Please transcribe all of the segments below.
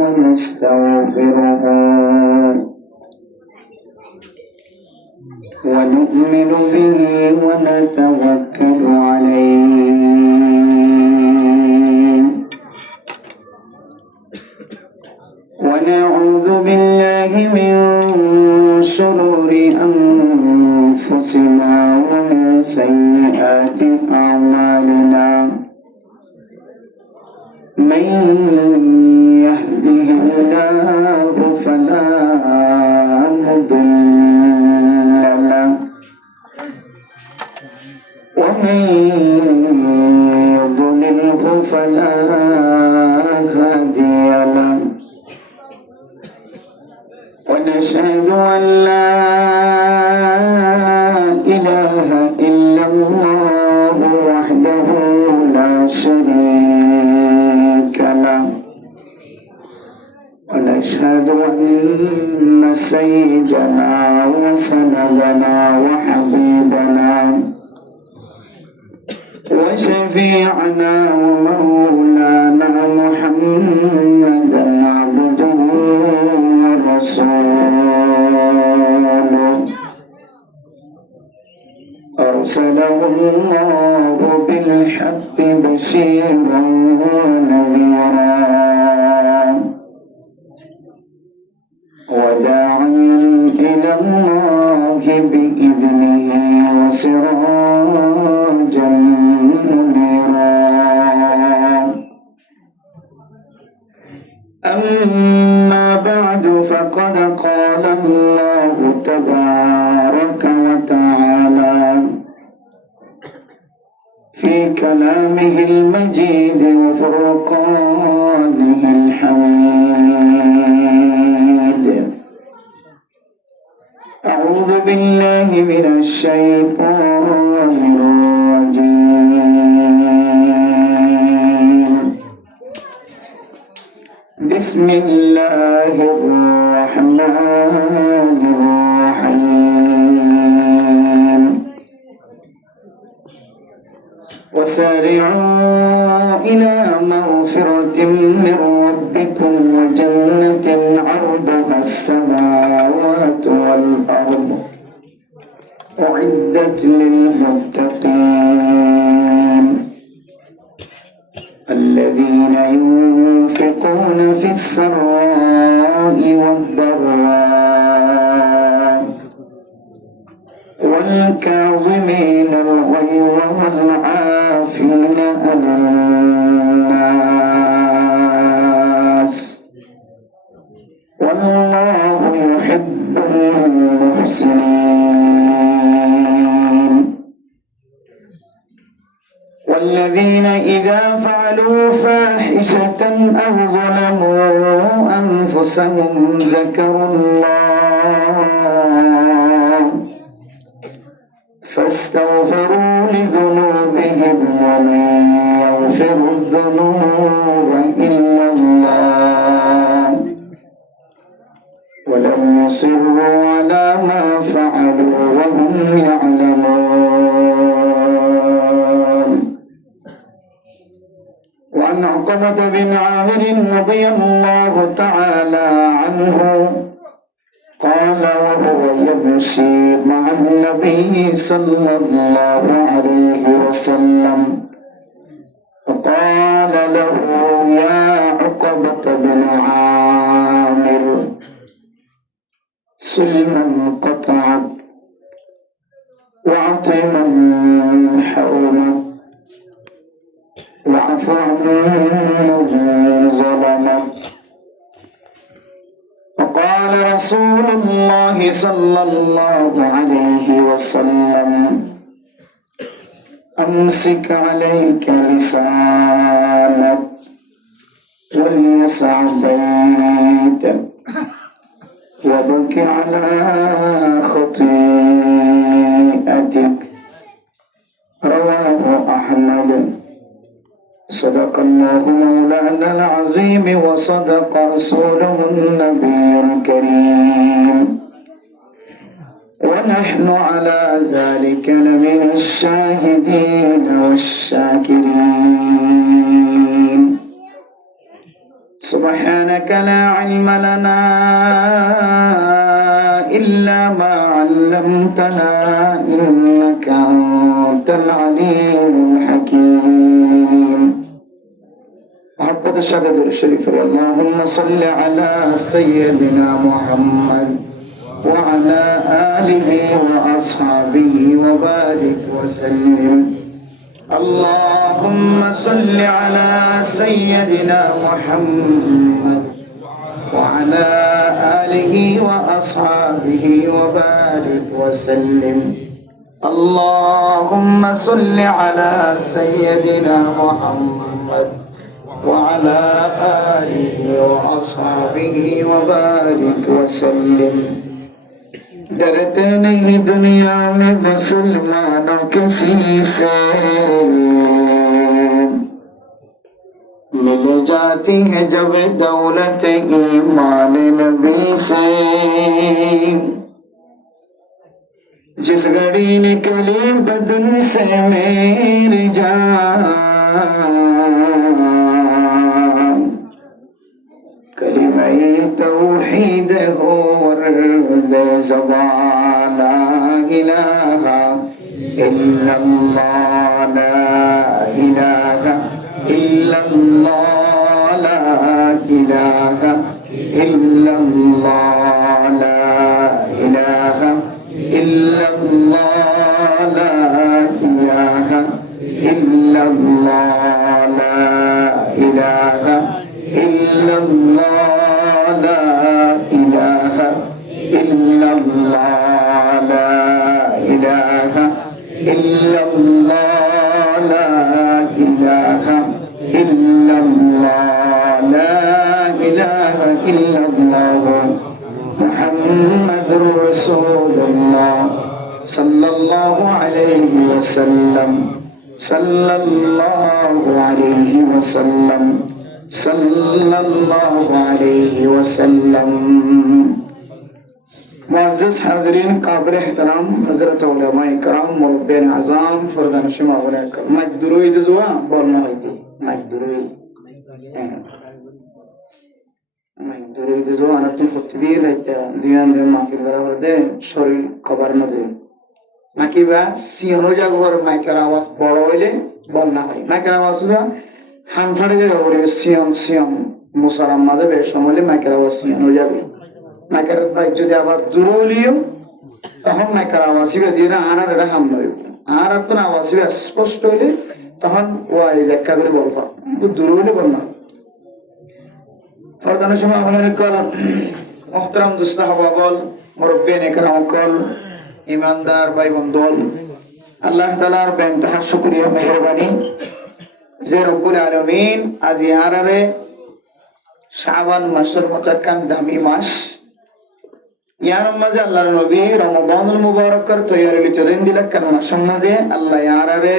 ونستغفره ونؤمن به ونتوكل عليه ونعوذ بالله من شرور أنفسنا ومن سيئات أعمالنا من يهده الله فلا مضل له ومن يضلله فلا هادي له ونشهد أن لا إله إلا الله وحده لا شريك له ونشهد أن سيدنا وسندنا وحبيبنا وشفيعنا ومولانا محمدا عبده ورسوله أرسله الله بالحق بشيرا ونذيرا وداعيا إلى الله بإذنه وسراجا منيرا أما بعد فقد قال الله تبارك وتعالى في كلامه المجيد وفرقانه الحميد أعوذ بالله من الشيطان الرجيم بسم الله الرحمن الرحيم وسارعوا إلى مغفرة من ربكم وجنة عرضها السماوات والأرض أعدت للمتقين الذين ينفقون في السراء والضراء والكاظمين الغيظ والعافين عن الناس والله يحب المحسنين والذين إذا فعلوا فاحشة أو ظلموا أنفسهم ذكروا الله فاستغفروا لذنوبهم ومن يغفر الذنوب إلا الله ولم يصروا على ما فعلوا وهم يعلمون وعن عقبة بن عامر رضي الله تعالى عنه قال وهو يمشي مع النبي صلى الله عليه وسلم فقال له يا عقبة بن عامر سل من قطعك وأعط من حرمك واعف عمن ظلمك فقال رسول الله صلى الله عليه وسلم أمسك عليك لسانك وليسع بيتك وابك على خطيئتك رواه أحمد صدق الله مولانا العظيم وصدق رسوله النبي الكريم ونحن على ذلك لمن الشاهدين والشاكرين سبحانك لا علم لنا إلا ما علمتنا إنك أنت العليم الحكيم. محبة الشهادة الشريف. اللهم صل على سيدنا محمد وعلى آله وأصحابه وبارك وسلم. اللهم صل على سيدنا محمد وعلى آله وأصحابه وبارك وسلم. اللهم صل على سيدنا محمد وعلى آله وأصحابه وبارك وسلم. डरते नहीं दुनिया में मुसलमानों किसी से, मिल जाती है जब दौलत ईमान नबी से। जिस घड़ी निकली बदन से मेरी जान, कलिमा-ए तौहीद हो वर्दे ज़बान, ला इलाहा इल्लल्लाह, ला इलाहा इल्लल्लाह, ला इलाहा इल्लल्लाह, ला इलाहा इल्लल्लाह, ला इलाहा इल्लल्लाह, ला इलाहा इल्लल्लाह, ला इलाहा इल्लल्लाह, ला इलाहा इल्लल्लाह, ला इलाहा इल्लल्लाह, ला इलाहा इल्लल्लाह, मुहम्मदुर रसूलुल्लाह सल्लल्लाहु अलैहि वसल्लम, सल्लल्लाहु अलैहि वसल्लम, सल्लल्लाहु अलैहि वसल्लम। मुअज़्ज़ज़ हाज़रीन, काबिल एहतराम हज़रत उलमा इकराम, मुरब्बियान आज़ाम, फर्दान शुमा अलैकुम। मजदुरुद जुआ बोलना होती मजदुरुद मजदुरुद जुआ नतुन खुतबीर रहता दियान दे माफिल गरावर दे शरीर कबर न दे माकिबा सियनो जागोर माइकर आवाज बड़ হইলে বন্যা হয়। মাইকের আওয়াজ না হান ফাড়ে জায়গা করে সিয়ম সিয়ম মুসারাম মাঝে বেশ সময় মাইকের আওয়াজ সিয়নো যাবে। মাইকের বাইক যদি আবার দূর হইলিও তখন মাইকের আওয়াজ হিবে দিয়ে না আর এটা হাম নয়, আর তো না আওয়াজ হিবে স্পষ্ট হইলে তখন ওয়াই জাক্কা করে বলবা, দূর হইলে বন্যা। ফরদানের সময় আমাদের কল মোহতারাম দুস্তাহবাবল, মুরব্বিয়ান ইকরাম কল, ইমানদার ভাই বন্ধুল, আল্লাহ তাআলার বেইনতাহা শুকরিয়া মেহেরবানি যে রব্বুল আলামিন আজ ইয়ারারে শাবান মাসের মতো একখান দামি মাস, ইয়ার মাঝে আল্লাহর নবী রমাদানুল মুবারকের তৈয়ারি লিচদিন দিলেন কেন মাসের মাঝে আল্লাহ ইয়ারারে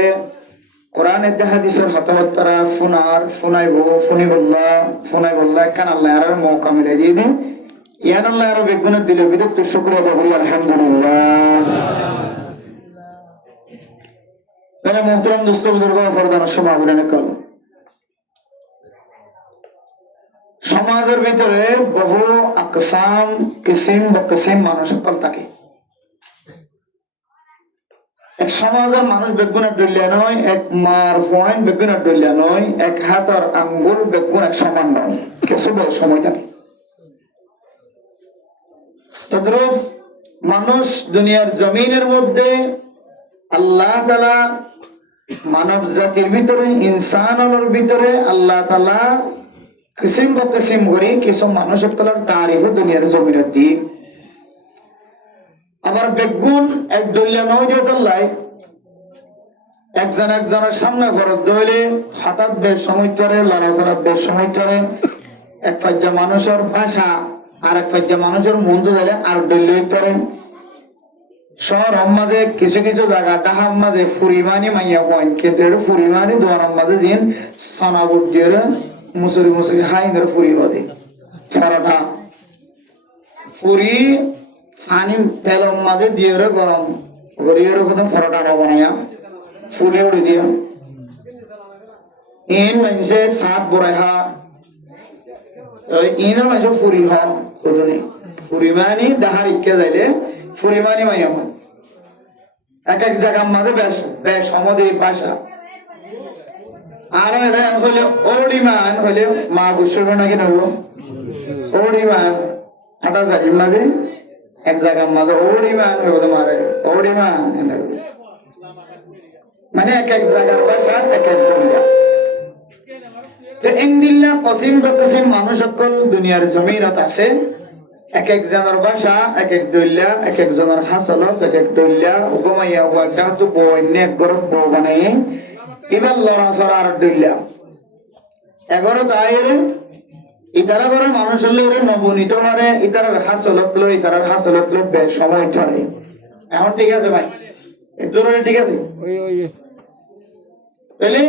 কোরআনের হাদিসের হতমত তারা ফুনাই বললা একখান আল্লাহ ইয়ারারে মৌকা মিলে দিয়ে দিন। ইয়ার আল্লাহ ইয়ারা বেগুনের দিলে বিদগ্ধ শুকরিয়া আদায় করি আলহামদুলিল্লাহ। মেরে মোহতারাম দোস্ত বুজুর্গ ফরদানের সময় বলেন কল সমাজের ভিতরে বহু আকসাম কিসিম বকিসিম মানুষ সকল থাকে। এক সমাজের মানুষ বেগুনের ডলিয়া নয়, এক মার পয়েন্ট বেগুনের ডলিয়া নয়, এক হাতের আঙ্গুল বেগুন এক সমান নয়, কিছু সময় থাকে। তদ্রূপ মানুষ দুনিয়ার জমিনের মধ্যে আল্লাহ তাআলা মানব জাতির ভিতরে ইনসানের ভিতরে আল্লাহ তাআলা কিসিম বকিসিম করে কিছু মানুষের তলার তারিফ দুনিয়ার জমিনের দি। আবার বেগুন এক ডলিয়া নয় যে তল্লায় একজন একজনের সামনে ফরত দইলে হঠাৎ বেশ সময় ধরে লড়াচড়ার বেশ সময় ধরে এক পাজ্জা মানুষের ভাষা আর এক পাজ্জা মানুষের মন দিলে আর ডলিয়া ধরে শহর আমাদের কিছু কিছু জায়গা ডাহা আমাদের ফুরিমানি মাইয়া পয়েন্ট কিন্তু ফুরিমানি দোয়ার আমাদের জিন সানাবুট দিয়ে মুসুরি মুসুরি হাই ধরে ফুরি হতে পরোটা ফুরি পানি তেল মাঝে দিয়ে গরম করিয়ে প্রথম পরোটা বানাইয়া ফুলে উড়ে দিয়ে ইন মানুষে সাত বড়াইহা ইনার মাঝে ফুরি হন কদনে ফুরিমানি ডাহার ইকে যাইলে ফুরিমানি মাইয়া হন এক এক জায়গার মাঝে বেশ বেশ সমাধি ভাষা আর এটা হলে ওড়িমান হলে মা বুঝবে নাকি নেব ওড়িমান হাঁটা যায় মাঝে এক জায়গার মাঝে ওড়িমান হলে মারে ওড়িমান মানে এক এক জায়গার ভাষা এক এক দুনিয়া তো ইনদিল্লাহ কসিম বকসিম মানুষ সকল দুনিয়ার জমিনত আছে এক এক জনের ভাষা এক এক দইল্লা এক এক জনের হাসলত এক এক দইল্লা উপমাইয়া হওয়া গাহতু বউ অন্য এক গরব বউ বানাই এবার লড়াচড়া আর দইল্লা এগারো তাইরে ইতারা করে মানুষ হলে নবনীত মানে ইতারার হাসলত লো ইতারার হাসলত লো বেশ সময় ধরে এখন ঠিক আছে ভাই একটু ঠিক আছে তাহলে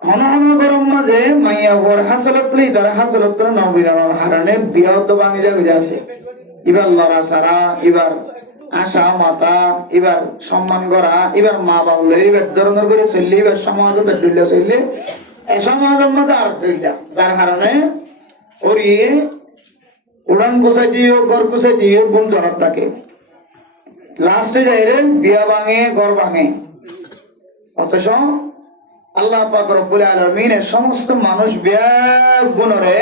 হন হন গরম মাঝে মাইয়া হওয়ার হাসলত লো ইতারা হাসলত লো নবীরানোর হারানে বিয়াও তো বাঙি জাগে আছে এবার লড়াচড়া এবার আশা মাতা এবার সম্মান করা এবার মা বাবলে এবার ধরনের করে চললে এবার সমাজ দুইটা চললে এই সমাজের মধ্যে আর দুইটা যার কারণে ওরিয়ে উড়ান কোসাই দিও ঘর কোসাই দিও বোন জনাত থাকে লাস্টে যাইরে বিয়া ভাঙে ঘর ভাঙে অথচ আল্লাহ পাক রব্বুল আলামিন এর সমস্ত মানুষ বিয়া গুণরে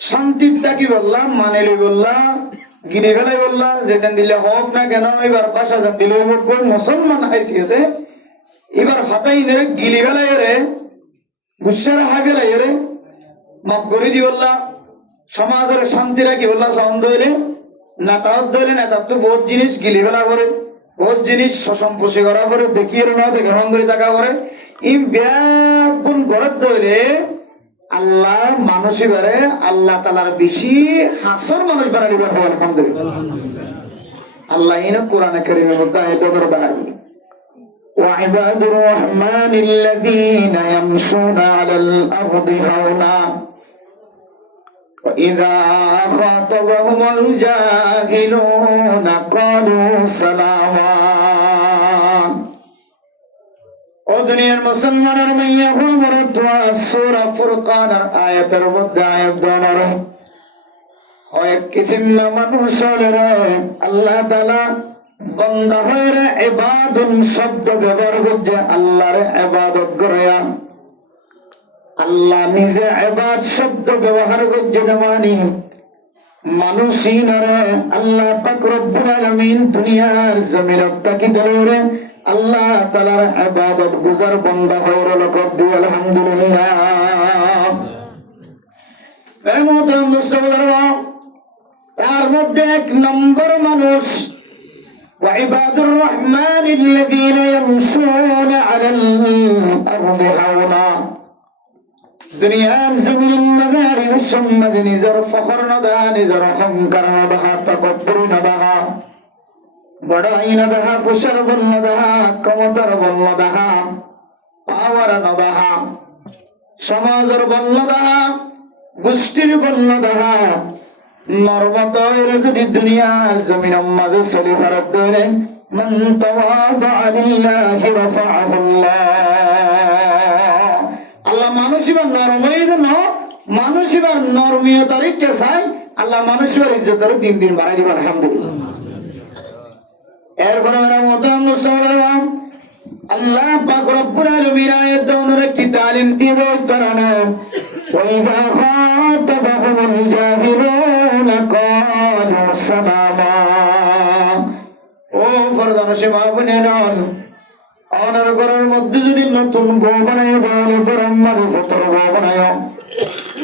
শান্তির থাকি বললাম মানে লই বললাম গিনে ফেলাই বললাম যেদিন দিলে হোক না কেন এবার বাসা যান দিলে কোন মুসলমান হাইসিয়তে এবার হাতাই নে গিলি ফেলাই রে গুসার হাই ফেলাই রে মাফ করে দি বললাম সমাজের শান্তি রাখি বললাম সন্দ হইলে না তাও ধরলে না তার তো বহুত জিনিস গিলি ফেলা করে বহুত জিনিস সম্পোষে করা করে দেখিয়ে না দেখে রঙ্গরি টাকা করে এই ব্যাগুন গড়ত ধরলে আল্লাহ মানুষই বারে আল্লাহ তালার বেশি হাসর মানুষ বাড়ালি বাড়বো আলহামদুলিল্লাহ আল্লাহ ইন কোরআনে কারীমের মধ্যে আয়াত করে দাঁড়ায় وعباد الرحمن الذين يمشون على الأرض هونا وإذا خاطبهم الجاهلون قالوا سلاما ও দুনিয়ার মুসলমানের মাইয়া হল মরতুয়া সূরা ফুরকানের আয়াতের মধ্যে আয়াত দনরে হয় কিসিম মানুষ হলে আল্লাহ তাআলা বান্দা হয়ে ইবাদুন শব্দ ব্যবহার করছে আল্লাহর ইবাদত করে আল্লাহ নিজে ইবাদ শব্দ ব্যবহার করছে মানে মানুষই নরে আল্লাহ পাক রব্বুল আলামিন দুনিয়ার জমিনত তাকি ধরে আল্লাহ তাআলার ইবাদত গুজার বান্দা হয়ে লোক দিয়ে আলহামদুলিল্লাহ মেহমুদান মুসলমান তার মধ্যে এক নম্বর মানুষ وعباد الرحمن الذين يمشون على الأرض هونا দুনিয়ার জমিন নগারি সম্মাদ নিজের ফখর নদা নিজের অহংকার নদা তকব্বুর নদা বড়াই নদা ফুসার বল নদা ক্ষমতার বল নদা পাওয়ার নদা সমাজের বল নদা গোষ্ঠীর বল নদা নরমত যদি দুনিয়ার জমিন মাঝে চলি ফারত ধরে মান তাওয়াদা লিল্লাহি রাফাআহু আল্লাহ মানুষিবার নরমই ন মানুষিবার নরমিয়তার কে চাই আল্লাহ মানুষের ইজ্জতের দিন দিন বাড়াই দিবেন আলহামদুলিল্লাহ এরপরে মেরা মোহতারাম মুসলমান আল্লাহ পাক রব্বুল আলামিন আয়াত দনরে কি তালিম দিয়ে করানো ওয়াইদা খাতাবাহুল জাহিলুন ক্বালু সালামা ও ফরদান সেবা বনেন অনার ঘরের মধ্যে যদি নতুন বউ বানায় তাহলে গরম মাঝে ফতর বউ বানায়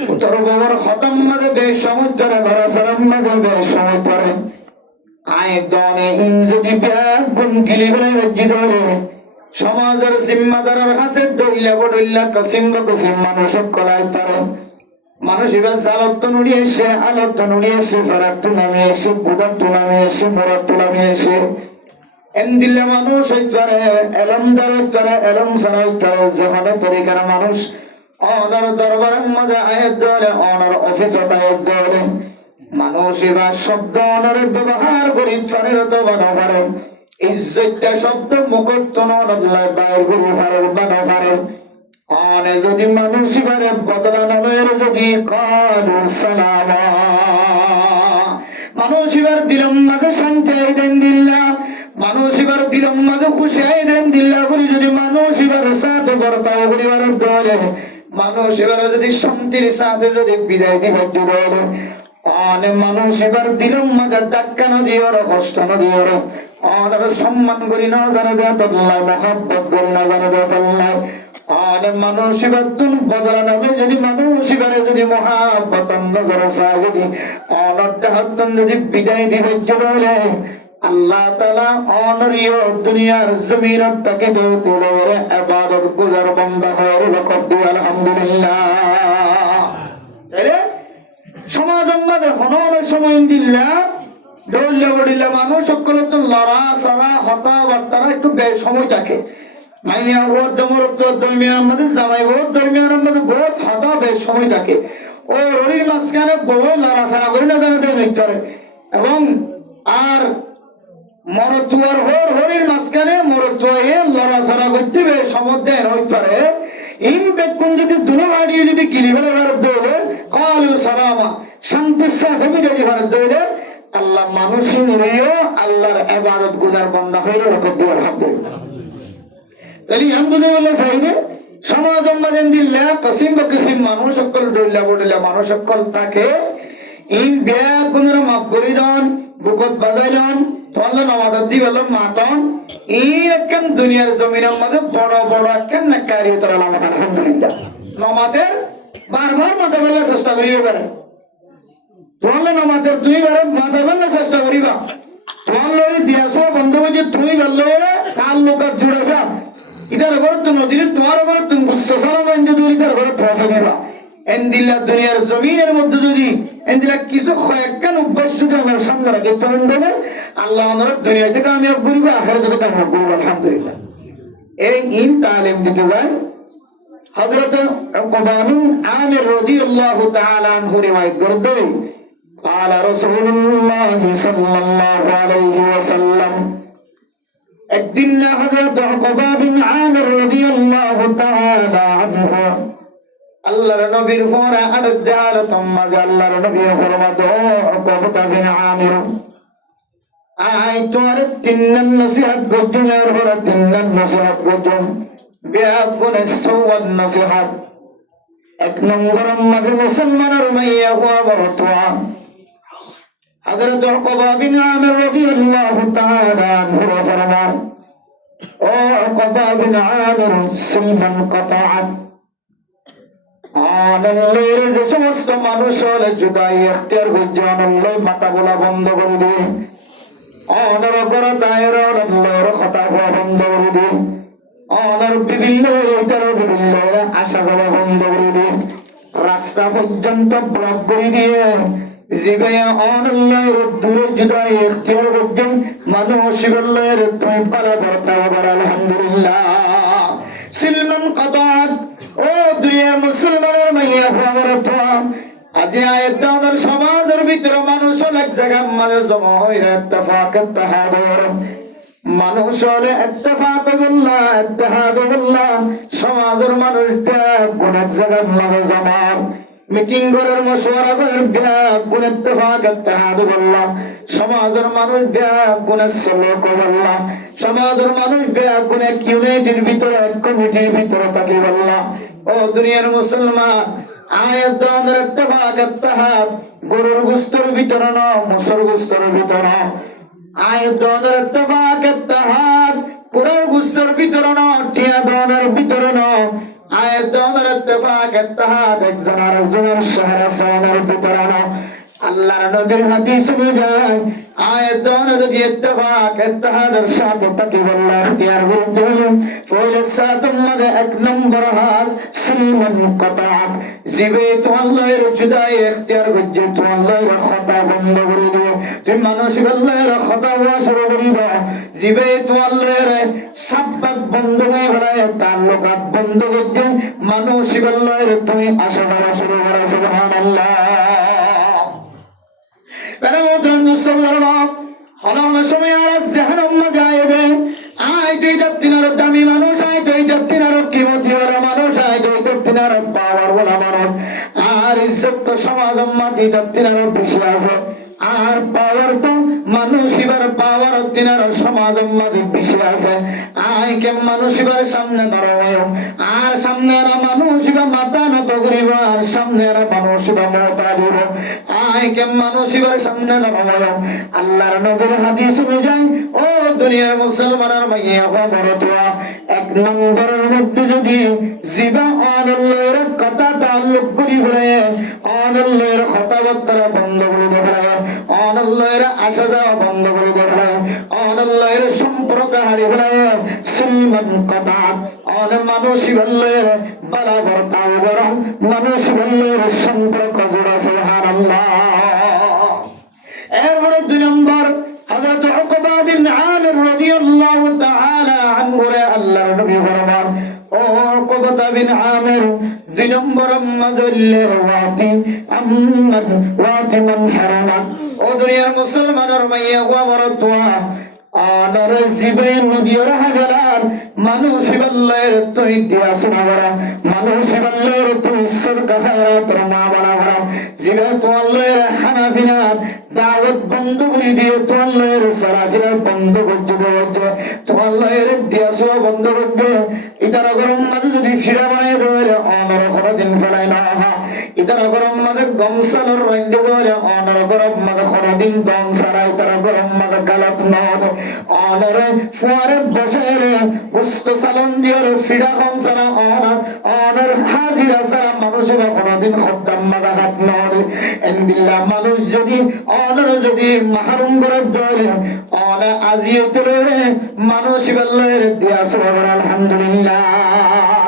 ফতর বউর খতম মাঝে বেশ সময় ধরে লড়াচড়ার মাঝে বেশ সময় ধরে আয় দনে ইন যদি ব্যাগ গুণ গিলি বেড়ে রজ্জিত হলে সমাজের জিম্মাদারের কাছে ডইলা বডইলা কসিম কসিম মানুষ কলাই পারে মানুষ এবার জালত নুড়ি এসে আলত নুড়ি এসে ফেরাত নামে এসে বুদাত নামে এসে মোরাত নামে এসে এন্দিল্লা মানুষ হইতারে এলমদার হইতারে এলম সারা হইতারে যেখানে তরিকার মানুষ অনার দরবারের মধ্যে আয়াত দলে অনার অফিসত আয়াত দলে মানুষ এবার শব্দ অনারে ব্যবহার করি ফারেরত বানা পারে ইজ্জতটা শব্দ মুখত নল্লাহ বাইর গরু ফারের বানা পারে অনে যদি মানুষ এবারে বদলা নবের যদি কালু সালামা মানুষ এবার দিলম মাঝে শান্তি আইদেন দিল্লা মানুষ এবার দিলম মাঝে খুশি আইদেন দিল্লা করে যদি মানুষ এবার সাথে বর্তাও করিবার দলে মানুষ এবার যদি শান্তির সাথে যদি বিদায় দিবার দলে অনে মানুষ এবার দিলম মাঝে ধাক্কা না দিওর কষ্ট না দিওর অনের সম্মান করি না জানে দেয়া তল্লাই মহাব্বত করি না জানে দেয়া তল্লাই অনে মানুষ এবার তুন বদলা নেবে যদি মানুষ এবারে যদি মহাব্বত নজরে চায় যদি অনরটা হত্যন যদি বিদায় দিবে বলে আল্লাহ তাআলা অনরিয় দুনিয়ার জমিনত তাকে তুলে ইবাদত গুজার বান্দা হয় রকব আলহামদুলিল্লাহ। তাইলে সমাজ আমাদের হননের সময় দিল্লা দৌল্লা বড়িল্লা মানুষ সকল তো লড়া সরা হতাবার্তারা একটু সময় থাকে মাইয়া বহুত দমরত দরমিয়ান আমাদের জামাই বহুত দরমিয়ান আমাদের বহুত হতা বেশ সময় থাকে ও ররির মাঝখানে বহু লড়াছাড়া করি না জানে দেয় এবং আর মরতুয়ার হরির মাঝখানে মরতুয়ায়ে লড়াছাড়া করতে বেশ সময় দেয় হইতারে ইন বেকুন যদি দুনো বাড়িয়ে যদি গিরি ফেলে ভারত দৌড়ে কালু সালামা শান্তির সাথে বিদায় ভারত দৌড়ে আল্লাহ মানুষের নিরেও আল্লাহর ইবাদত গুজার বান্দা হয়ে রকব আলহামদুলিল্লাহ। তাহলে আমি বুঝে বললে চাইলে সমাজ আমাদের দিল্লা কসিম বা কিসিম মানুষ সকল ডইলা বডিলা মানুষ সকল থাকে ইন বিয়া কোনের মাফ করি দন বুকত বাজাইলন তোলে নমাদত দি বলন মাতন এই একখান দুনিয়ার জমিনের মধ্যে বড় বড় একখান নাকারি তোরা নামাত আলহামদুলিল্লাহ নমাদের বারবার মাথা বেলা চেষ্টা করিবে পারে তোলে নমাদের তুই বারে মাথা বেলা চেষ্টা করিবা তোমার লরি দিয়াছো বন্ধ হয়ে তুমি বললো কাল লোকার জুড়াবা ইদার ঘরে তো নদীরে তোমার ঘরে তুমি বুঝছো সালাম তুমি ইদার ঘরে ফসা দিবা এন্দিল্লা দুনিয়ার জমিনের মধ্যে যদি এন্দিল্লা কিছু কয়েকখান অভ্যাস যদি আমার সামনে রাখে তখন দেবে আল্লাহ আমাদের দুনিয়া থেকে কামিয়াব করিবা আখেরাত থেকে কামিয়াব করিবা আলহামদুলিল্লাহ। এই ইন তালিম দিতে যায় হযরত উকবা বিন আমির রাদিয়াল্লাহু তাআলা আনহু রিওয়ায়াত করতে قال رسول الله صلى الله عليه وسلم একদিন হযরত উকবা বিন আমির রাদিয়াল্লাহু তাআলা আনহু আল্লাহর নবীর ফরা আদদার তোমা আল্লাহর নবী ফরমাতো উকবা বিন আমির আই তোর তিন নসিহত গজুমের হর তিন নসিহত গজুম বিয়া কোনে সওয়াদ নসিহত এক নম্বর মাঝে মুসলমানের মাইয়া হওয়া বড়তোয়া হযরত উকবা বিন আমির রাদিয়াল্লাহু তাআলা আনহু ফরমান ও উকবা বিন আমির সুলমান কাতাআত আনাল্লাহর যে সমস্ত মানুষ হলে জুদাই ইখতিয়ার করছে আনাল্লাহ মাথা বলা বন্ধ করে দিয়ে অনর করে দায়রা আনাল্লাহর কথা বন্ধ করে দিয়ে অনর বিভিন্ন আসা যাওয়া বন্ধ করে দিয়ে রাস্তা পর্যন্ত ব্লক করে দিয়ে জিবে আনাল্লাহর দূরে জুদাই ইখতিয়ার করছে মানুষ আল্লাহর তুই পালা বর্তা আলহামদুলিল্লাহ। সুলমান কাতাআত ও দুনিয়ার মুসলমানের মাইয়া ভাবরত আজি আয়াত আমাদের সমাজের ভিতরে মানুষ এক জায়গা মানে জমা হয়ে ইত্তেফাক ইত্তেহাদ মানুষ হলে ইত্তেফাক বিল্লাহ ইত্তেহাদ বিল্লাহ সমাজের মানুষ কোন এক জায়গা মানে জমা মিটিং করার মশওয়ারা করার কোন ইত্তেফাক ইত্তেহাদ বিল্লাহ সমাজের মানুষ কোন সলক বিল্লাহ সমাজের মানুষ কোন এক ইউনিটির ভিতরে এক কমিটির ভিতরে থাকে বিল্লাহ। ও দুনিয়ার মুসলমান আয়াত আমাদের ইত্তেফাক ইত্তেহাদ গরুর গোশতের ভিতরে না মুসর গোশতের ভিতরে আয়াত আমাদের ইত্তেফাক ইত্তেহাদ গরুর গোশতের ভিতরে না টিয়া দানের ভিতরে না আয়াত আমাদের ইত্তেফাক ইত্তেহাদ একজন আরেকজনের শাহরাসানের ভিতরে না আল্লাহর নবীর হাদিস অনুযায়ী আয়াত অনুযায়ী ইত্তেফাক ইত্তেহাদের সাথে তাকে আল্লাহ ইখতিয়ার করতে হলো ফলে সাতম মধ্যে এক নম্বর হাস সুলমান কাতাআত জিবে তো আল্লাহর জুদাই ইখতিয়ার করছে তো আল্লাহর খাতা বন্ধ করে দিও তুমি মানুষ আল্লাহর খাতা ওয়া শুরু করিবা জিবে তো আল্লাহর সাব্বাত বন্ধ হয়ে গেলে তাল্লুকাত বন্ধ করছে মানুষ আল্লাহর তুমি আসা যাওয়া শুরু করা সুবহানাল্লাহ। দামি মানুষ আয় তুই কিমতি মানুষ আয় সমাজ উম্মতি তিনারও বেশি আছে আর পাওয়ার তো মানুষ এবার পাওয়ার তিনার সমাজ উম্মতি বেশি আছে আই কে মানুষ এবার সামনে দাঁড়ায় আর সামনে আর মানুষ এবার মাথা নত করিব আর সামনে আর মানুষ এবার মোটা দিব আই কে মানুষ এবার সামনে দাঁড়ায় আল্লাহর নবীর হাদিস অনুযায়ী ও দুনিয়ার মুসলমানের মাইয়া বড় তোয়া এক নম্বরের মধ্যে যদি জিবা আল্লাহর কথা তাল্লুক করি বলে আল্লাহর কথাবার্তা বন্ধ করে দেবে আল্লাহর আসা যাওয়া বন্ধ করে দেবে আল্লাহর সম্পর্ক হারিয়ে ফেলে সুলমান কথা মানুষ বললের বরাবর তাও বরং মানুষ বললের সম্পর্ক জোড়া সুবহানাল্লাহ। এরপরে 2 নম্বর হযরত উকবা বিন আমির রাদিয়াল্লাহু তাআলা আনহু আল্লাহর নবী ফরমান ও উকবা বিন আমির 2 নম্বর মাজল্লে ওয়াতি আম্মান ওয়াতি মান হারামা ও দুনিয়ার মুসলমানের মাইয়া ওয়ারতওয়া আনার জিবে নদীর হাজার মানুষ বললের তুই দিয়া শোনাবরা মানুষ বললের তুই সরকার তোর মা বলা ভরা জিবে তোয়াল্লের হানাফিনার দাওয়াত বন্ধ করে দিয়ে তোয়াল্লের সরাফিনার বন্ধ করতে দেওয়াতে তোয়াল্লের দিয়া শোয়া বন্ধ করতে ইতারা গরম মাঝে যদি ফিরা বানিয়ে দেওয়ালে অনর খরদিন ফেলাই না ইতারা গরম মাঝে গমসালর রাইন্দে দেওয়ালে অনর গরম মাঝে খরদিন গমসারাই তারা গরম মাঝে গালাত নদ অনরে ফুয়ারে বসে বুস্ত সালন দিওর ফিরা গমসারা অনর হাজিরা সারা মানুষের কোনদিন খদ্দাম মাঝে হাত নদ এন্দিল্লা মানুষ যদি অনর যদি মাহরুম করে দেওয়ালে অনে আজিয়ে তোলে মানুষ বললের দিয়া সুবহান আলহামদুলিল্লাহ।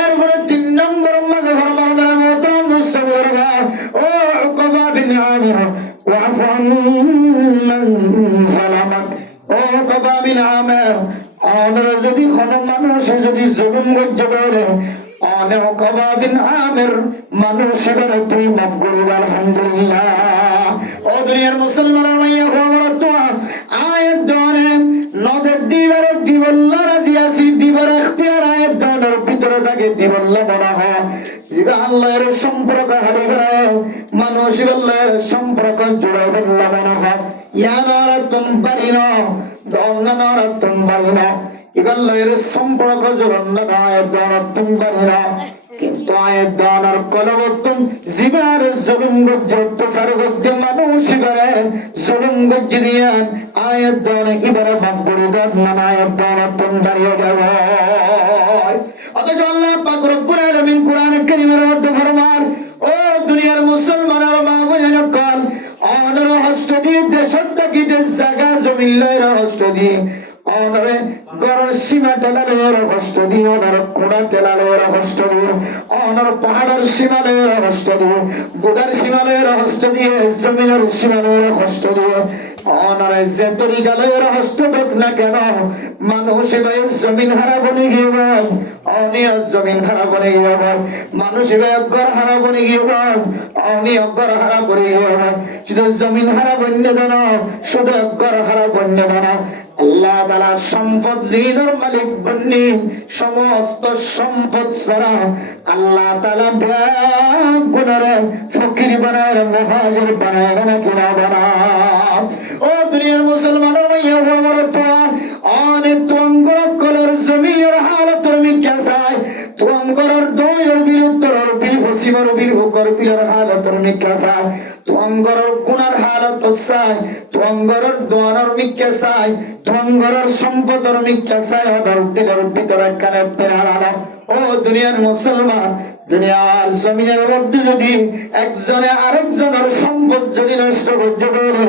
এরপরে 3 নম্বর মাঝে ফরমান মোহতরম মুসলিমরা ও উকবা বিন আমির ওয়াফু আম্মান সালামাত ও উকবা বিন আমির অনর যদি কোনো মানুষ যদি জুলুম করতে পারে অনে উকবা বিন আমির মানুষের তুই মাফ করবে আলহামদুলিল্লাহ। ও দুনিয়ার মুসলমানের মাইয়া খবর তো আয়াত দনে নদের দিবার দিবল্লা রাজি আসি দিবার ইখতিয়ার আয়াত দনের ভিতরে থাকে দিবল্লা বলা হয় জিবা আল্লাহর সম্পর্ক হারিয়ে মানুষ আল্লাহর সম্পর্ক জোড়া বললা মনে হয় ইয়া নারাতুম বারিনা দওনা নারাতুম বারিনা ইবাল্লাহর সম্পর্ক জোড়া আয়াত দনাতুম বারিনা কিন্তু আয়াত দনার কলবতুম জিবার জুলুম গজ্জত সারগদ্য মানুষ করে জুলুম গজ্জিয়ান আয়াত দন ইবারে মাফ করে দেন না আয়াত দনাতুম বারিয়া যাবে অথচ আল্লাহ পাক রব্বুল আলামিন কোরআন কারীমের মধ্যে ফরমান ও দুনিয়ার মুসলমানের মা বোনেরা কাল অনর হস্ত দিয়ে দেশত কি দেশ জায়গা জমিন লয়ের হস্ত দিয়ে অনরে গড়ের সীমা টেলালের হস্ত দিয়ে অনর কোড়া টেলালের হস্ত দিয়ে অনর পাহাড়ের সীমালের হস্ত দিয়ে বুদার সীমালের হস্ত দিয়ে জমিনের সীমালের হস্ত দিয়ে অনরে যে তরিকালের হস্ত দেখ না কেন মানুষ ভাই জমিন হারা বনে গিয়ে বল অনিয় জমিন হারা বনে গিয়ে বল মানুষ ভাই অগ্র হারা বনে গিয়ে বল অনিয় অগ্র হারা বনে গিয়ে বল শুধু জমিন হারা বন্য দানো শুধু অগ্র হারা বন্য দানো আল্লাহ তাআলা সম্পদ জিনের মালিক বন্নি সমস্ত সম্পদ সারা আল্লাহ তাআলা গুণরে ফকির বানায় মুহাজির বানায় না কিনা বানায় ও দুনিয়ার মুসলমানের মাইয়া ওমর তো অনেক তুঙ্গর কলর জমির হালতর মিক্কা চাই তুঙ্গর দয়ের বিরুদ্ধর বিল ফসিমর বিল ফুকর বিলের হালতর মিক্কা চাই তুঙ্গর গুনার হালত চাই তুঙ্গর দোয়ার মিক্কা চাই তুঙ্গর সম্পদর মিক্কা চাই ওর দিলের ভিতরে কানে পেরানো ও দুনিয়ার মুসলমান দুনিয়ার জমিনের মধ্যে যদি একজনে আরেকজনের সম্পদ যদি নষ্ট করতে পারে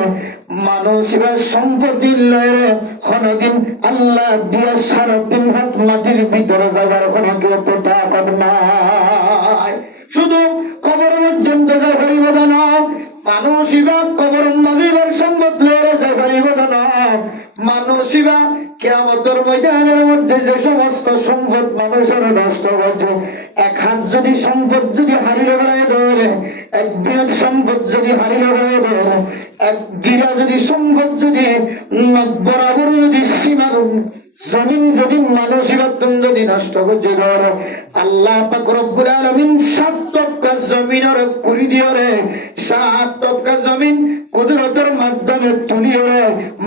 মানুষের সম্পত্তি লয়ে কোনদিন আল্লাহ দিয়া 3.5 হাত মাটির ভিতরে যাবার কোনো কেউ তাকত নাই শুধু কবর পর্যন্ত যা পারিব না মানুষিবা কবর মাঝিবার সম্পদ লয়ে যা পারিব না মানুষিবা কিয়ামতের ময়দানের মধ্যে যে সমস্ত সম্পদ মানুষের নষ্ট হয়েছে এক হাত যদি সম্পদ যদি হারিয়ে বেড়ায় ধরে এক বৃহৎ সম্পদ যদি হারিয়ে বেড়ায় ধরে এক গিরা যদি সম্পদ যদি বরাবর যদি জমিন যদি মানুষের যদি নষ্ট করতে ধরে, আল্লাহ পাক রব্বুল আলামিন 7 তবকা জমিনের কুড়ি দিয়ে 7 তবকা জমিন কুদরতের মাধ্যমে তুলিয়ে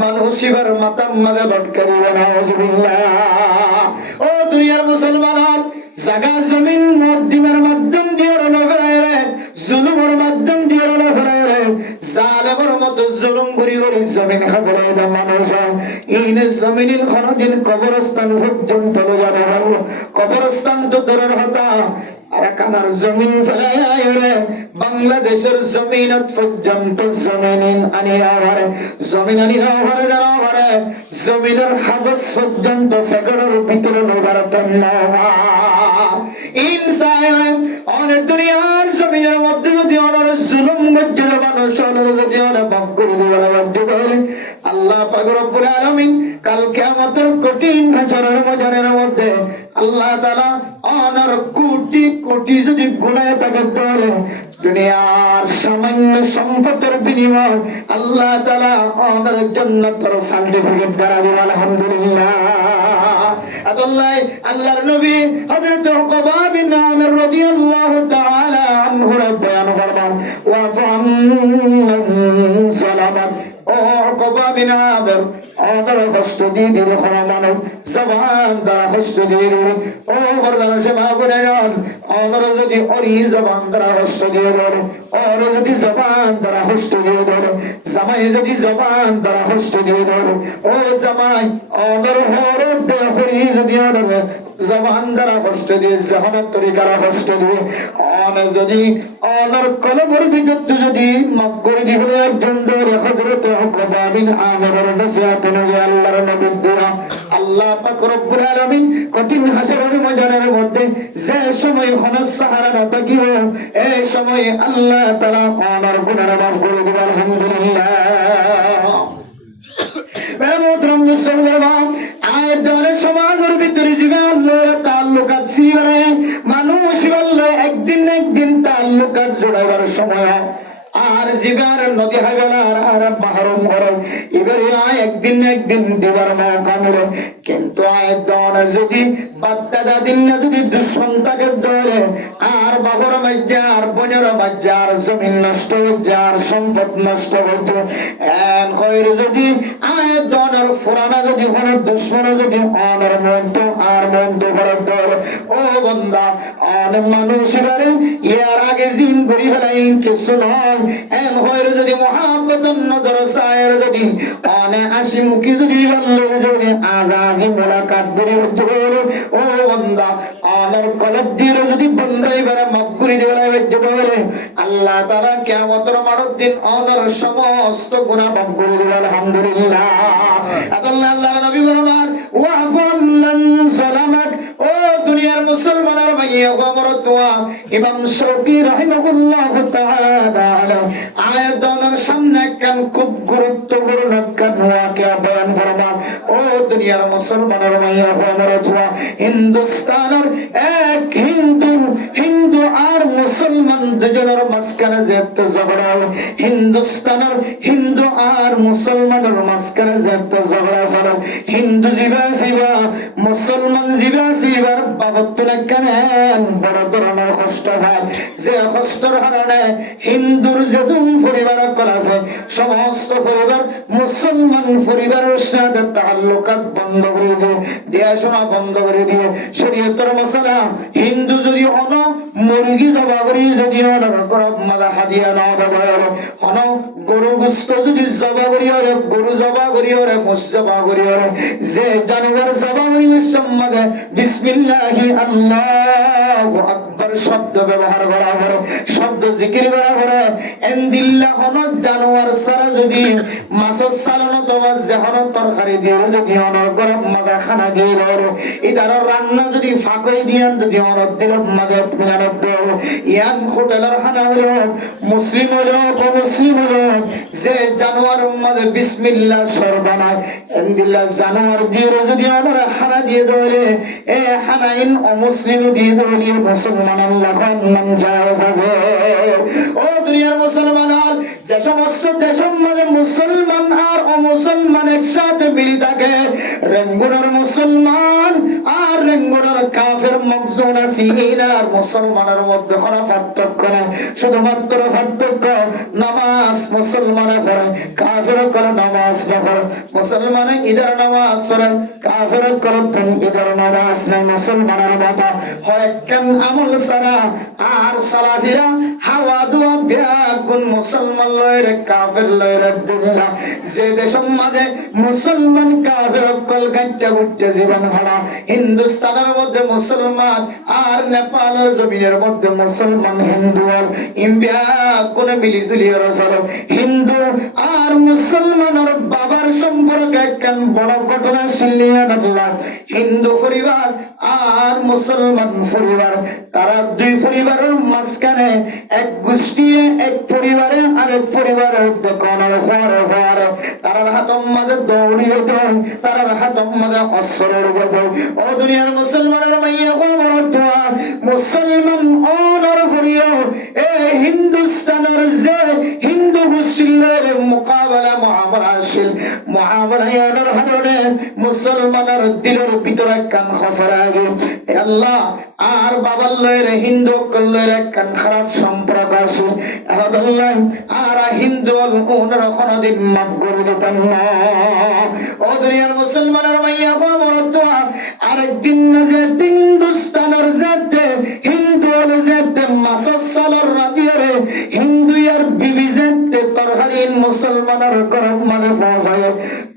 মানুষের মাথার মাঝে লটকা দিবেন। নাউজুবিল্লাহ। ও দুনিয়ার মুসলমান, জাগা জমিন মধ্যমের মাধ্যম দিয়ে জুলুমের মাধ্যম দিয়ে জালেমের মতো জুলুম করি করি জমিন খাবলে মানুষ এই জমিনের কোনদিন কবরস্থান পর্যন্ত যাবে পারবো। কবরস্থান তো দূরের হতা, আর কানার জমিন ফেলাইয়া বাংলাদেশের জমিন পর্যন্ত জমিন আনিয়া পারে, জমিন আনিয়া পারে যারা পারে জমিনের হাদস পর্যন্ত ফেকরের ভিতরে লোকার অনেক দুনিয়ার জমিনের মধ্যে যদি অনেক জুলুম করছে মানুষ যদি অনেক মাফ করে দেবে আল্লাহ পাক রব্বুল আলামিন কাল কিয়ামতের কঠিন হাসরের ময়দানের মধ্যে আল্লাহ তাআলা অনার কোটি কোটি যদি গুনাহ তাকে করে দুনিয়ার সামান্য সম্পদের বিনিময় আল্লাহ তাআলা অনার জান্নাতের সার্টিফিকেট দ্বারা দিবেন। আলহামদুলিল্লাহ। আল্লাহ আল্লাহর নবী হযরত উকবা বিন আমির রাদিয়াল্লাহু তাআলা আনহু বয়ান ফরমান ওয়া সালামান ও উকবা বিন আমির আমার কষ্ট দিয়ে দিল মানব জবান দ্বারা কষ্ট দিয়ে দিল। ও বরদান সেবা করে আমার যদি ওরি জবান দ্বারা কষ্ট দিয়ে ধরে, ওর যদি জবান দ্বারা কষ্ট দিয়ে ধরে, জামাই যদি জবান দ্বারা কষ্ট দিয়ে ধরে, ও জামাই আমার হর দেহরি যদি জবান দ্বারা কষ্ট দিয়ে জাহানের তরিকারা কষ্ট দিয়ে যদি অনর কলমের ভিতর যদি মাফ করে দিব একজন ধরে হযরত উকবা বিন আমিরের নসিহত অনুযায়ী আল্লাহর নবী দোয়া আল্লাহ পাক রব্বুল আলামিন কঠিন হাসরের ময়দানের মধ্যে যে সময় খনস সাহারা না থাকিব এই সময় আল্লাহ তাআলা অনর গুনাহ মাফ করে দিবেন। আলহামদুলিল্লাহ। বেমুতরম মুসলমান আয়াতের সমাজের ভিতরে জীবন তাল্লুকাত ছিল মানুষ বলল একদিন একদিন তাল্লুকাত জোড়াবার সময় আর জীবন নদী হাইবেলার আর বাহরম গরম এবারে একদিন একদিন দেবার মৌকা মিলে, কিন্তু আয়তন যদি বাচ্চা দাদিন না যদি দুশ্মন তাকে ধরে আর বাবর মাঝে আর বোনের মাঝে আর জমিন নষ্ট হচ্ছে আর সম্পদ নষ্ট হতো এর যদি আয়তনের ফুরানা যদি কোনো দুশ্মন যদি অনের মন্ত আর মন্ত করে ধরে ও বন্দা অনেক মানুষ ইয়ার আগে জিন করি ফেলাই কিছু নয় এন হয়ে যদি মহাব্বতন নজর সায়ের যদি অনে হাসি মুখী যদি বললে যদি আজাজি মোলাকাত ধরে বলে ও বন্দা অনের কলব দিয়ে যদি বন্দাই বেড়ে মাফ করে দেবে বলে আল্লাহ তাআলা কিয়ামতের মাঠের দিন অনের সমস্ত গুনাহ মাফ করে দেবে। আলহামদুলিল্লাহ। আল্লাহ আল্লাহর নবী বলেন ওয়াফান মান যালামাক ও দুনিয়ার মুসলমানের ভাইয়া আমার দোয়া ইমাম শৌকী রাহিমাহুল্লাহু তাআলা আয়াতের সামনে কেন খুব গুরুত্বপূর্ণ কেন ওয়াকিয়া বয়ান ফরমান। ও দুনিয়ার মুসলমানের ভাইয়া আমার দোয়া হিন্দুস্তানের এক হিন্দু আর মুসলমান দুজনের মাঝখানে যে একটা ঝগড়া হয়, হিন্দুস্তানের হিন্দু আর মুসলমানের মাঝখানে যে একটা ঝগড়া চলে, হিন্দু জিবা মুসলমান জিবার বাবদ কেন বড় ধরনের কষ্ট হয় যে কষ্টের কারণে হিন্দুর যে পরিবার আছে সমস্ত পরিবার মুসলমান পরিবারের সাথে তাল্লুকাত বন্ধ করে দিয়ে দেশনা বন্ধ করে দিয়ে শরীয়তের মশলা হিন্দু যদি হন মুরগি জবা করি যদি মাদা হাদিয়া না হন গরু গুস্ত যদি জবা করি গরু জবা করি মুস জবা করি যে জানুয়ার জবা করি সম্মাদে বিসমিল্লাহি আল্লাহু আকবার শব্দ ব্যবহার করা করে শব্দ জিকির করা করে এন্দিল্লাহ হন জানুয়ার সারা যদি মাছের সালানো তোমার যেহন তরকারি দিয়ে যদি অনর গরম মাদা খানা দিয়ে ইদার রান্না যদি ফাঁকই দিয়ান যদি অনর দিল মাদা ইয়ান হোটেলের খানা হলো মুসলিম হলো মুসলিম হলো যে জানুয়ার মাদে বিসমিল্লাহ সর্বনায় এন্দিল্লাহ জানুয়ার দিয়ে যদি অনর খানা দিয়ে ধরে এ হানাইন অমুসলিম দিয়ে ধরে মুসলমান আল্লাহ নাম জায়েজ আছে। ও দুনিয়ার মুসলমান যে সমস্ত দেশের মধ্যে মুসলমান আর অমুসলমান একসাথে মিলি থাকে, রেঙ্গুনার মুসলমান আর রেঙ্গুনার কাফের মকজুন আসিন আর মুসলমানের মধ্যে কোনো পার্থক্য নেই। শুধুমাত্র পার্থক্য নামাজ মুসলমানে পড়ে, কাফের করে নামাজ না পড়ে। মুসলমানে ঈদের নামাজ পড়ে, কাফের করে তুমি ঈদের নামাজ নেই। মুসলমানের মতো হয় কেন আমল সারা আর সালাফিরা হাওয়া দুয়া ব্যাগুন মুসলমান লয়ের কাফের লয়ের দুনিয়া। যে দেশের মাঝে মুসলমান কাফের কল গাঁটটা উঠতে জীবন হারা, হিন্দুস্তানের মধ্যে মুসলমান আর নেপালের জমিনের মধ্যে মুসলমান হিন্দু ইন্ডিয়া কোন মিলি জুলিয়ে রসল। হিন্দু আর মুসলমানের বাবার সম্পর্কে কেন বড় ঘটনা শিলিয়ে রাখলাম। হিন্দু পরিবার আর মুসলমান পরিবার, তারা দুই পরিবারের মাঝখানে এক গোষ্ঠী, এক পরিবারে আরেক পরিবারের দোকানের ফরে ফরে তারার হাতের মাঝে দৌড়িয়ে দৌড়, তারার হাতের মাঝে অস্ত্রের গজল। ও দুনিয়ার মুসলমানের মাইয়া মুসলমান অনর করিও এ হিন্দুস্তানের যে হিন্দু মুসলিমের মোকাবেলা মহাবরাশীল মহাবরায়ানোর হারণে মুসলমানের দিলের ভিতরে কান খসরা আগে আল্লাহ আর বাবার লয়ের হিন্দু কল্লের কান খারাপ সম্পর্ক আসে আল্লাহ আর হিন্দু ওনার কোনদিন মাফ করে দিতেন না। ও দুনিয়ার মুসলমানের মাইয়া আরেকদিন না যে হিন্দুস্তানের যাতে হিন্দু যাতে মাসালার রাদিয়ারে হিন্দু আর বিবি যাতে তরহারিন মুসলমানের গরম মাঝে পৌঁছায়,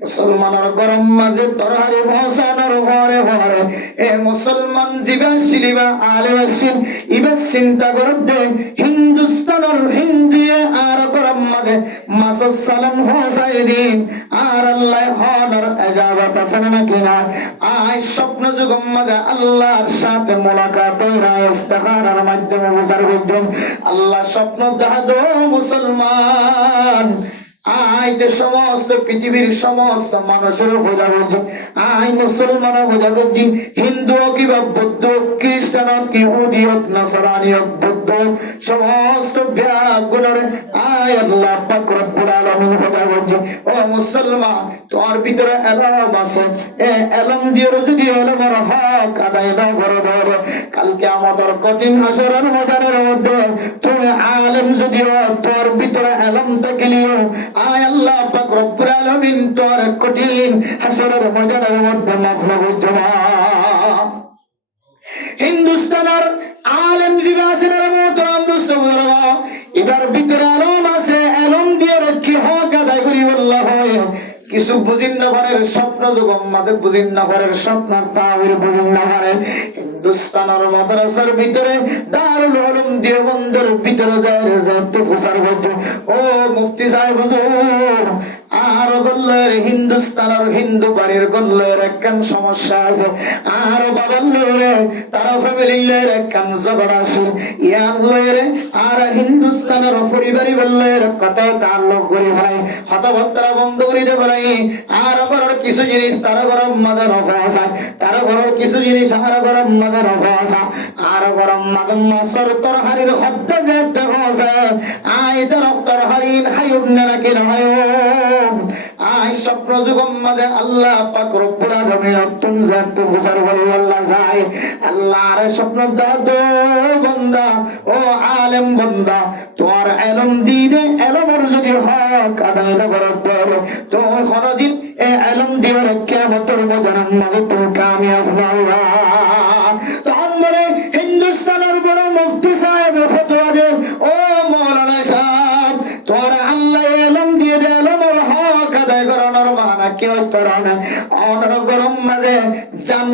মুসলমানের গরম মাঝে তরহারি পৌঁছানোর পরে পরে এ মুসলমান জিবা শিলিবা আলেবাসীন ইবা চিন্তা করতে হিন্দুস্তানের হিন্দুয়ে আর গরম মাঝে মাসাল সালাম পৌঁছায় দিন আর আল্লাহ হনর এজাবত আছে নাকি না। আই স্বপ্ন যুগম মাঝে আল্লাহর সাথে মোলাকাত ইস্তেখারার মাধ্যমে বুঝার বুঝুন আল্লাহ স্বপ্ন দেখা দো মুসলমান। আই যে সমস্ত পৃথিবীর সমস্ত মানুষের খোঁজা করছি, আই মুসলমান খোঁজা করছি, হিন্দু হোক কিংবা বৌদ্ধ হোক, খ্রিস্টান হোক, ইহুদি হোক, নাসরানি হোক, বৌদ্ধ সমস্ত ব্যাগুলোর আয় আল্লাহ পাক রব্বুল আলামিন খোঁজা করছি। ও মুসলমান তোমার ভিতরে এলম আছে, এ এলম দিয়ে যদি এলমের হক আদায় না করে ধরো, কালকে আমাদের কঠিন হাসরের ময়দানের মধ্যে তুমি আলেম যদি তোর ভিতরে এলম থাকলেও আয় আল্লাহ পাক রব্বুল আলামিন তোর কঠিন হাসরের ময়দানের মধ্যে মাফ করবে না। হিন্দুস্তানের আলেম জীবা আছে না মোহতরাম দোস্ত বুজুর্গ, এটার ভিতরে আলম আছে, আলম দিয়ে কি হক আদায় করি বললা হয়। কিছু বুঝিন না পারে স্বপ্ন যুগম মাদের বুঝিন না পারে স্বপ্নার তাবির বুঝিন না পারে। হিন্দুস্তানের মাদ্রাসার ভিতরে দারুল উলুম দেওবন্দের ভিতরে যাইতে ফুসার বলতো ও মুফতি সাহেব হুজুর আর গল্লের হিন্দুস্তানের হিন্দু বাড়ির গল্লের একখান সমস্যা আছে, আর বাবার লয়ে তারা ফ্যামিলির একখান ঝগড়া আছে ইয়ার লয়ে আর হিন্দুস্তানের পরিবারই বললের কথা তার লোক করি ভাই হতভত্রা বন্ধ করিতে পারে। আর ঘরের কিছু জিনিস তার গরম মাদের অফাসা, তার ঘরের কিছু জিনিস আর গরম মাদের অফাসা, আর গরম মাদের মাসর তোর হারির হত্যা যেতে হসে আই তোর তোর হারির হায়ুব নাকি নয়। আই স্বপ্ন যুগম মাদে আল্লাহ পাক রব্বুল আলামিন তুম জাত বুজার বলি আল্লাহ যায় আল্লাহর স্বপ্ন দাদো বান্দা ও আলেম বান্দা তোমার ইলম দিনে ইলমের যদি হক আদায় না করতে তো কোনদিন এই ইলম দিয়ে কিয়ামতের ময়দানে মাঝে তুমি কামিয়াব হবা। তখন বলে হিন্দুস্তানের বড় মুফতি সাহেব ফতোয়া দে ও মাওলানা সাহেব তোমার আল্লাহ ইলম দিয়ে দে ইলমের হক আদায় করানোর মানা কি হইতো না অনর গরম মাঝে জান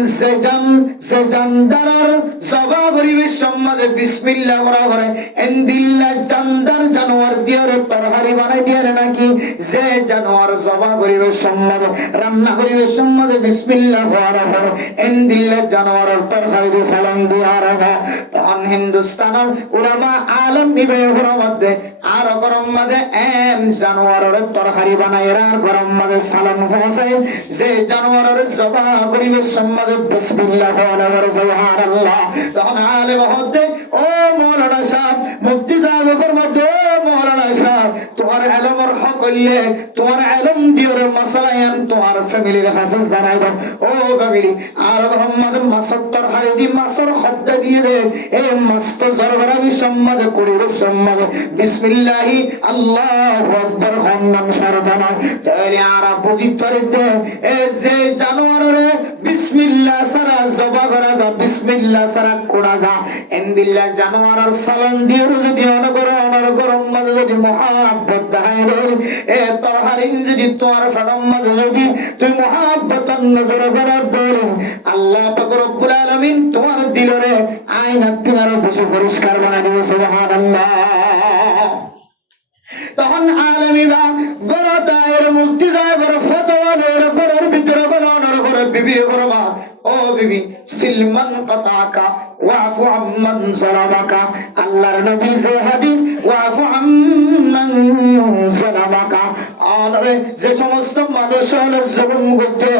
সে জানদার সবা পরিবেশ সম্মাদে বিসমিল্লাহ করা করে এন্দিল্লা জানদার জানোয়ার দিয়ে তরহারি বানাই দিয়ে নাকি যে জানোয়ার সবা পরিবেশ সম্মাদে রান্না পরিবেশ সম্মাদে বিসমিল্লাহ করা করে এন্দিল্লা জানোয়ারের তরহারি দিয়ে সালাম দিয়ে রাখা। তখন হিন্দুস্তানের উলামা আলেম বিবেকের মধ্যে আর গরম মাঝে এন জানোয়ারের তরহারি বানাই আর গরম মাঝে সালাম পৌঁছায় যে জানোয়ারের সবা পরিবেশ সম্মাদে বিসমিল্লাহ করা করে সুবহানাল্লাহ। তখন আলেম হতে ও মাওলানা সাহেব মুফতি সাহেব ফরমাতে ও মাওলানা সাহেব তোমার ইলমের হক হইলে তোমার ইলম দিওরে মাসালায়ান তোমার ফ্যামিলির কাছে জানাই দাও ও ফ্যামিলি আর মোহাম্মদ মাসত্তর হারিদি মাসর শব্দ দিয়ে দে এই মস্ত জরগরাবি সম্মাদ করির সম্মাদ বিসমিল্লাহি আল্লাহু আকবার হন্নাম শারদানা তাইলে আর বুঝি পারে দে এই যে জানোয়ারে বিসমিল্লাহ সারা জবা করা দা বিসমিল্লাহ সারা কোড়া যা এন্দিল্লাহ জানোয়ারের সালাম দিয়ে যদি অনগর মদ যদি মহাব্বত দেখায় রে এ তরহারিন যদি তোমার ফেরম মদ যদি তুই মহাব্বতন নজর করার দৌড়ে আল্লাহ পাক রব্বুল আলামিন তোমার দিলরে আয়না তিনারও বেশি পরিষ্কার বানাই দিবে সুবহানাল্লাহ। তখন আলমীরা গরতায়ের মুক্তি যায় বড় ফতোয়ানের গরের ভিতরে গলানোর ঘরে বিবির করবা ও বিবি সিলমান কাতাকা ওয়াফু আম্মান সালামাকা আল্লাহর নবী যে হাদিস ওয়াফু আম্মান সালামাকা আরে যে সমস্ত মানুষ হলে জুলুম করতে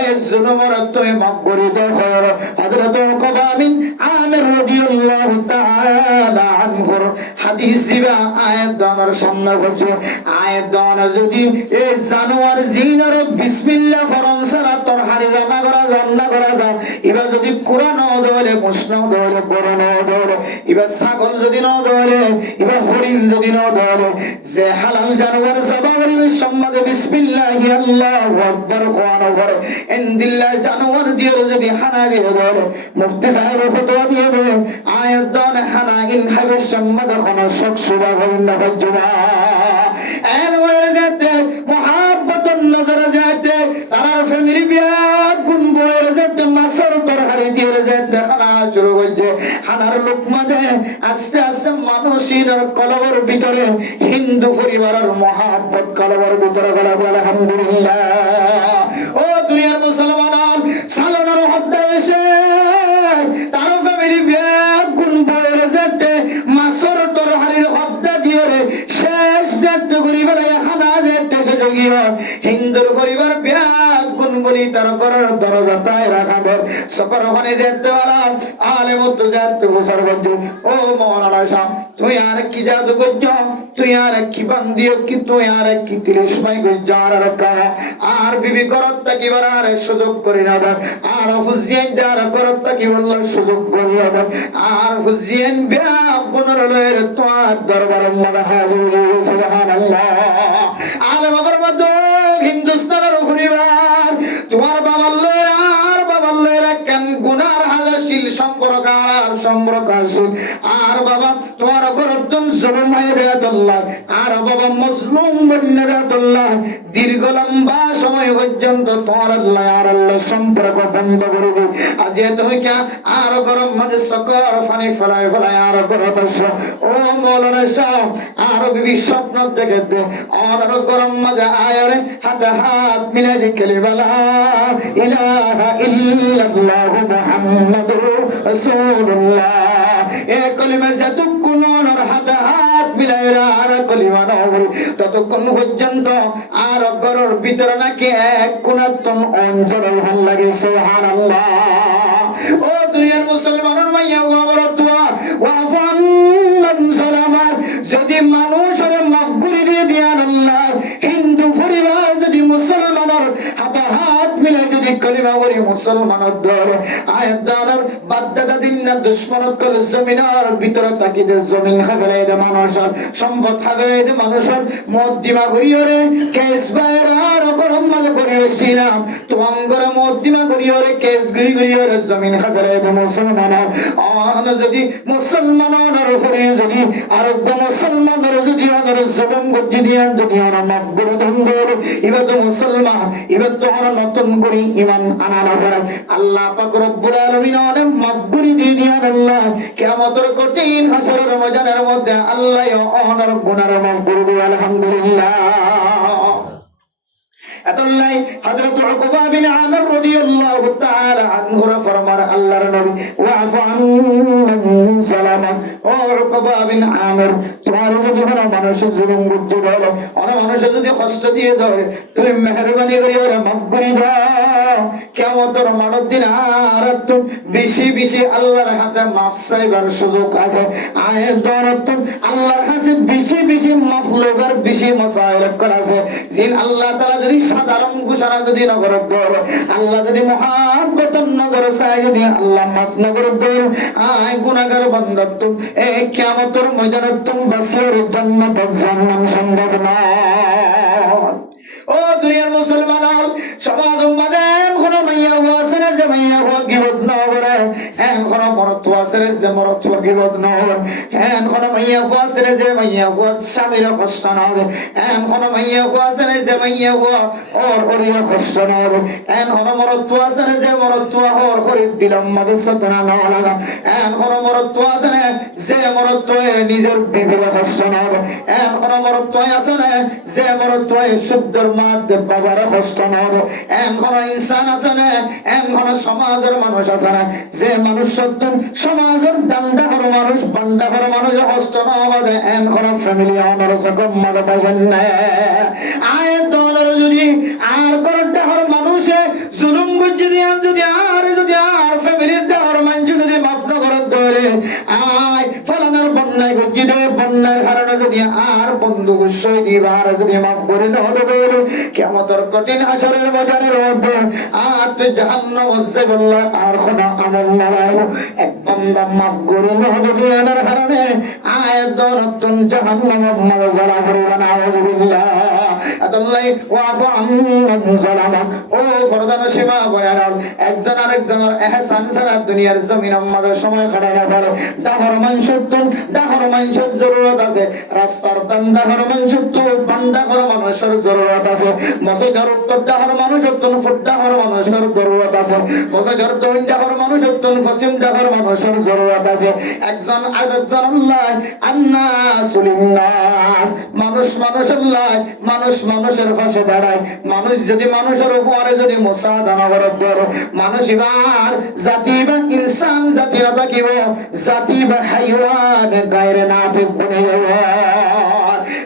এই জুলুমের তুমি মাফ করে দাও খয়র হযরত উকবা বিন আমির রাদিয়াল্লাহু তাআলা আনহু হাদিস দিবা আয়াত দানার সামনে করছে আয়াত দানা যদি এই জানোয়ার জিনার বিসমিল্লাহ ফরন সারা তোর হারি রান্না করা যায় এবার যদি কোরআন দলে মুসন দলে কোরআন দলে এবার ছাগল যদি ন দলে এবার হরিণ যদি ন দলে যে হালাল জানোয়ার সবারই সম্মানে বিসমিল্লাহি আল্লাহু আকবার কোরআন পড়ে ইনদিল্লাহ জানোয়ার দিয়ে যদি হানা দিয়ে দলে মুফতি সাহেব ফতোয়া দিয়ে আয়াত দানা হানা ইন হাবে সম্মাদ কোন শক সুবা হইনা বাজুবা এন ওরে যেতে মুহাব্বতুন নজর যেতে তার ফ্যামিলি বিয়া গুণ বইরে যেতে মাসর তরহারি দিয়ে যেতে খানা শুরু হইছে হানার লোকমা দে আস্তে আস্তে মানুষের কলবর ভিতরে হিন্দু পরিবারের মুহাব্বত কলবর ভিতরে গলা আলহামদুলিল্লাহ। ও দুনিয়ার মুসলমান সালানার হদ্দা এসে তার ফ্যামিলি বিয়া গুণ বইরে যেতে মাসর তরহারির হদ্দা দিয়ে শেষ যেতে গরিব হানা যেতে সেটা গিয়ে হিন্দুর পরিবার বিয়া গুণ বলি তার ঘরের দরজা তাই রাখা দর সকর ওখানে যেতে বলা আলে মতো যেতে বসার বন্ধু ও মৌলানা সাহেব তুই আর কি জাদু করছ তুই আর কি বান্দিও কি তুই আর কি 30 মাই করছ আর বিবি করত কি আর সুযোগ করি না আর ফুজিয়েন যার করত কি বলল সুযোগ করি না আর ফুজিয়েন বিয়া গুণর লয়ের তোমার দরবারে মনে হাজির সুবহানাল্লাহ। আলে মগর মধ্যে হিন্দুস্তানের পরিবার তোমার বাবার লয়ের আর বাবার লয়ের কেন গুনার হাজাশীল সম্পর্ক আসিল আর বাবা তোমার গরতন জুলুম হায়রাতুল্লাহ আর বাবা মজলুম বন্নারাতুল্লাহ দীর্ঘ লম্বা সময় পর্যন্ত তোমার আল্লাহ আর আল্লাহ সম্পর্ক বন্ধ করে দিই আজ এত হইকা আর গরম মাঝে সকর ফানি ফলায় আর গরতস ও মৌলানা সাহেব আর বিবি স্বপ্ন দেখে দে আর গরম মাঝে আয়রে হাতে হাত মিলাই দি কালিমা ইলাহা ইল্লাল্লাহ মুহাম্মাদুর রাসূলুল্লাহ এ কলিমা যতক্ষণ আর হাতে হাত মিলাই আর কলিমা নবরি ততক্ষণ পর্যন্ত আর ঘরের ভিতরে নাকি এক কোনাতন অঞ্চল ভাল লাগে সুবহানাল্লাহ। ও দুনিয়ার মুসলমানের মাইয়া ও আমার দোয়া ওয়াফান সালামাত যদি মানুষের মাফ করে দিয়ে আল্লাহ হিন্দু পরিবার যদি মুসলমানের হাতে হাত মিলাই যদি কলিমা বলি মুসলমানের দরে আয়াত দানার বাদদাদা দিন না দুশ্মন কল জমিনের ভিতরে তাকিদে জমিন হাবেলাই দে মানুষের সম্পদ হাবেলাই দে মানুষের মদ্দিমা করিয়রে কেস বাইর আর গরম মালে করিয়েছিলাম তোমাঙ্গর মদ্দিমা করিয়রে কেস করিয়রে জমিন হাবেলাই দে মুসলমানের আন যদি মুসলমানের উপরে যদি আর মুসলমানের যদি ওদের জবন গদি দিয়ে যদি ওরা মাফ করে দেন এবার তো মুসলমান এবার তো ওরা নতুন করে ঈমান আনার পর আল্লাহ পাক রব্বুল আলামিন ওদের মাফ করে দিয়ে আল্লাহ কিয়ামতের কঠিন হাসরের ময়দানের মধ্যে আল্লাহ ওদের গুনাহ মাফ করে দিবে আলহামদুলিল্লাহ। এত আল্লাহ হযরত উকবা বিন আমির রাদিয়াল্লাহু তাআলা আনহু ফরমান আল্লাহর নবী ওয়াফু আন সালামা ও উকবা বিন আমির তোমার যদি কোনো মানুষের জুলুম করতে বলো অন্য মানুষের যদি কষ্ট দিয়ে দাও তুমি মেহেরবানি করে ওরা মাফ করে দাও কিয়ামতের মানব দিন আর তুমি বেশি বেশি আল্লাহর কাছে মাফ চাইবার সুযোগ আছে আয়াত দরত আল্লাহর কাছে বেশি বেশি মাফ লবার বেশি মাসাইল আছে জিন আল্লাহ তাআলা যদি সাধারণ ঘোষণা যদি না করে দেয় আল্লাহ যদি মহাব্বতের নজর চাই যদি আল্লাহ মাফ না করে দেয় আয় গুনাহগার বান্দা তুমি এই কিয়ামতের ময়দানে তুমি বাসির জান্নাত জান্নাম সম্ভব না ও দুনিয়ার মুসলমান সমাজ উম্মাদের কোন মাইয়া আছে না যে মাইয়া গিবত না করে হ্যাঁ কোন মরত্ব আছে যে মরত্ব গিবত না করে হ্যাঁ কোন মাইয়া আছে যে মাইয়া স্বামীর কষ্ট না করে হ্যাঁ কোন মাইয়া আছে যে মাইয়া ওর ওরিয়া কষ্ট না করে হ্যাঁ কোন মরত্ব আছে যে মরত্ব ওর করে দিলাম মাদের সাথে না লাগা হ্যাঁ কোন মরত্ব আছে যে মরত্ব নিজের বিবির কষ্ট না করে হ্যাঁ কোন মরত্ব আছে যে মরত্ব শুদ্ধর মাধ্যমে বাবার কষ্ট না করে হ্যাঁ কোন ইনসান আছে না হ্যাঁ কোন সমাজের মানুষ আছে না যে মানুষ সত্য সমাজের ডান্ডা হর মানুষ বান্ডা হর মানুষ কষ্ট না হবে হ্যাঁ কোন ফ্যামিলি আমার সকম মাঝে পাইছেন না আয় দলের যদি আর করটা হর মানুষে জুলুম যদি আর ফ্যামিলির দেওয়ার মানুষ যদি মাফ না করে ধরে আয় ফলানার বন্যায় গজিদে বন্যার কারণে যদি আর বন্ধু গুসই দিবার যদি মাফ করে না হতে ধরে কিয়ামতের কঠিন হাসরের ময়দানের মধ্যে আর তুই জাহান্নাম হচ্ছে বললা আর কোন আমল না রাখো এক বান্দা মাফ করে না হতে দেওয়ার কারণে আয় দৌলতুন জাহান্নাম মাঝে জ্বালা পড়বে না আউযুবিল্লাহ আল্লাহ ওয়াফু আন যালামা ও ফরদান সীমা করে না একজন আরেকজনের ইহসান ছাড়া দুনিয়ার জমিনের মধ্যে সময় কাটানো পারে ডাহর মানুষের জরুরত আছে রাস্তার ডাহর মানুষের জরুরত আছে মসজিদের উত্তর ডাহর মানুষের ফুটডাহর মানুষের জরুরত আছে মসজিদের দক্ষিণ ডাহর মানুষের পশ্চিম ডাহর মানুষের জরুরত আছে একজন আরেকজন আল্লাহ আন্নাসু লিন্নাস মানুষের লাই মানুষের পাশে দাঁড়ায় মানুষ যদি মানুষের উপরে যদি মুসাআদা না করে মানুষ এবার জাতি বা ইনসান জাতি না থাকিব জাতি বা হাইওয়ান গায়রে না বনে যাব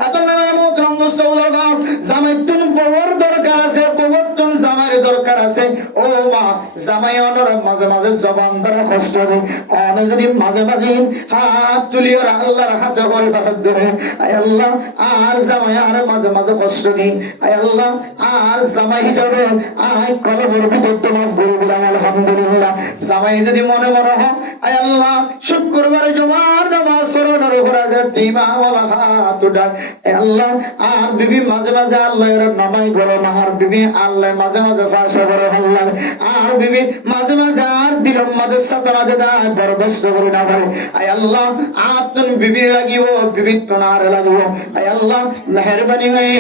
আল্লাহ মুহতারাম মুস্তাউলাম জামাইতুন বড় দরকার আছে বড়তুন জামাইয়ের দরকার আছে ও মা জামাই অনর মাঝে মাঝে জবান দ্বারা কষ্ট দেয় অনে যদি মাঝে মাঝে হাত তুলি আর আল্লাহর কাছে বল ধরে আয় আল্লাহ আর জামাই আর মাঝে মাঝে কষ্ট দেই আয় আল্লাহ আর জামাই হিসাবে আয় কলমের ভিতর তোমার বলে দিলাম আলহামদুলিল্লাহ জামাই যদি মনে মনে হয় আয় আল্লাহ শুক্রবারে জুমার নামাজ সরণের উপরে দিবা ওয়ালা হাত উঠায় আয় আল্লাহ আর বিবি মাঝে মাঝে আল্লাহর নামাই করে না আর বিবি আল্লাহ মাঝে মাঝে ফাঁসা করে আল্লাহ আর বিবি মাঝে মাঝে আর দিলম মাঝে সাথে মাঝে দায় বরদাস্ত করে না পারে আয় আল্লাহ আর তুমি বিবির লাগিব বিবি তোমার লাগিব আয় আল্লাহ মেহেরবানি হয়ে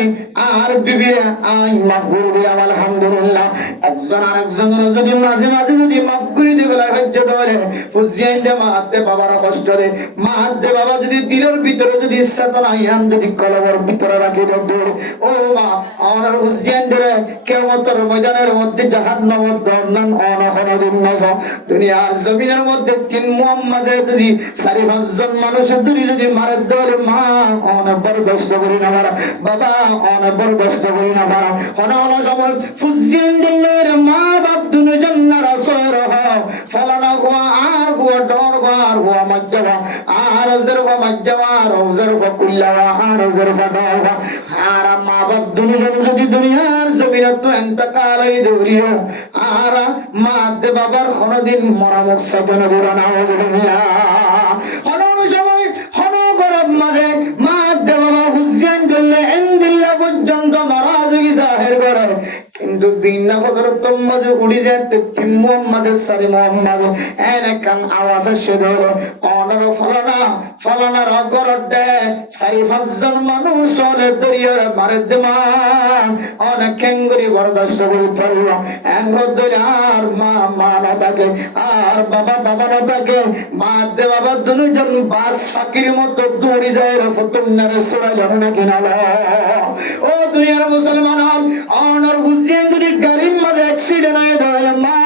আর বিবির আই মাফ করে দিলাম আলহামদুলিল্লাহ একজন আরেকজনের যদি মাঝে মাঝে যদি মাফ করে দিবে হজ্জ ধরে ফুজিয়ে দে মাতে বাবার কষ্ট রে মাতে বাবা যদি দিলের ভিতরে যদি ইচ্ছা তো নাই আন যদি কলমের ভিতরে রাখি দে ও মা আমার ফুজিয়ে দে কিয়ামতের ময়দানের মধ্যে জাহান্নামের দরনান অনহনদিন নজ দুনিয়ার জমিনের মধ্যে তিন মুহাম্মাদের যদি 4-5 মানুষের যদি মারে ধরে মা অনেক বরদাস্ত করি না পারা বাবা অনেক বরদাস্ত করি না পারা অন সময় ফুজিয়ে দিলের মা বাপ দুজন না রাসূল ফলানা গোয়া আর গোয়া ডর গোয়া আর গোয়া মজ্জাবা আর জরফা মজ্জাবা আর জরফা কুল্লাবা আর জরফা ডরবা আর মা বাপ দুজন যদি দুনিয়ার জমিনে তো ইন্তেকাল হই দৌড়িও আর মা দে বাবার কোনদিন মরামত সাধন দিবা না আউযুবিল্লাহ কোন সময় কোন গরব মাঝে মা দে বাবা হুসেন দিলে এন্দিল্লা পর্যন্ত নারাজগি জাহির করে কিন্তু বিনা হযরত মাঝে উড়ি যেতে তিন মুহাম্মাদের সারি মুহাম্মদ এনে কান আওয়াজ আসে ধরে অনর ফলনা রগরডে সারি পাঁচজন মানুষ হলে দরিয়ার মারে দেমান অনেক কেঙ্গুরি বরদাস্ত করে পড়ল এঙ্গর আর মা না থাকে আর বাবা না থাকে মা দে বাবা দুজন বাস ফাকির মতো দৌড়ি যায় ফতুন্নারে সরাই জানো না কিনা ও দুনিয়ার মুসলমান অনর বুঝিয়ে যদি গাড়ির মধ্যে অ্যাক্সিডেন্ট হয়ে যায় মা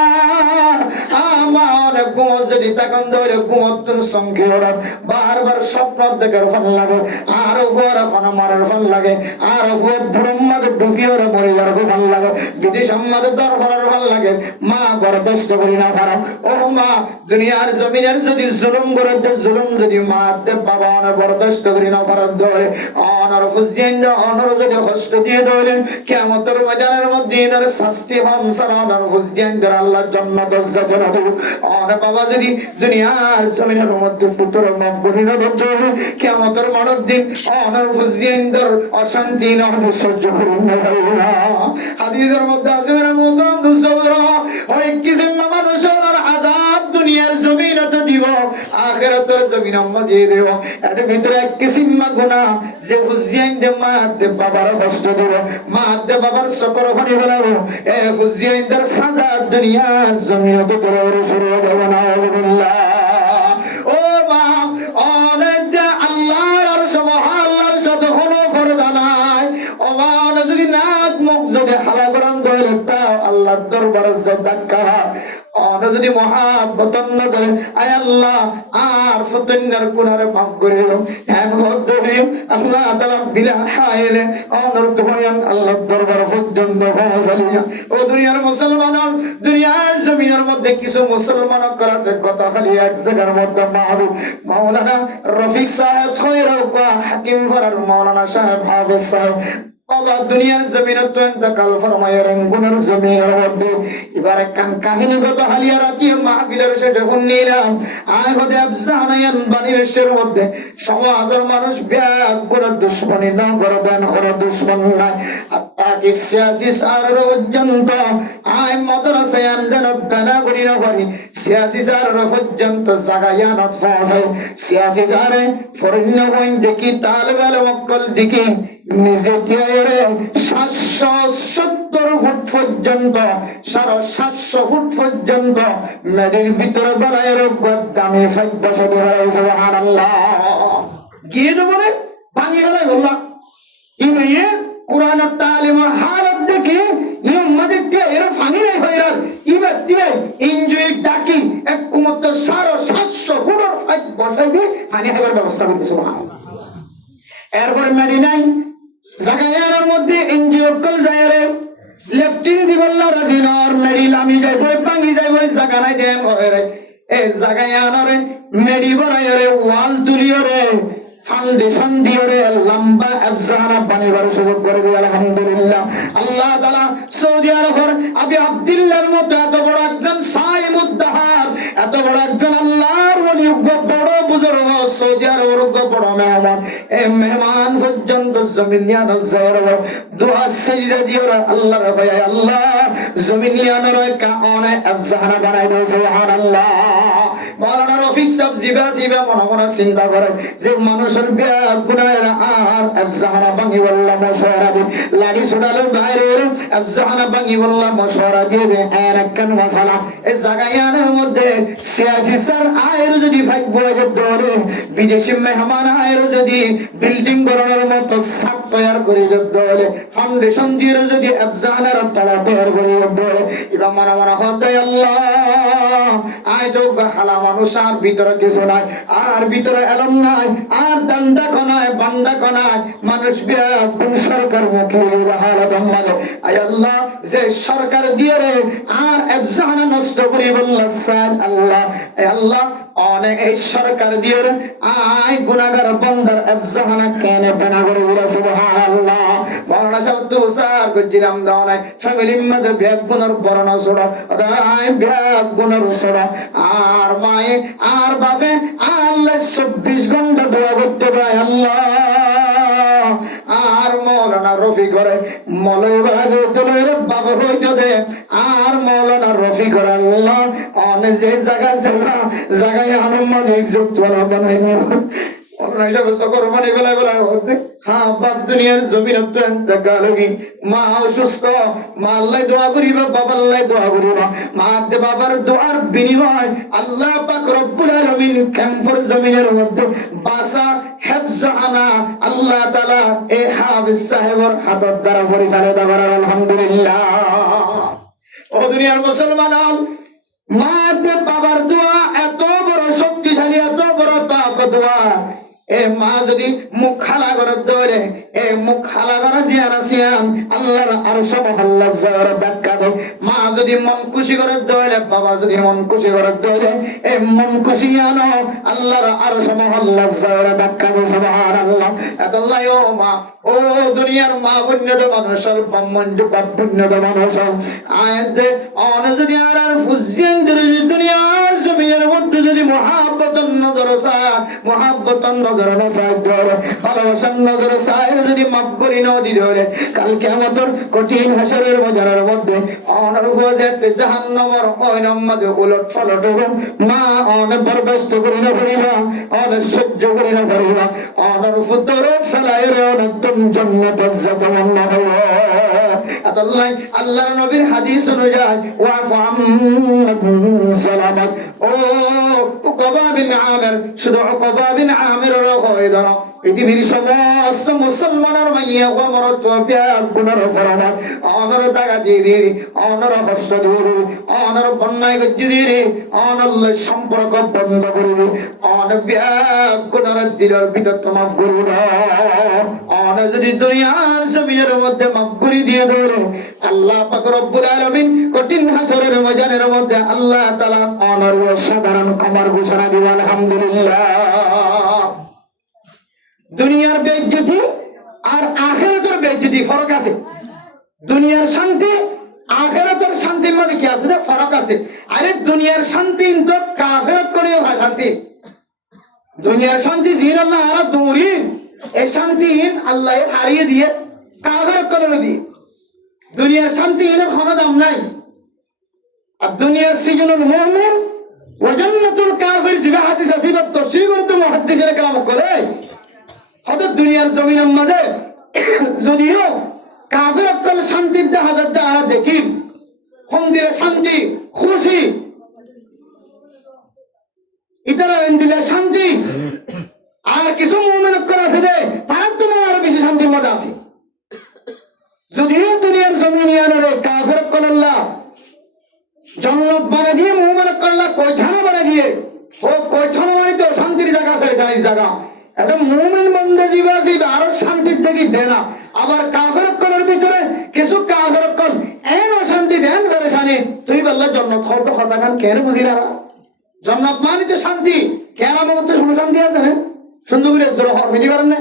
আমার ঘুম যদি তখন ধরে ঘুমতুন সঙ্গে ওরা বারবার স্বপ্ন দেখার ভাল লাগে আর ওর এখন মারার ভাল লাগে আর ওর ব্রহ্মাদের ঢুকি ওরা মরে যাওয়ার ভাল লাগে বিদেশ আমাদের দরবারের ভাল লাগে মা বরদাস্ত করি না পারো ও মা দুনিয়ার জমিনের যদি জুলুম করে জুলুম যদি মা দেব বাবা অনেক বরদাস্ত করি না পারো ধরে অনর ফুজিয়েন অনর যদি কষ্ট দিয়ে ধরেন কিয়ামতের ময়দানের মধ্যে এদের শাস্তি হন সারা অনর ফুজিয়েন ধরে আল্লাহর জান্নাত দরজা দেব অনে বাবা যদি দুনিয়ার জমিনের মধ্যে পুত্র মাফ করি না ধরে কিয়ামতের মানব দিন অনর ফুজিয়েন ধর অশান্তি না সহ্য করি না হাদিসের মধ্যে আছে মেরা মুহতারাম দুসবর ওই কিসম মানুষের আযাব দুনিয়ার জমিনতে দিব আখিরাতের জমিন মজে দেব এর ভিতরে এক কিসম গুনাহ যে ফুজিয়েন দে মা দে বাবার কষ্ট দেব মা দে বাবার সকর পানি ফেলাবো এ ফুজিয়েন দের সাজা দুনিয়ার জমিনতে তোর শুরু হবে না আল্লাহ ও মা অনেক আল্লাহর আরশ মহাল্লার সাথে হলো ফরদানাই ও মা যদি নাক মুখ যদি হালা করান দইলে তা আল্লাহর দরবারে ধাক্কা অনে যদি মহাব্বতন না করে আয় আল্লাহ আর ফতন্নার গুনারে মাফ করে দাও হ্যাঁ হদরে আল্লাহ তাআলা বিলা হাইলে অনর দয়ান আল্লাহর দরবার পর্যন্ত পৌঁছালিয়া ও দুনিয়ার মুসলমান দুনিয়ার জমিনের মধ্যে কিছু মুসলমান আছে কত খালি এক জায়গার মধ্যে মাহবুব মাওলানা রফিক সাহেব খয়রুল্লাহ হাকিম ফরার মাওলানা সাহেব হাফেজ সাহেব বাবা দুনিয়ার জমিনে তো ইন্তেকাল ফরমায়ের গুনার জমিনের মধ্যে এবার কান কাহিনীগত হালিয়া রাতি মাহফিলের শেষে শুনলাম আয় হদে আফজানায়ান বানিরেশের মধ্যে সমাজের মানুষ ব্যাগ করে দুশ্মনী না করে দেন করে দুশ্মন নাই আত্মাকে সিয়াসি সার পর্যন্ত আয় মাদ্রাসায়ান যেন বেনা করি না পারি সিয়াসি সার পর্যন্ত জাগায়ানত পৌঁছায় সিয়াসি সারে ফরন্য হইন দেখি তালবেল মক্কল দিকে নিজে 770 ফুট পর্যন্ত 750 ফুট পর্যন্ত মেডির ভিতরে গলায় দামি ফাইট বসে দেওয়া সুবহানাল্লাহ গিয়ে দেবো রে ভাঙি গেলায় বললাম কি মেয়ে কোরআনের তালিমের হালত দেখে ইমাদের দিয়ে এর ফানি নাই হইরান ইবার দিয়ে এনজয় ডাকি এক কুমত 750 ফুটের ফাইট বসাই দিয়ে ফানি খাবার ব্যবস্থা করতে সুবহানাল্লাহ এরপর মেডি নাই জাগায়ার মধ্যে এনজিও কল যায় রে লেফটিং দিবল্লা রাজিনর মেডি লামি যায় বই পাঙ্গি যায় বই জাগা নাই দেন হয় রে এ জাগায়ার রে মেডি বনায় রে ওয়াল তুলিও রে ফাউন্ডেশন দিও রে লম্বা আফজানা বানিবার সুযোগ করে দিয়ে আলহামদুলিল্লাহ আল্লাহ তাআলা সৌদি আরবের আবি আব্দুল্লাহর মতো এত বড় একজন সাইমুদ্দাহার এত বড় একজন আল্লাহর ওলি বড় বুজুর্গ সৌদি আরবের বড় মেহমান এই মেহমান পর্যন্ত জমিনিয়ান জয়ের দোয়া সিজদা দিও আল্লাহর হয় আল্লাহ জমিনিয়ানের কানে আফজানা বানাই দাও সুবহানাল্লাহ মাওলানা রফিক সাহেব জিবা মনে মনে চিন্তা করে যে মানুষের ব্যাগ গুনাহের আর আফজানা ভাঙি বললাম মশওয়ারা দি লাড়ি ছুড়ালের বাইরে আফজানা ভাঙি বললাম মশওয়ারা দিয়ে দে একখান মশালা এই জাগায়ানের মধ্যে সিয়াসি স্যার আয়ের যদি ভাগ্য যে ধরে বিদেশি মেহমান আয়ের যদি বিল্ডিং বানানোর মতো ছাদ তৈরি করে ধরে ফাউন্ডেশন দিয়ে যদি আফজানার তলা তৈরি করে ধরে এটা মানা মানা হতে আল্লাহ আয় তো হালা মানুষ আর ভিতরে কিছু নাই আর ভিতরে এলম নাই আর দান্ডা কোনায় বান্ডা কোনায় মানুষ কোন সরকার মুখে হালত মালে আয় আল্লাহ যে সরকার দিয়ে রে আর আফজানা নষ্ট করে বললা সাল আল্লাহ এ আল্লাহ অনেক এই সরকার দিয়ে রে আয় গুনাহগার বান্দার আফজানা কেনে বানা করে দিলা সুবহানাল্লাহ মাওলানা সাহেব তো স্যার গজিরাম দাওনে ফ্যামিলির মধ্যে ব্যাগ গুনার বরনা ছড়া আয় ব্যাগ গুনার ছড়া আর মায়ে আর বাপে আল্লাহ 24 ঘন্টা দোয়া করতে দেয় আল্লাহ আর মৌলানা রফি করে মৌলভীর বাবু হইতে দে আর মৌলানা রফি করে আল্লাহ অনেক যে জায়গা জায়গায় আনন্দ যুক্ত বানাই হ্যাঁ বাপ দুনিয়ার জমিন মা অসুস্থ মা আল্লাহ দোয়া করিবা বাবা আল্লাহ দোয়া করিবা মা দে বাবার দোয়ার বিনিময় আল্লাহ পাক রব্বুল আলামিন ক্যাম্পর জমিনের মধ্যে বাসা হেফজ আনা আল্লাহ তাআলা এই হাফেজ সাহেবের হাতের দ্বারা পরিচালিত করার আলহামদুলিল্লাহ। ও দুনিয়ার মুসলমান মা দে বাবার দোয়া এত বড় শক্তিশালী এত বড় তাকতওয়ার এ মা যদি মুখ খালা করে ধরে এ মুখ খালা করে জিয়ান আল্লাহর আরশ মহল্লা জোর ব্যাখ্যা দেয় মা যদি মন খুশি করে ধরে বাবা যদি মন খুশি করে ধরে এ মন খুশি আনো আল্লাহর আরশ মহল্লা জোর ব্যাখ্যা দেয় সুবহানাল্লাহ। এতল্লাই ও মা ও দুনিয়ার মা পুণ্যদ মানুষের ব্রহ্মাণ্ড পুণ্যদ মানুষ আয়াত অন যদি আর ফুজিয়ান দুনিয়ার জমিনের মধ্যে যদি মহাব্বতন নজর সা মহাব্বতন নজর ভালোবাসার নজর সাহেব যদি মাফ করি নদী ধরে কাল কিয়ামতের কঠিন হাসরের ময়দানের মধ্যে অনর হয়ে জাহান্নামের ওইনার মধ্যে উলট পালট হবে মা অনেক বরদাস্ত করি না পারিবা অনেক সহ্য করি না পারিবা অনর ফুতর ফেলাই রে অনন্তম জান্নাতের জাতমান হলো। আল্লাহ আল্লাহর নবীর হাদিস অনুযায়ী ওয়াফু সালামাত ও উকবা বিন আমির শুধু উকবা বিন আমির হয়ে দাঁড়াও পৃথিবীর সমস্ত মুসলমানের মাইয়া ও মরত গুণের ফরমান অনর দাগা দিয়ে দিই অনর হস্ত দিয়ে অনর বন্যায় গজ্জি দিয়ে অনর সম্পর্ক বন্ধ করবে অন গুণের দিলের ভিতর তো মাফ করবে অন যদি দুনিয়ার জমিনের মধ্যে মাফ করে দিয়ে ধরে আল্লাহ পাক রব্বুল আলামিন কঠিন হাসরের ময়দানের মধ্যে আল্লাহ তাআলা অনর সাধারণ ক্ষমার ঘোষণা দিবেন আলহামদুলিল্লাহ। দুনিয়ার বেইজ্জতি আর আখিরাতের বেইজ্জতি ফরক আছে। দুনিয়ার শান্তি আখিরাতের শান্তির মধ্যে কি আছে ফরক আছে। আরে দুনিয়ার শান্তি তো কাফিরত করেও শান্তি দুনিয়ার শান্তি জিন আল্লাহ আর দৌড়ি এই শান্তিহীন আল্লাহ হারিয়ে দিয়ে কাফিরত করে দিয়ে দুনিয়ার শান্তিহীনের কোনো দাম নাই। আর দুনিয়ার সিজনুল মুমিন ওয়া জান্নাতুল কাফির জিবা হাদিস আছে বা তাফসীর করতে মুহাদ্দিসের কালাম করে হয়তো দুনিয়ার জমিনের মধ্যে যদিও কাফের অকল শান্তির হাজার দ্বারা দেখি মন্দিরে শান্তি খুশি ইতারা দিলে শান্তি আর কিছু মুমিন অকল আছে রে তার তো আরো বেশি শান্তির মধ্যে আছে। যদিও দুনিয়ার জমিনে আনরে কাফের অকল আল্লাহ জন্নত বানিয়ে দিয়ে মুমিন অকল আল্লাহ কয়খানা বানিয়ে দিয়ে ও কয়খানা বানিয়ে তো শান্তির জায়গা করে জানিস জায়গা একটা মুমিন বান্দা জীবা জীবা আরো শান্তির দেখি দেয় না। আবার কাফের কলের ভিতরে কিছু কাফের কল এন অশান্তি দেন পেরেশানি তুই বললে জন্নত হতো হতাকান কেন বুঝি না জন্নত মানে তো শান্তি কেন আমাকে তো শান্তি আছে না সুন্দর করে জোর হরমিতি পারেন না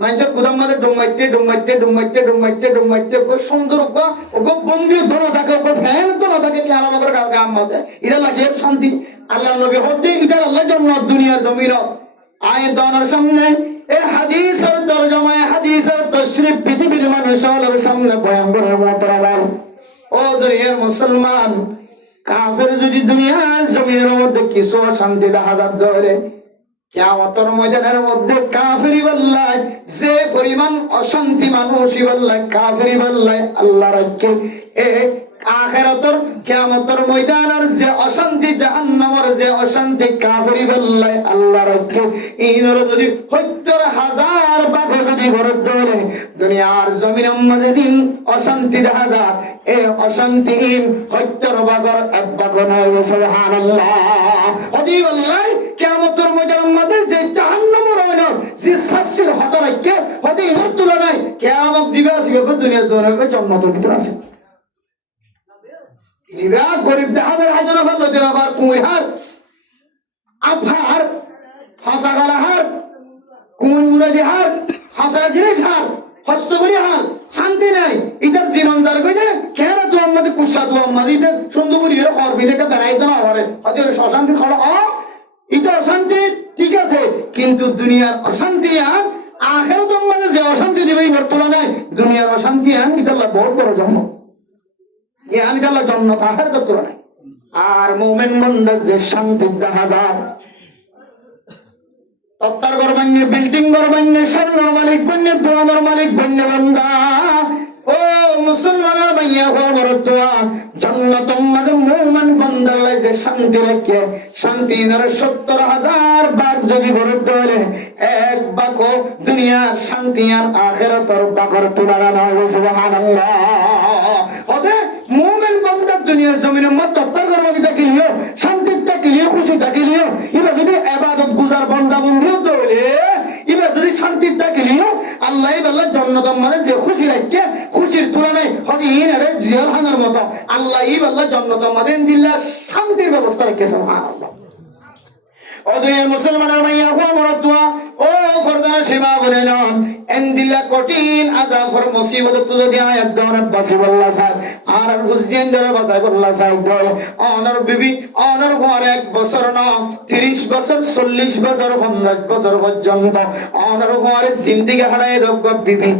মানুষের গুদাম মাঝে ডুমাইতে ডুমাইতে ডুমাইতে ডুমাইতে ডুমাইতে সুন্দর ওকে বন্ধু ধরো থাকে ওকে ফ্যান তো না থাকে কেন আমাদের গাম মাঝে এটা লাগে শান্তি আল্লাহ নবী হতে ইদার আল্লাহ জন্নত দুনিয়ার জমির আয়াত দানের সামনে এই হাদিসের তরজমায় হাদিসের তাশরীফ পৃথিবীর মানুষের সামনে বয়ান করার মতরাবাল ও দুনিয়ার মুসলমান কাফের যদি দুনিয়ার জমিনের মধ্যে কিছু শান্তি দেখা ধরে কিয়ামতের ময়দানের মধ্যে কাফেরি বল্লায় যে পরিমাণ অশান্তি মানুষই বল্লায় কাফেরি বল্লায় আল্লাহ রাখে এ আখিরাতের কিয়ামতের ময়দানের যে অশান্তি জাহান্নামের যে অশান্তি কাফেরি বল্লায় আল্লাহ রাখে ইনর যদি ৭০,০০০ ভাগ যদি ঘরে ধরে দুনিয়ার জমিনের মধ্যে দিন অশান্তি দেখা যায় এই অশান্তি ৭০ ভাগের এক ভাগ নয় সুবহানাল্লাহ হদি বল্লায় কিয়ামতের ময়দানের মধ্যে যে জাহান্নামের হইল যে শাস্তির হতে রাখে হদি ইনর তুলনায় কিয়ামত জিবা জিবা দুনিয়ার জমিনে জান্নাতের ভিতর আছে জিবা গরিব দেহাদের হাজার ভালো দিন আবার কুইহার আফার হাসাগালা হার কুইউরাজি হার হাসা জিনিস হার হস্তকরি হার শান্তি নাই ইদার জীবন যার কইলে কেরা তো আমাদের কুসা তো আমাদের ইদার সুন্দর করে এর খর বিলেকে বেড়াইতে না পারে হয়তো অশান্তি খড় এটা অশান্তি ঠিক আছে কিন্তু দুনিয়ার অশান্তি আর আখিরাতের মাঝে যে অশান্তি দিবে এর তুলনায় দুনিয়ার অশান্তি আনি আল্লাহ বহুত বড় জন্ম আনি আল্লাহ জন্নত আখিরাতের তুলনায়। আর মুমিন বান্দা যে শান্তি দেখা যায় তত্তার ঘর বানিয়ে বিল্ডিং ঘর বানিয়ে স্বর্ণর মালিক বানিয়ে দোয়ানোর মালিক বানিয়ে বান্দা ও মুসলমানের ভাইয়া হো বড়তুয়া জান্নাতুল মাদে মুমিন বান্দাল্লাহ যে শান্তি রাখে শান্তি ধরে ৭০,০০০ ভাগ যদি গড়ে তোলে এক ভাগ দুনিয়ার শান্তি আর আখিরাতের ভাগের তুলনা নয়। সুবহানাল্লাহ। ওদে মুমিন বান্দা দুনিয়ার জমিনের মত তত্তার ঘর মধ্যে থাকিলিও শান্তি থাকিলিও খুশি থাকিলিও এবার যদি ইবাদত গুজার বান্দা বন্দিও তোলে এবার যদি শান্তি থাকিলিও আল্লাহ বলে জান্নাতের মাঝে যে খুশি রাখে খুশির তুলনায় হদিন আরে জিয়ালখানার মতো আল্লাহ বলে জান্নাতের মাঝে দিল্লা শান্তির ব্যবস্থা রাখে। সুবহানাল্লাহ। ওদে মুসলমানের মাইয়া হো মরতুয়া ও ফরদানা সেবা বলে নন এন্দিল্লা কঠিন আযাফর মুসিবত তো যদি আয়াত দরে বাসি বল্লা সাহেব আর হুজেন দরে বাসাই বল্লা সাহেব দল অনর বিবি অনর ঘর ১ বছর ন ৩০ বছর ৪০ বছর ৫০ বছর পর্যন্ত অনর ঘরে জিন্দেগি হারায় দগ্গ বিবি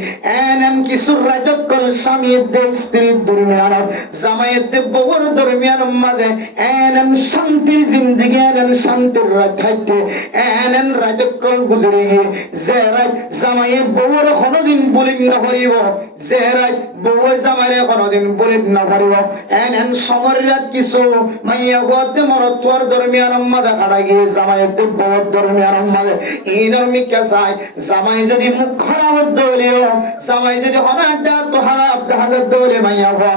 এন কিছু রাজকল স্বামীর দে স্ত্রীর দরমিয়ান জামাইয়ের দে বউর দরমিয়ান মাঝে এন শান্তির জিন্দেগি এন শান্তির থাকতে এন রাজকল গুজরে গিয়ে যে রাজ জামাইয়ের বউর কোনদিন বলি না করিব যে রাজ বউ জামাইরে কোনদিন বলি না করিব এন সমরের রাত কিছু মাইয়া গোতে মরতোর দরমিয়ান মাঝে খাড়া গিয়ে জামাইয়ের বউর দরমিয়ান মাঝে এই নরমিকা চাই জামাই যদি মুখ খারাপ দলিও জামাই যদি হরাটা তো হারাপ দেখালে দলে মাইয়া গো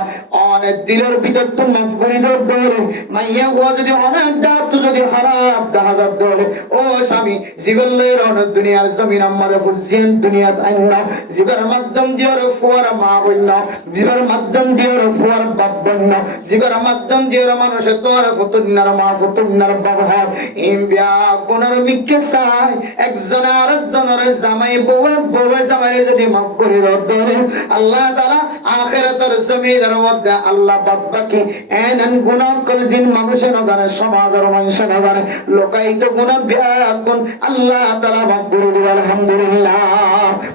অনেক দিলের ভিতর তো মাফ করে দলে মাইয়া গো যদি হরাটা তো যদি হারাপ দেখা দলে ও স্বামী জীবন লয়ের অনেক দুনিয়ার জমিন আমাদের বুঝছেন দুনিয়াত আইন জীবের মাধ্যম দিয়ে ফুয়ার মা বন্য জীবের মাধ্যম দিয়ে ফুয়ার বাপ বন্য জীবের মাধ্যম দিয়ে মানুষের তোর ফুতুন্নার মা ফুতুন্নার বাবা হয় ইমবিয়া কোনার মিকে চাই একজন আরেকজনের জামাই বউয়ে জামাইরে যদি মাফ করে দলে আল্লাহ তাআলা আখিরাতের জমিনের মধ্যে আল্লাহ বাবাকে এনন গুনাহ কলজিন মানুষের জানে সমাজের মানুষের জানে লোকাইত গুনাহ বিয়াকুন আল্লাহ তাআলা মাফ করে দিবেন। আলহামদুলিল্লাহ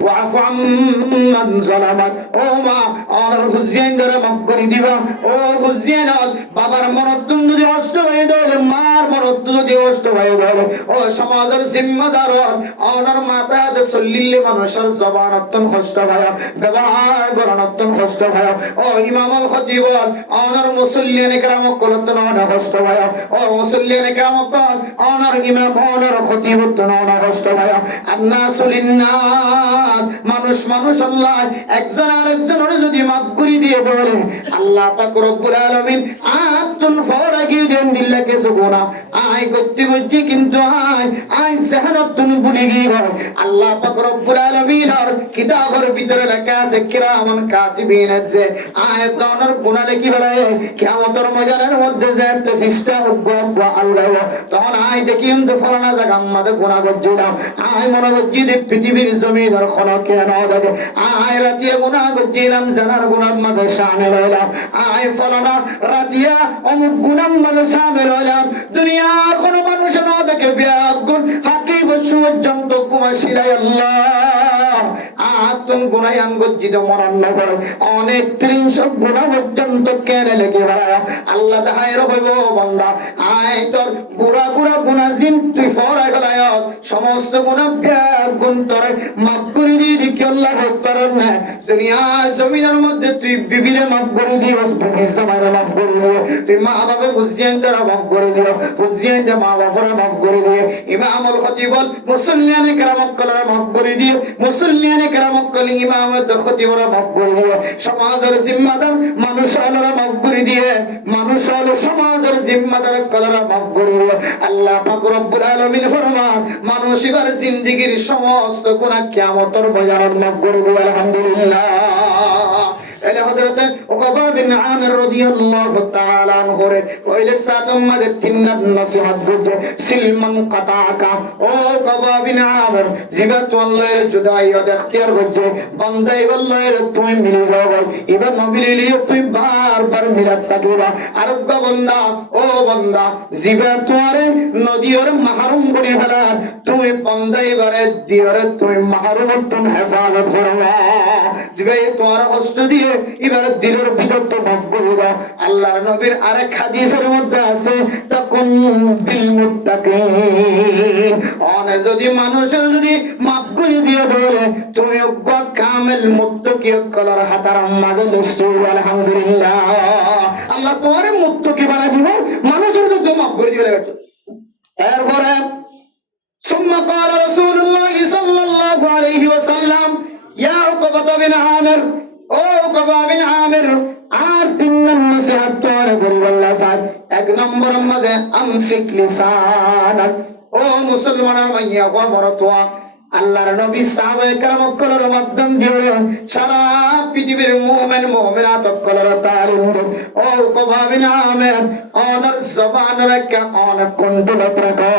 ওয়াফু আম্মান যালামাত ও মা আর হুজেন ধরে মাফ করে দিবা ও হুজেন বাবার মরদ যদি কষ্ট হয়ে দলে মার মরদ যদি কষ্ট হয়ে দলে ও সমাজের জিম্মাদার অনার মাথাতে চলিলে মানুষের জবান অত্যন্ত কষ্ট হয় ব্যবহার করার অত্যন্ত কষ্ট হয় ও ইমামুল খতিব অনার মুসল্লিয়ানে কেরাম কলত না কষ্ট হয় ও মুসল্লিয়ানে কেরাম কল অনার ইমাম অনার খতিব তো না কষ্ট হয় আন্নাসুলিন্নাস মানুষ আল্লাহ একজন আরেকজনের যদি মাফ করে দিয়ে বলে আল্লাহ পাক রব্বুল আলামিন আতুন ফরাগি দেন দিল্লা কিছু গুনাহ আই করতে কিন্তু আই জাহানাতুন ভুলে গিয়ে আল্লাহ পাক রব্বুল আলামিন আর কিতাবের ভিতরে লেখা আছে কিরামান কাতিবিন আছে আয়াত দনের গুনাহ লিখি বলে কিয়ামতের ময়দানের মধ্যে যে একটা ফিস্টা গব্বা আল্লাহ তখন আই দেখি কিন্তু ফলানা জায়গা আমাদের গুনাহ করছিলাম আই মনে করছি যে পৃথিবীর জমিনের কোনো কেন দেখে আই রাতিয়া গুনাহ করছিলাম জানার গুনাহ মধ্যে শামিল হইলাম আই ফলানা রাতিয়া অমুক গুনাহ মধ্যে শামিল হইলাম দুনিয়ার কোনো মানুষ না দেখে বিয়াগুন ফাঁকি বসু পর্যন্ত কুমাশিরাই আল্লাহ আতুন গুনায়ান গজ্জিত মরণ নগর অনেক ৩০০ গুনাহ পর্যন্ত কেনে লেগে বেড়ায় আল্লাহ দাহাইর হইব বান্দা আয় তোর গুড়া গুনাহ জিন তুই ফরাই গলায় সমস্ত গুনাহ গুণ তোর মাফ করে দিয়ে দেখি আল্লাহ করেন না দুনিয়ার জমিনের মধ্যে তুই বিবিরে মাফ করে দিস বিবি জামাইরে মাফ করে দিও তুই মা বাবা বুঝিয়েন তারা মাফ করে দিও বুঝিয়েন যে মা বাবারে মাফ করে দিও ইমামুল খতিব মুসল্লিয়ানে কেরাম কলরা মাফ করে দিও মুসল্লিয়ানে কেরাম কল ইমামত খতিবরা মাফ করে দিও সমাজের জিম্মাদার মানুষ আল্লাহরা মাফ করে দিয়ে মানুষ হলো সমাজের জিম্মাদার কলরা মাফ করে দিও আল্লাহ পাক রব্বুল আলামিন ফরমান মানুষ এবার জিন্দেগীর সমস্ত গুনাহ কিয়ামতের ময়দানে মাফ করে দিও। আলহামদুলিল্লাহ কইলে হযরত উকবা বিন আমির রাদিয়াল্লাহু তাআলা আনহু কইলে সাদম মাদে তিননার নসিহত করতে সিলমান কাতাকা ও উকবা বিন আমির জিবাত আল্লাহর জুদাইয়ত ইখতিয়ার করতে বান্দাই আল্লাহর তুমি মিলে যাও এবার নবিলিয়ে তুই বারবার মিলাত থাকিবা আর বান্দা ও বান্দা জিবাত তোরে নদিয়র মাহরুম করি ফেলা তুই বান্দাই বারে দিয়রে তুই মাহরুম তুম হেফাজত করবা জিবে তোর কষ্ট দিয়ে এবার দিলের ভিতর তো মাফ করে দাও আল্লাহর নবীর আরেক হাদিসের মধ্যে আছে তাকুন বিল মুত্তাকিন অনে যদি মানুষের যদি মাফ করে দিয়ে বলে তুমি কামেল মুত্তাকি কলার হাতার আমাদের লিস্ট আলহামদুলিল্লাহ আল্লাহ তোমারে মুত্তাকি বানাই দিব মানুষের যদি মাফ করে দিয়ে বেটো এরপরে ثم قال رسول الله صلى الله عليه وسلم يا عقبة بن عامر او عقبة بن عامر আর তিন নম্বর নসিহত তোর গরিব আল্লাহ সাহেব এক নম্বর মধ্যে আমসিক লিসানাক ও মুসলমানের মাইয়া খবর তোয়া আল্লাহর নবী সাহাবায়ে কেরাম কলর মাধ্যম দিয়ে সারা পৃথিবীর মুমিন মুমিনাত কলর তালিম ও উকবা বিন আমির অনার জবান রাখা অনার কন্ট্রোল রাখা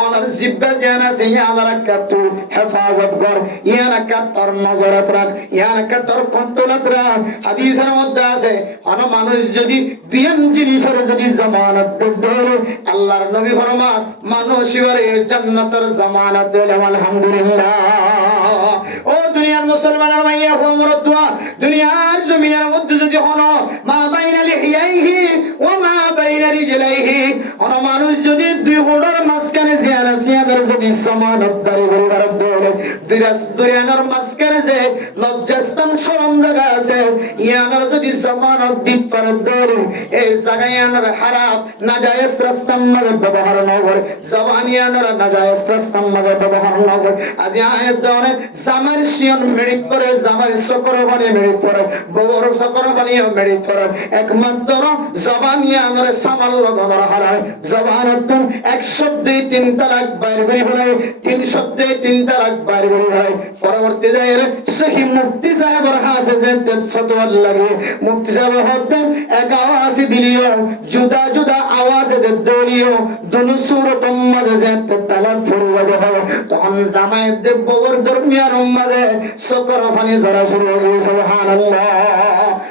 অনার জিব্বা জানা সে ইয়াদ রাখা তুই হেফাজত কর ইয়ানাকা তোর নজরত রাখ ইয়ানাকা তোর কন্ট্রোলত রাখ হাদিসের মধ্যে আছে অন মানুষ যদি দুইন জিনিসের যদি জামানত দেয় আল্লাহর নবী ফরমান মানুষ এবারে জান্নাতের জামানত আলহামদুলিল্লাহ ও দুনিয়ার মুসলমানের মাইয়া ওমর দোয়া দুনিয়ার জমিনের মধ্যে যদি হনো মা বাইনা লিহিয়াইহি ওয়া মা বাইনা রিজলাইহি ওনা মানুষ যদি দুই গোড়র মাঝখানে জিয়ারা সিয়াদের যদি সমানত দাঁড়ি করিবার দলে দুনিয়ার মাঝখানে যে লজ্জাস্থান শরম জায়গা আছে ইয়ানার যদি সমানত দিত পারে দলে এই জায়গায় ইয়ানার হারাম নাজায়েজ রাস্তার মধ্যে ব্যবহার না করে জবানিয়ানার নাজায়েজ রাস্তার মধ্যে ব্যবহার না করে আজ আয়াত দাওনে জামার শিয়ন মেরিট করে জামার সকর বানি মেরিট করে বড় সকর বানি মেরিট করে একমাত্র জবানিয়ানার সামাল লগর হারায় জবানত এক শব্দে তিন তালাক বাইর করে বলে তিন শব্দে তিন তালাক বাইর করে বলে পরবর্তী যায় সহি মুফতি সাহেবের হাসে যে ফতোয়া লাগে মুফতি সাহেব হতেন এক আওয়াজ দিলিও জুদা জুদা আওয়াজ দে দলিও দুনো সূরত মধ্যে যে তালাক ফুরবে হয় তখন জামায়েত দে ববর দরমিয়ান মধ্যে সকর ফানি জরা শুরু হলো সুবহানাল্লাহ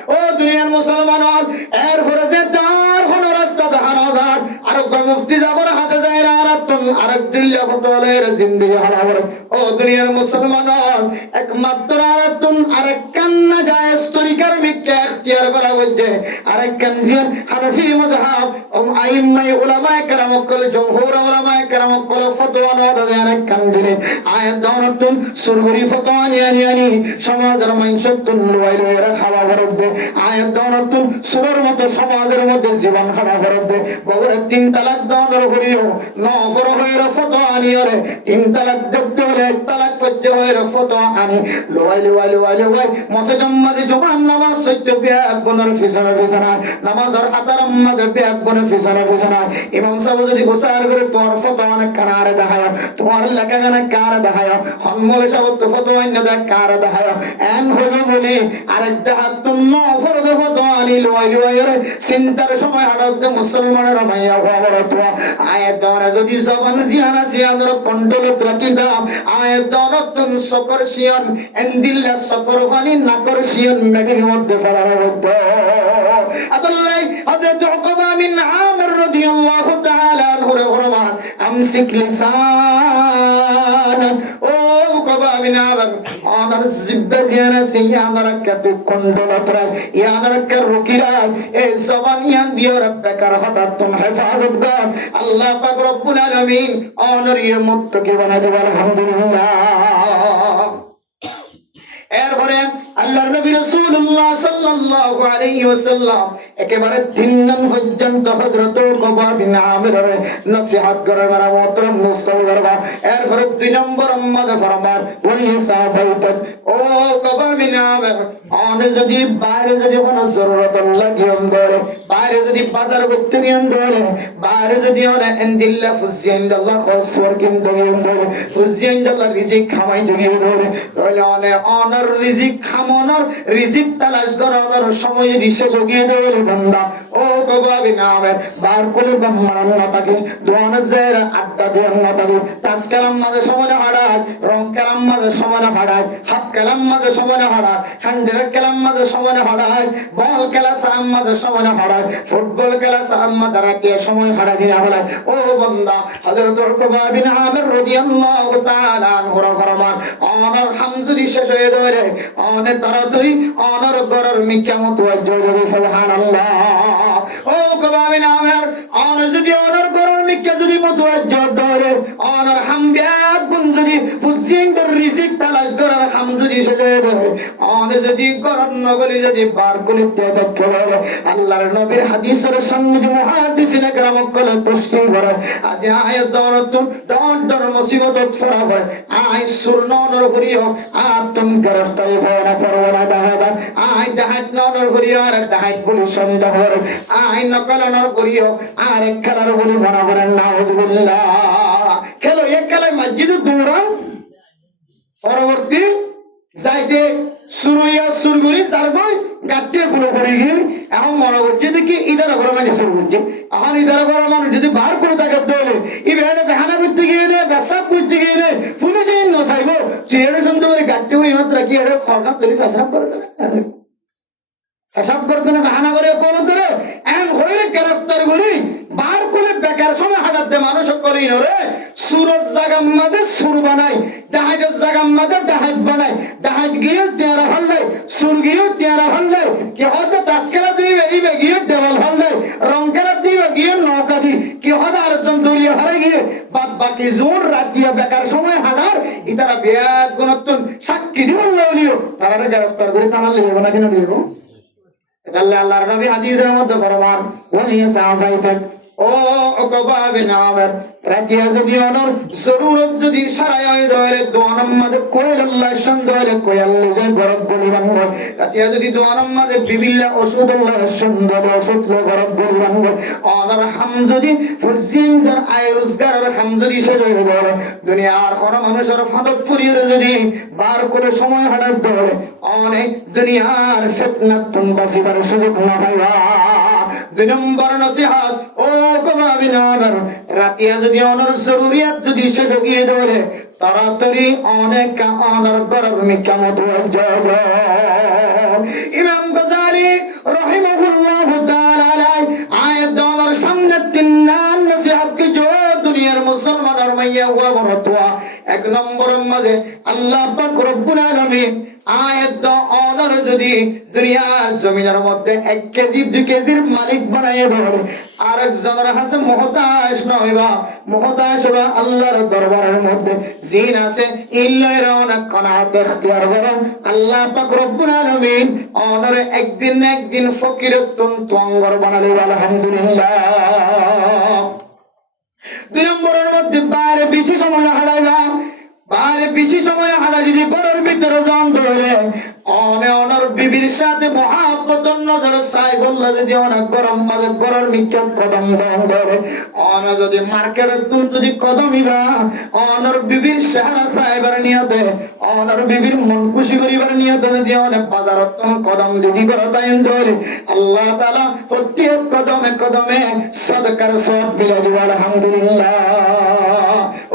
ও দুনিয়ার মুসলমান এর পরে যে তার কোন রাস্তা দেখানো যায় আর মুফতি যাবার হাতে যায় আরাতুন আরেক দিল্লা ফতলের জিন্দেগি হারাবর ও দুনিয়ার মুসলমান একমাত্র আরাতুন আরেক কান্না জায়েজ তরিকার মিকে ইখতিয়ার করা হচ্ছে আরেক কানজিয়ান হানাফি মাযহাব ও আইম্মায়ে উলামায়ে কেরাম কল জমহুর উলামায়ে কেরাম কল ফতোয়া নদে আরেক কানজিনে আয়াত দাওরাতুন সুরগুরি ফতোয়া নিয়ানি সমাজের মাইনসতুন লয়রা খাওয়া বরদে আয়াত দাওরাতুন সুরের মতো সমাজের মধ্যে জীবন খাওয়া বরদে ববরে তিন তালাক দাওয়ার হরিও নফর হইরা ফতোয়া আনিওরে তিন তালাক দেখতে হলে এক তালাক পর্য হইরা ফতোয়া আনি লয় মসজিদের মধ্যে জবান নামাজ সত্য বিয়াক বনের ফিসানা নামাজের আতার মধ্যে বিয়াক বনের ফিসানা ইমাম সাহেব যদি গোসার করে তোমার ফতোয়া না কানারে দেখায় তোমার লাগা গানা কার দেখায় হনমলে সাহেব তো ফতোয়া না দেখ কার দেখায় এন হইবে বলি আরেক দেহাত তো নফর দে ফতোয়া আনি লয় চিন্তার সময় হাড়ত মুসলমানের মাইয়া হওয়ার তো আয়াত দ্বারা যদি জবান জিহানা সিয়াদর কন্ট্রোলত রাখি দাও আয়াত দ্বারা তুন সকর শিয়ন এন্দিল্লা সকর ফানি নাকর শিয়ন মেগির মধ্যে ফেলার হতো আদাল্লাহ হযরত উকবা বিন আমির রাদিয়াল্লাহু তাআলা আনহু ফরমান আমসিক লিসান ও উকবা বিন আমির অনার জিব্বা জিয়ানা সিয়াদর কাতু কন্ট্রোলত রাখ ইয়াদর কর রুকিরা এই জবান ইয়ান দিও রব্বাকার হঠাৎ তুম হেফাজত কর আল্লাহ পাক রব্বুল আলামিন অনরিয় মুত্তাকি বানাই দেব আলহামদুলিল্লাহ এরপরে আল্লাহর নবী রাসূলুল্লাহ সাল্লাল্লাহু আলাইহি ওয়াসাল্লাম একেবারে 3 নং পর্যন্ত হযরত উকবা বিন আমিরের নসিহত করে মারামতর মুসলমানরা। এরপরে 2 নম্বর আম্মাদ ফরমান ওই সাহাবাইতে ও উকবা বিন আমির অনে যদি বাইরে যদি কোনো জরুরত লাগিয়ন ধরে, বাইরে যদি বাজার করতে গিয়ন ধরে, বাইরে যদি অনে ইনদিল্লাহ ফুজিয়ান্দাল্লাহ খসওয়ার কিন্তু গিয়ন ধরে, ফুজিয়ান্দাল্লাহ রিজিক খামাই গিয়ন ধরে, তাহলে অনে অনার রিজিক খামানোর রিজিক তালাশ করার সময় যদি শেষ গিয়ে ধরে বান্দা ও উকবা বিন আমির বার করে বাম্মারান না থাকে, দোয়ানের জায়গা আড্ডা দেওয়ার না থাকে, তাস কালাম মাঝে সময় হারায়, রং কালাম মাঝে সময় হারায়, হাফ কালাম মাঝে সময় হারায়, হান্ড্রেড কালাম মাঝে সময় হারায়, বল খেলা সাম মাঝে সময় হারায়, ফুটবল খেলা সাম মাঝে রাতে সময় হারায় দিনা হলায়। ও বান্দা হযরত উকবা বিন আমির রাদিয়াল্লাহু তাআলা আনহু ফরমান অনার হাম যদি শেষ হয়ে ধরে অনে তাড়াতাড়ি অনার গরর মিকামত ওয়াজবে সুবহানাল্লাহ। ও উকবা বিন আমির অনে যদি অনার গরর মিকা যদি মতওয়াজ্জ ধরে অনার হাম বিয়াগুন যদি ফুজিনদের রিজিক তালাশ করার হাম যদি শেষ হয়ে ধরে অনে যদি গরর নগরী যদি বার কলিতে দেখে আল্লাহর নবীর হাদিসের সঙ্গে মুহাদ্দিসিনে কেরাম কলে তশরিহ করে আজ আয়াত দরত ডর মুসিবত ফরা হয় আই সুরনর হরিও আতম গরফতাই ফরা ফরওয়ানা দাহাদা আই দাহাত নর হরিও আর দাহাত বলি সন্দেহ আই নকলনর হরিও আর খেলার বলি মনে করেন নাউজুবিল্লাহ। খেলো এক খেলায় মসজিদে দৌড়ান পরবর্তী যাইতে সুরইয়া সুরগুলি চারবই গাট্টে গুলো করে গিয়ে এখন মনে করছে দেখি ইদারা ঘর মানে শুরু করছে। এখন ইদারা ঘর মানুষ যদি বার করে থাকে দলে ইভেনে বেহানা করতে গিয়ে রে বেসাব করতে গিয়ে রে পুলিশে নসাইব চেয়ারে সন্ধ্যা করে গাট্টে হয়ে মাত্র কি আরে খরকাম ধরে ফেসরাপ করে দেবে হিসাব করতে না বাহানা করে কোন ধরে এন হইরে গ্রেফতার করি বার করে বেকার সময় হাঁটাতে মানুষ করি নরে সুরত জাগাম মাদে সুর বানাই ডাহাইটের জাগাম মাদে ডাহাইট বানাই ডাহাইট গিয়ে তেরা হল্লাই সুর গিয়ে তেরা হল্লাই কি হয়তো তাসকেলা দিবে ইবে গিয়ে দেওয়াল হল্লাই রংকেলা দিবে গিয়ে নৌকা দি কি হয়তো আরেকজন দলীয় হারে গিয়ে বাদ বাকি জোর রাতিয়া বেকার সময় হাঁটার ইতারা বেয়াগ গুণত্তন সাক্ষী দিব লিও তারা গ্রেফতার করে তামাল লিখবো না কিনা লিখবো। আল্লাহর নবী হাদিসের মধ্যে ফরমান ওয়ালিয়া সাহাবাইতে ও উকবা বিন আমির রাতিয়া যদি অনর জরুরত যদি সারাই হয় দলে দোয়ানাম মাদে কোয়েল আল্লাহ সন্দেহলে কোয়েল যে গরব বলি বাংব রাতিয়া যদি দোয়ানাম মাদে বিবিল্লা ওষুধ আল্লাহ সন্দেহ ওষুধ লো গরব বলি বাংব অনর হাম যদি ফুজিনদার আয় রোজগার হাম যদি শেষ হয়ে গেল দুনিয়ার কোন মানুষের ফাদক ফুরিয়ে যদি বার করে সময় হাঁটার দলে অনেক দুনিয়ার ফিতনাত তুম বাসিবার সুযোগ না পাইবা। 2 নম্বর নসিহত ও উকবা বিন আমির রাতিয়া যদি অনর জরুরিয়াত যদি শেষ গিয়ে ধরে তাড়াতাড়ি অনেক অনর গরর মিকামত ওয়াজব। ইমাম গাযালি রাহিমাহুল্লাহ তাআলা আয়াত দলার সামনে 3 নসিহত কি জো দুনিয়ার মুসলমানের মাইয়া ওয়া বরতওয়া 1 নম্বর মাঝে আল্লাহ পাক রব্বুল আলামিন আয়াত অনর যদি দুনিয়ার জমিনের মধ্যে 1 কেজি 2 কেজির মালিক বানায় দেবে আরেকজনের কাছে মুহতাজ নয়বা মুহতাজ হবা আল্লাহর দরবারের মধ্যে জিন আছে ইল্লার অনেক কনাত ইখতিয়ার করো আল্লাহ পাক রব্বুল আলামিন অনরে একদিন না একদিন ফকিরতুন তোঙ্গর বানালে আলহামদুলিল্লাহ। 2 নম্বরের মধ্যে বাইরে বেশি সময় হারাইবা বাইরে বেশি সময় হারা যদি ঘরের ভিতরে জন ধরে অনে অনর বিবির সাথে মহাব্বতর নজর চাই বললে যদি অনেক গরম মাঝে ঘরের মিক্কা কদম ধরে অনে যদি মার্কেটের তুমি যদি কদমিবা অনর বিবির সাহারা চাইবার নিয়তে অনর বিবির মন খুশি করিবার নিয়তে যদি অনেক বাজারত কদম দিদি করে তাই ধরে আল্লাহ তাআলা প্রত্যেক কদমে কদমে সদকার সওয়াব বিলাই দিব আলহামদুলিল্লাহ।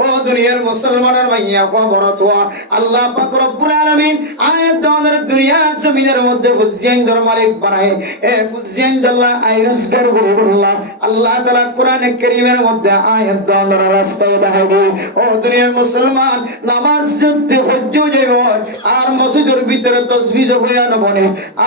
ও দুনিয়ার মুসলমানের মাইয়া বরতওয়া আল্লাহ পাক রব্বুল আলামিন আয়াত দানের দুনিয়ার জমিনের মধ্যে ফুজিয়ানদের মালিক বানায় এ ফুজিয়ানদাল্লাহ আইরসগার বলিল্লাহ আল্লাহ তাআলা কোরআনে কারীমের মধ্যে আয়াত দানের রাস্তায় দেখাবে ও দুনিয়ার মুসলমান নামাজ পড়তে হজ্জ যাইব আর মসজিদের ভিতরে তাসবিহ হয়ে আনবনে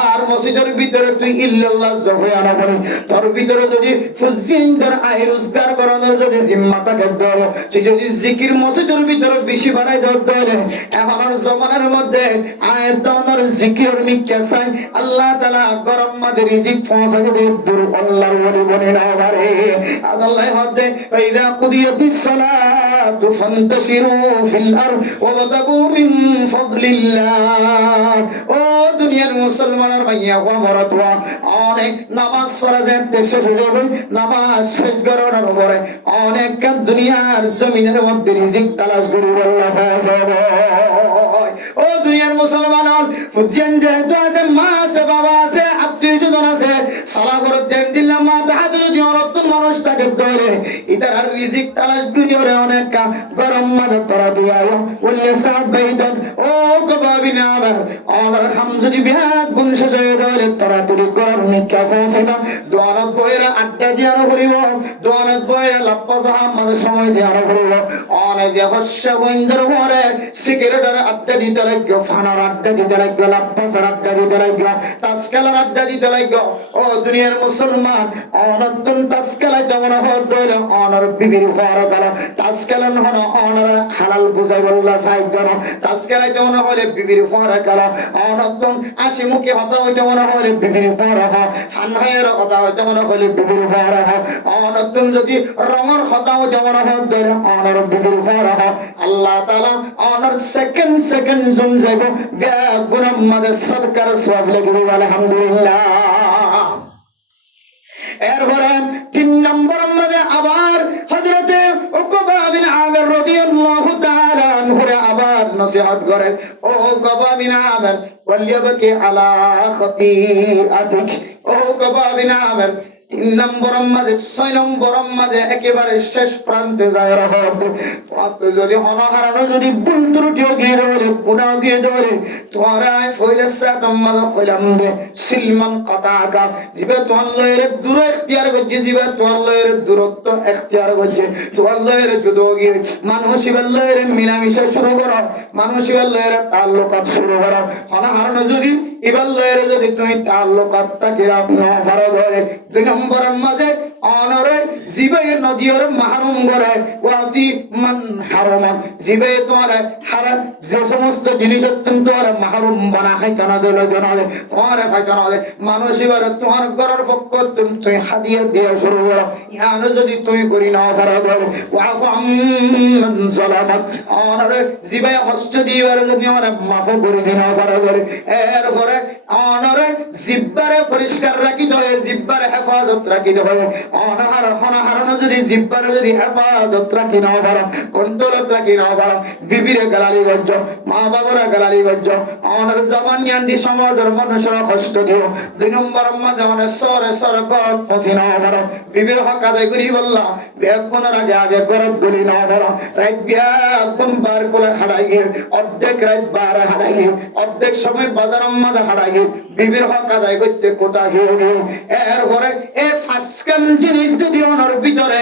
আর মসজিদের ভিতরে তুই ইল্লাল্লাহ জপে আনবনে তোর ভিতরে যদি ফুজিয়ানদের আইরসগার করানোর যদি জিম্মা থাকে ধরো তুই যদি জিকির মসজিদের ভিতরে বেশি বানাই দাও তাহলে এখনের জমানার মধ্যে আয়াত দানের জিকিরের মিক্কা চাই আল্লাহ তাআলা গরম মাঝে রিজিক পৌঁছাকে দে দূর আল্লাহর ওলি বনে না পারে আল্লাহ হদে ইদা কুদিয়াতিস সালাতু ফান্তাশিরু ফিল আরদ ওয়াবতাগু মিন ফাদলিল্লাহ ও দুনিয়ার মুসলমানের ভাইয়া ওয়া অনেক নামাজ পড়া যেতে শেষ হয়ে যাবে নামাজ শেষ করার পরে অনেক দুনিয়ার জমিনের মধ্যে রিজিক তালাশ করি আল্লাহ পাবে ও দুনিয়ার মুসলমান ফুজিয়ান যেহেতু আছে মা আছে বাবা আছে আত্মীয় স্বজন আছে সালাম করে দেন দিলাম মা তাহাতে যদি অনর্থ মানুষটাকে ধরে ইতার আর রিজিক তালাশ করি ওরে অনেক গরম মাঝে তোরা দিয়া বললে সাহাবাইদান ও কবাবিনা আবার অনার খাম যদি বিহাত গুণ শেষ হয়ে যাবে তোরা তুই গরম মিক্কা পৌঁছে না দোয়ানত বইরা আড্ডা দিয়ারও করিব দোয়ানত বইরা লাপ্পা সাহামাদের সময় দিয়ারও করিব অনে যে হস্য বইন্দের পরে সিগারেটের আড্ডা দিতে লাগবে ফানার আড্ডা দিতে লাগবে লাপ্পাসের আড্ডা দিতে লাগবে তাসকালার আড্ডা দিতে লাগবে ও দুনিয়ার মুসলমান অনতুন তাসকালা যেমন হতো অনর বিবির হওয়ার গেল তাসকালান হন অনর হালাল বুঝাই বললা সাইড ধরো তাসকালা যেমন হলে বিবির হওয়ার গেল অনতুন হাসি মুখে হতা হইতে মনে হলে বিবির হওয়ার হ ফানহায়ের হতা হইতে মনে হলে বিবির হওয়ার হ অনতুন যদি রঙর হতা হইতে মনে হতো অনর বিবির হওয়ার হ আল্লাহ তাআলা অনর সেকেন্ড জুম যাইব গুনাহ মাদে সদকার সওয়াব লাগবে আলহামদুলিল্লাহ এরপরে 3 নম্বর মধ্যে আবার হযরতে উকবা বিন আমির রাদিয়াল্লাহু তাআলা আনহু আবার নসিহত করেন ও উকবা বিন আমির ওয়ালিয়াবকি আলা খতিআতিক ও উকবা বিন আমির 3 নম্বর মাঝে 6 নম্বর মাঝে একেবারে শেষ প্রান্তে যায় রহত তো যদি হনহারানো যদি ভুল ত্রুটিও গিয়ে ধরে গুনাহ গিয়ে ধরে তোরা ফয়লাসা তোমাদের কইলাম দে সিলমান কাতাকা জিবে তোয়াল্লাহের দূর ইখতিয়ার করছে জিবে তোয়াল্লাহের দূরত্ব ইখতিয়ার করছে তোয়াল্লাহের যুদ গিয়ে মানুষ আল্লাহর মিলামিশা শুরু করো মানুষ আল্লাহর তাল্লুকাত শুরু করো হনহারানো যদি ইবাল্লাহর যদি তুমি তাল্লুকাতটাকে আপনি ধরে ধরে 2 নম্বরের মাঝে অনরে জিবে নদীর মাহরুম করে ওয়াতি মান হারামা জিবে তোমার হারাম যে সমস্ত জিনিস তোমার মাহরুম বানা খাইতে না দিলে জানালে তোমার খাইতে না দিলে মানুষ এবার তোমার ঘরের পক্ষ তুমি হাদিয়া দিয়ে শুরু করো ইহানো যদি তুমি করি না পারো ধরে ওয়াফু আম্মান যালামাত অনরে জিবে কষ্ট দিবার যদি আমরা মাফ করে দিনা পারো ধরে এরপরে অনরে জিব্বারে পরিষ্কার রাখিতে হয় জিব্বারে হেফাজত রাখিতে হয় অনহারানো যদি জিব্বারে যদি হেফাজত রাখি না পারো কন্ট্রোলত রাখি না পারো বিবিরে গালালি গজ্জ মা বাবারা গালালি গজ্জ অনর জবান ইয়ান্দি সমাজের মানুষের কষ্ট দিও 2 নম্বর মাঝে অনেক সরে সরে গত পৌঁছি না পারো বিবির হক আদায় করি বললা বেগুনের আগে গরব গুলি না পারো রাত বেগুন বার করে হারাই গিয়ে অর্ধেক রাত বার হারাই গিয়ে অর্ধেক সময় বাজারের মাঝে হারাই গিয়ে বিবির হক আদায় করতে কোথা হয়ে গিয়ে এরপরে এ ফাসকান জিনিস যদি ওনার ভিতরে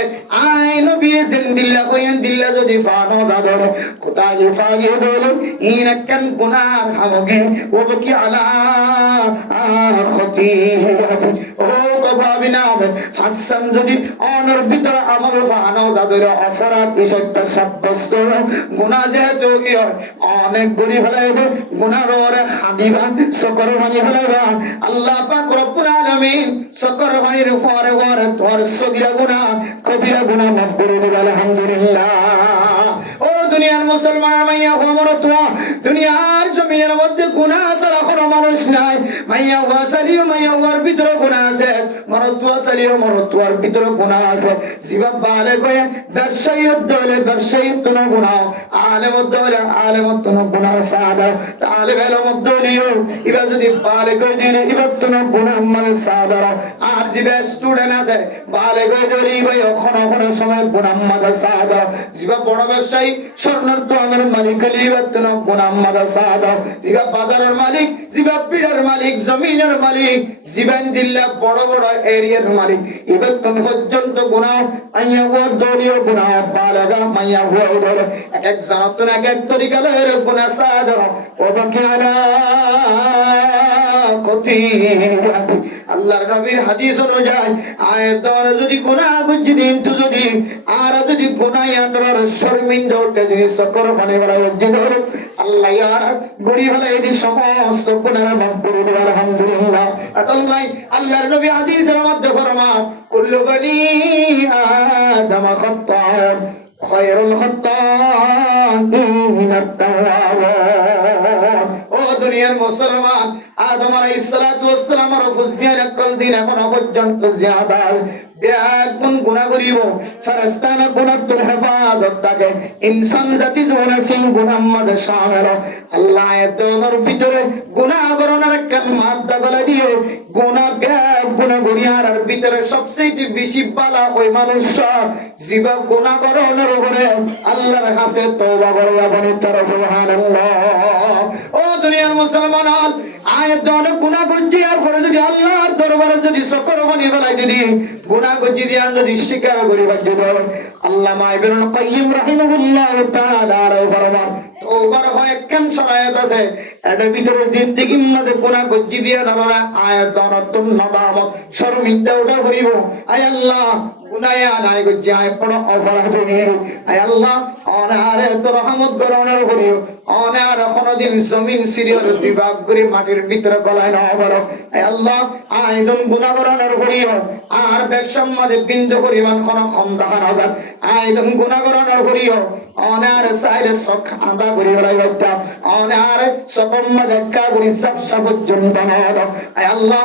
আইন বিয়ে জিন্দিল্লা কইন দিল্লা যদি ফানো দাদরে কোথায় ফাগিয়ে দলে ইনকান গুনাহ খামগে ও বকি আলা খতিয়াতি ও কবাবিনা হাসান যদি ওনার ভিতরে আমল ফানো দাদরে অপরাধ হিসেবে সাব্যস্ত গুনাহ যেহেতু কি হয় অনেক গুণী ফেলাই দে গুনাহর ওরে হাদিবা সকর বানি ফেলাইবা আল্লাহ পাক রব্বুল আলামিন সকর বানির পরে পরে তোর সগীরা গুনাহ কবিরা গুনাহ মাফ করে দিবে আলহামদুলিল্লাহ ও দুনিয়ার মুসলমান মাইয়া ওমর তো দুনিয়ার জমিনের মধ্যে গুনাহ ছাড়া কোনো মানুষ নাই মাইয়া ওয়াসালিও মাইয়া ওর ভিতরে গুনাহ আছে মরতুয়া সালিও মরতুয়ার ভিতরে গুনাহ আছে জিবা বালে কয়ে ব্যবসায়ীর দলে ব্যবসায়ীর তো গুনাহ আলেম দলে আলেম তো গুনাহ সাদা তালেব এলম দলিও ইবা যদি বালে কয়ে দিলে ইবা তো গুনাহ মানে সাদা আর জিবা স্টুডেন্ট আছে বালে কয়ে দিলে ইবা ওখানে সময় গুনাহ মানে সাদা জিবা বড় ব্যবসায়ী স্বর্ণের দোকানের মালিক ইবা তো গুনাহ মানে সাদা ইবা বাজারের মালিক জিবা পিড়ার মালিক জমিনের মালিক জীবন দিল্লা বড় বড় এরিয়ার মালিক এবার কোন পর্যন্ত গুনাহ আইয়া ওর দলীয় গুনাহ বালাগা মাইয়া হওয়া হলো এক জানাতন এক তরিকা লয়ের গুনাহ সাদর ও বাকিয়ালা কতিয়াতি আল্লাহর নবীর হাদিস অনুযায়ী আয়াতর যদি গুনাহ গুজি দিন তো যদি আর যদি গুনাহ আন্দর শর্মিন্দা ওঠে যদি সকর মানে বলা হচ্ছে আল্লাহ ইয়ার গরিব হলে এই সমস্ত গুনাহ মাফ করে দিও আলহামদুলিল্লাহ। আল্লাহ আল্লাহর নবী হাদিসের মধ্যে ফরমান কুল্লু বনি আদম খাত্তাউন খায়রুল খাত্তাইন আত-তাওয়াবুন। ও দুনিয়ার মুসলমান, আদম আলাইহিস সালাতু ওয়াস সালামের ফুজফিয়ার কল দিন এখন পর্যন্ত জিয়াদা বেগুন গুনাহ করিব ফেরেশতারা গুনাহর হেফাজত থাকে ইনসান জাতি জোনাসিন গুনাহ মধ্যে শামিল। আল্লাহ এতর ভিতরে গুনাহ করার একটা মাদ্দা বলে দিয়ে গুনাহ গুনাহ করিয়ার ভিতরে সবচেয়ে বেশি বালা ওই মানুষ জীবা গুনাহ করার উপরে আল্লাহর কাছে তওবা করে বলে তারা সুবহানাল্লাহ। ও দুনিয়ার মুসলমান, আয়াত অনেক গুনাহ করছি আর পরে যদি আল্লাহর দরবারে যদি সকর বানিয়ে ফেলাই যদি গুনাহ করছি দিয়ে যদি স্বীকার করি বাধ্য হয় আল্লামা ইবনুল কাইয়্যিম রাহিমাহুল্লাহ তাআলা আলাইহি ফরমান তওবার হয় কেন শরআত আছে এর ভিতরে জিন্দেগির মধ্যে গুনাহ করছি দিয়ে ধরা আয়াত অনতুন নাদামত শর্মিন্দা ওটা করিব। আয় আল্লাহ গুনায়া নাই করছি আয় পড়ো অপরাধ করিও। আয় আল্লাহ অনারে তোর রহমত করোনার করিও। অনার কোনদিন জমিন সিরিয়র বিভাগ করে মাটির ভিতরে গলায় না বলো। আয় আল্লাহ আইদম গুনাহ করোনার করিও। আর ব্যবসার মাঝে বিন্দু পরিমাণ কোন কম দেখা না যায় আইদম গুনাহ করোনার করিও। অনার সাইলে সখ আদা করিও রাইতা অনার সকম মাঝে কাগুরি সব পর্যন্ত না দাও। আয় আল্লাহ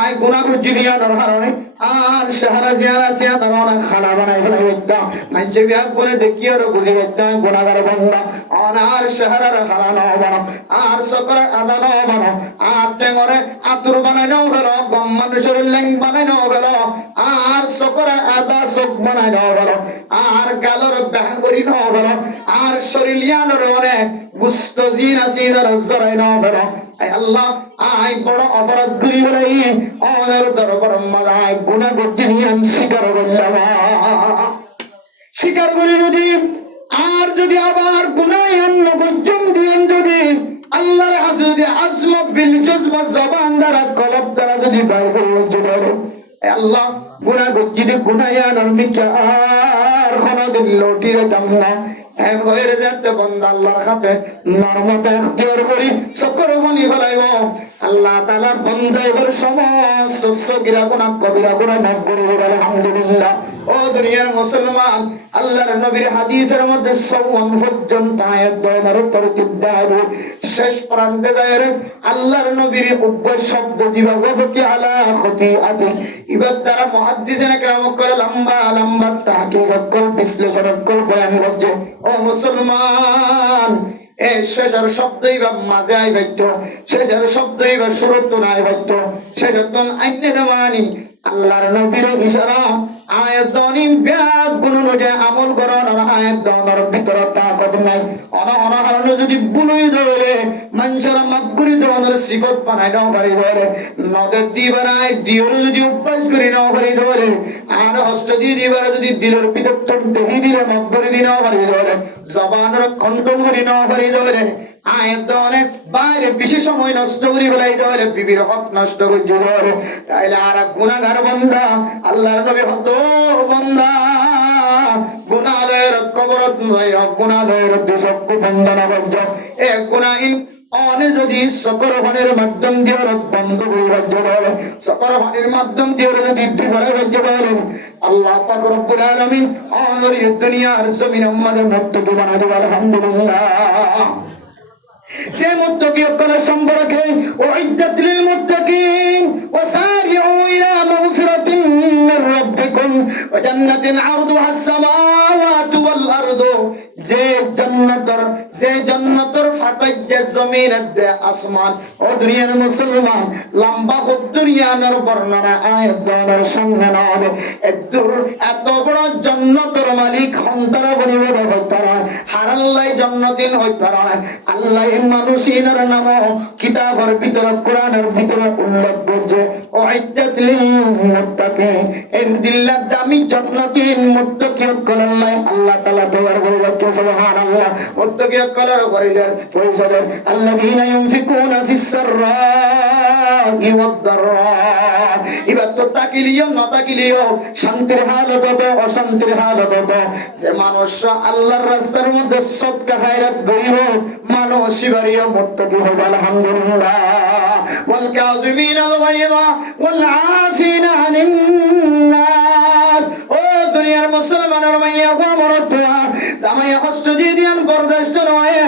আয় গুনাহ করছি দিয়া কারণে আর শহরে জিয়ারা সিয়া দারোনা খানা বানাই ফেলাইতা মাঝে বিয়া করে দেখি আর বুঝি বাইতা গুনাহগার বান্দা অনার শহরের হারানো বানো আর সকর আদা ন বানো আর তেমরে আতুর বানাই নাও ফেলো গম মানুষের লেং বানাই নাও ফেলো আর সকর আদা চোখ বানাই নাও ফেলো আর গালর ব্যাহ করি নাও ফেলো আর শরীলিয়ানোর অনেক গুস্ত জিন আসিদার জরাই নাও ফেলো। আয় আল্লাহ আয় বড় অপরাধ করি বলে অনের দরবার মালায় গুনাহ করতে নিয়ে স্বীকার করলাম স্বীকার করি যদি আর যদি আবার গুনাহ অন্য গর্জন দিয়ে যদি আল্লাহর কাছে যদি আজমত বিল জজবা জবান দ্বারা কলব দ্বারা যদি বাইরে বলে আল্লাহ গুনাহ করছি গুনায়ানোর মিকা আর কোনদিন লটিয়ে দাম না এন হয়ে যেতে বন্ধা আল্লাহর কাছে নরমতে এখতিয়ার করি সকর মনি ফেলাইব আল্লাহ তাআলার বন্ধা এবার সমস্ত সগীরা গুনাহ কবিরা গুনাহ মাফ করে দেবে আলহামদুলিল্লাহ। ও দুনিয়ার মুসলমান, আল্লাহর নবীর হাদিসের মধ্যে সওয়াম পর্যন্ত আয়াত দয়ার তরতিব দাও শেষ প্রান্তে যায় আল্লাহর নবীর উভয় শব্দ দিবা ওয়াবকি আলা খতিআতি ইবাদ দ্বারা মুহাদ্দিসিনে কেরাম করে লম্বা লম্বা তাহকিক কল বিশ্লেষণ কল বয়ান করছে। ও মুসলমান, এ শেষের শব্দই বা মাঝে আই বাইত শেষের শব্দই বা সুরত নাই বাইত শেষতন আইনে দেওয়ানি আল্লাহর নবীর ইশারা আয়াত দনিম ব্যাগ গুণ অনুযায়ী আমল করন আর আয়াত দনের ভিতরে তাকত নাই অনহরণ যদি বুলই ধরে মানুষের মাফ করে দনের সিফত বানাই নাও পারি ধরে নদের দিবারাই দিওর যদি উপাস করে নাও পারি ধরে আর হস্ত দিয়ে দিবার যদি দিলের ভিতর তন্তেহি দিলে মাফ করে দিনাও পারি ধরে জবানের কন্ট্রোল করে নাও পারি ধরে আয়াত দনের বাইরে বেশি সময় নষ্ট করি ফেলাই ধরে বিবির হক নষ্ট করে ধরে তাইলে আর গুনাহগার বান্দা আল্লাহর নবী হত বান্দা গুনাহের কবরত নয় গুনাহের দুশক বন্দনা বন্ধ এ গুনাহিন অনে যদি সকরবানের মাধ্যম দিয়ে বন্ধ করে রাজ্য বলে সকরবানের মাধ্যম দিয়ে যদি দিবারে রাজ্য বলে আল্লাহ পাক রব্বুল আলামিন অনর দুনিয়ার জমিন আমাদের মুক্তি বানায় দেবে আলহামদুলিল্লাহ। সে মুত্তাকি করার সম্পর্কে উইদ্দাত লিল মুত্তাকিন ওয়াসারিউ ইলা মাগফিরাতিন মির রাব্বিকুম ওয়া জান্নাতিন আরদুহা আস-সামাওয়াতু ওয়াল আরদু যে জান্নাতের ফাতাই যে জমিনের দে আসমান। ও দুনিয়ার মুসলমান, লম্বা দুনিয়ার বর্ণনা আয়াত দনের সঙ্গে না হবে এত বড় জান্নাতের মালিক হন্তারা বনিব হইতারা হারাল্লাই জান্নাতিন হইতারা আল্লাহ মানুষিনের নাম কিতাবের ভিতরে কোরআনের ভিতরে উল্লেখ করছে ও ইদ্দাত লিল মুত্তাকিন এর দিল্লাহ দামি জান্নাতিন মুত্তাকিন কল্লাই আল্লাহ তাআলা তৈরি করে রাখছে সুবহানাল্লাহ। মুত্তাকিন কলার পরিচয় আল্লাযীনা ইউনফিকুনা ফিস সাররা ওয়াদ-দাররা। এবার তো তাকিলিও না তাকিলিও শান্তির হালত হতো অশান্তির হালত হতো যে মানুষরা আল্লাহর রাস্তার মধ্যে সদকা খায়রাত করিব, মানুষ এবারেও মুত্তাকি হবে আলহামদুলিল্লাহ। ওয়াল কাযিমিনাল গায়যা ওয়াল আফিনা আনিন নাস। ও দুনিয়ার মুসলমানের মাইয়া গো মরদ জামাই কষ্ট দিয়ে দিয়ান বরদাস্ত নয়,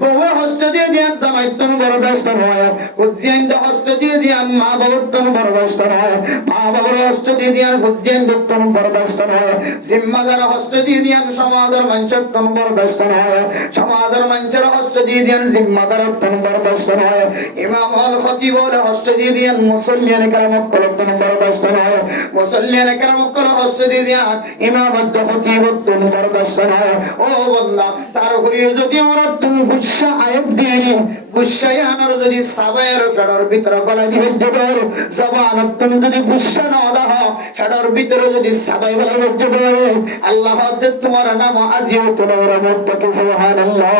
বউ কষ্ট দিয়ে দিয়ান জামাই তন বরদাস্ত নয়, ফুজিয়ান কষ্ট দিয়ে দিয়ান মা বাবার তন বরদাস্ত নয়, মা বাবার কষ্ট দিয়ে দিয়ান ফুজিয়ান তন বরদাস্ত নয়, জিম্মাদার কষ্ট দিয়ে দিয়ান সমাজের মানুষের তন বরদাস্ত নয়, সমাজের মানুষের কষ্ট দিয়ে দিয়ান জিম্মাদার তন বরদাস্ত নয়, ইমাম হল খতিব হল কষ্ট দিয়ে দিয়ান মুসল্লিয়ান কেরামত তন বরদাস্ত নয়, মুসল্লিয়ান কেরামত কষ্ট দিয়ে দিয়ান ইমামত খতিব তন বরদাস্ত নয়। ও বান্দা, তার ঘুরিয়ে যদি ওরা তুমি গুসা আয়াত দিয়ে গুসাই আনার যদি সাবায়ের ফেডার ভিতরে গলা দিবে যদি জবান তুমি যদি গুসা না দাও ফেডার ভিতরে যদি সাবাই বলা বলতে পারে আল্লাহ তোমার নাম আজিও তোমার মুত্তাকি সুবহানাল্লাহ।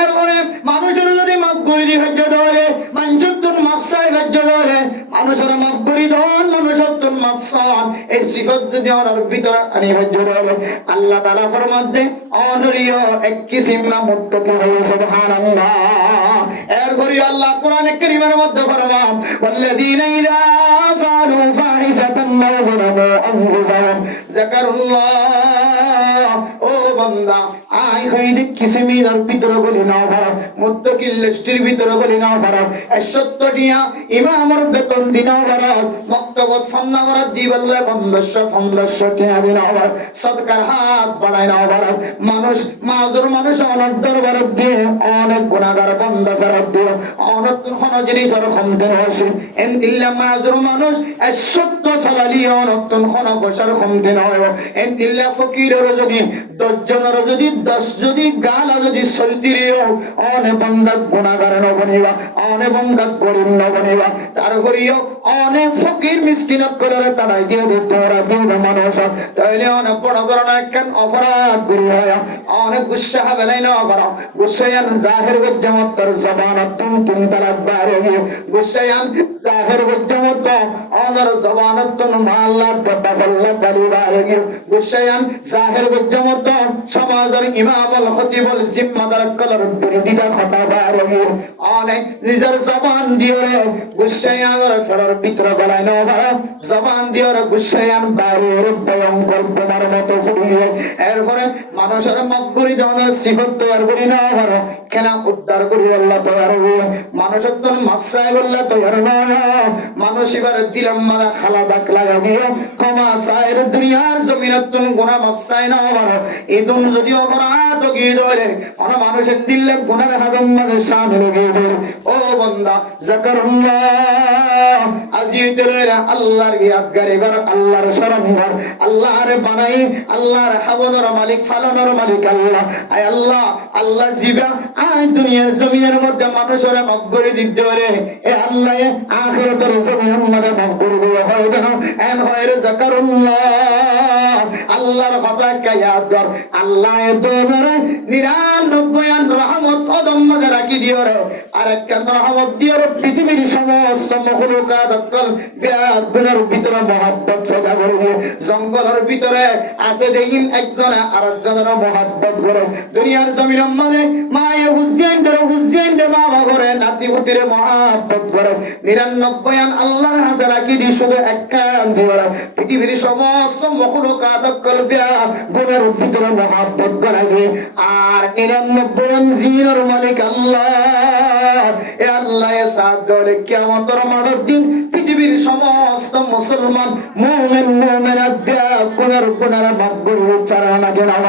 এরপরে মানুষের যদি মাফ করে দিবে যদি মানুষের তুমি মাফ চাই যদি মানুষের মাফ করে দন মানুষের তুমি মাফ চান এই সিফত যদি ওনার ভিতরে আনি যদি আল্লাহ তাআলা ফরমাতে অনরিয় এক কিসিম না মুত্তাকি হয় সুবহানাল্লাহ। এরপরে আল্লাহ কোরআনে কারীমের মধ্যে ফরমান ওয়াল্লাযীনা ইযা ফাআলু ফাহিশাতান আও যালামু আনফুসাহুম যাকারুল্লাহ। ও বান্দা, আই হইতে কিসিমের ভিতরে গলি নাও ভাড়া মুত্তাকির লিস্টের ভিতরে গলি নাও ভাড়া 70 টিয়া ইমামের বেতন দিনাও ভাড়া মক্তবত ফান্না ভাড়া দিবাল্লা 1500 টিয়া দিনাও ভাড়া সদকার হাত বাড়ায় নাও ভাড়া মানুষ মাজুর মানুষ অনেক দরবার দিয়ে অনেক গুনাহগার বান্দা ফেরত দিয়ে অনেক কোন জিনিসের ক্ষমতা আছে এন্দিল্লা মাজুর মানুষ 70 সালালি অনেক কোন বসার ক্ষমতা নয় এন্দিল্লা ফকিরের যদি 10 জনের যদি 10 যদি গালা যদি চলতিরেও অনেক বান্দা গুনাহগার নবনিবা অনেক বান্দা গরিব নবনিবা তারপরেও অনেক ফকির মিসকিনত করে তারাই দিয়ে তোরা দিয়ে মানুষ তাইলে অনেক বড় ধরনের একখান অপরাধ করি হয় অনেক গুসা বেলাই না পারো গুসায়ান জাহের গজ্জামত তার জবান তুম তালাক বাইরে গিয়ে গুসায়ান জাহের গজ্জামত অনার জবান তুম মাল্লা দেবা ফল্লা গালি বাইরে গিয়ে গুসায়ান জাহের গজ্জামত সমাজের ইমাম আল খতিবুল জিম্মাদার কলর বিরোধিতা কথা বাইরে গিয়ে অনেক নিজের জবান দিয়ে গুসায়ান ফেরার ভিতরে গলায় না পারো জবান দিয়ে গুসায়ান বাইরে ভয়ঙ্কর বোমার মতো ফুরিয়ে এরপরে মানুষের মকগুরি ধরনের সিফত তৈরি করি না পারো কেন উদ্ধার করি আল্লাহ তৈরি হয়ে মানুষের তো মাফসাই বললে তৈরি নয় মানুষ এবার দিলাম মাদা খালা দাগ লাগা দিয়ে ক্ষমা সাইর দুনিয়ার জমিনের তুমি গুণা মাফসাই না পারো এই দুন যদি অপরাধ গিয়ে ধরে অনেক মানুষের দিল্লে গুণার হাদম মাঝে সামিল গিয়ে ধরে ও বান্দা যাকারুল্লাহ আজিতের আল্লাহর ইয়াদগারি ঘর আল্লাহর শরণ ঘর আল্লাহর বানাই আল্লাহর হাবনের মালিক ফালানোর মালিক আল্লাহ আয় আল্লাহ আল্লাহ জিবা আয় দুনিয়ার জমিনের মধ্যে মানুষের মাফ করে দিতে পারে এ আল্লাহ আখিরাতের জমিনের মধ্যে মাফ করে দেওয়া হয় কেন এন হয় যাকারুল্লাহ আল্লাহর কথা ইয়াদ কর আল্লাহ দোরে 99 রহমত কদম মধ্যে রাখি দিও রে আর একটা রহমত দিও রে পৃথিবীর সমস্ত মখলুকাত অকল গুনার ভিতরে মহব্বত সদা করে জঙ্গলের ভিতরে আছে দেখিন একজনে আরেকজনের মহব্বত করে দুনিয়ার জমিনের মধ্যে মায়ে হুসেন দে বাবা করে নাতি পুতিরে মহব্বত করে 99 আল্লাহর কাছে রাখি দি শুধু একখান দিও রে পৃথিবীর সমস্ত মখলুকাত অকল গুনার ভিতরে মহব্বত করে আর 99 জিনের মালিক আল্লাহ এ আল্লাহ সাদ দলে কিয়ামতের মাঠের দিন পৃথিবীর সমস্ত মুসলমান মুমিন মুমিনাত গুনার মাফ করে উচ্চারণ করেন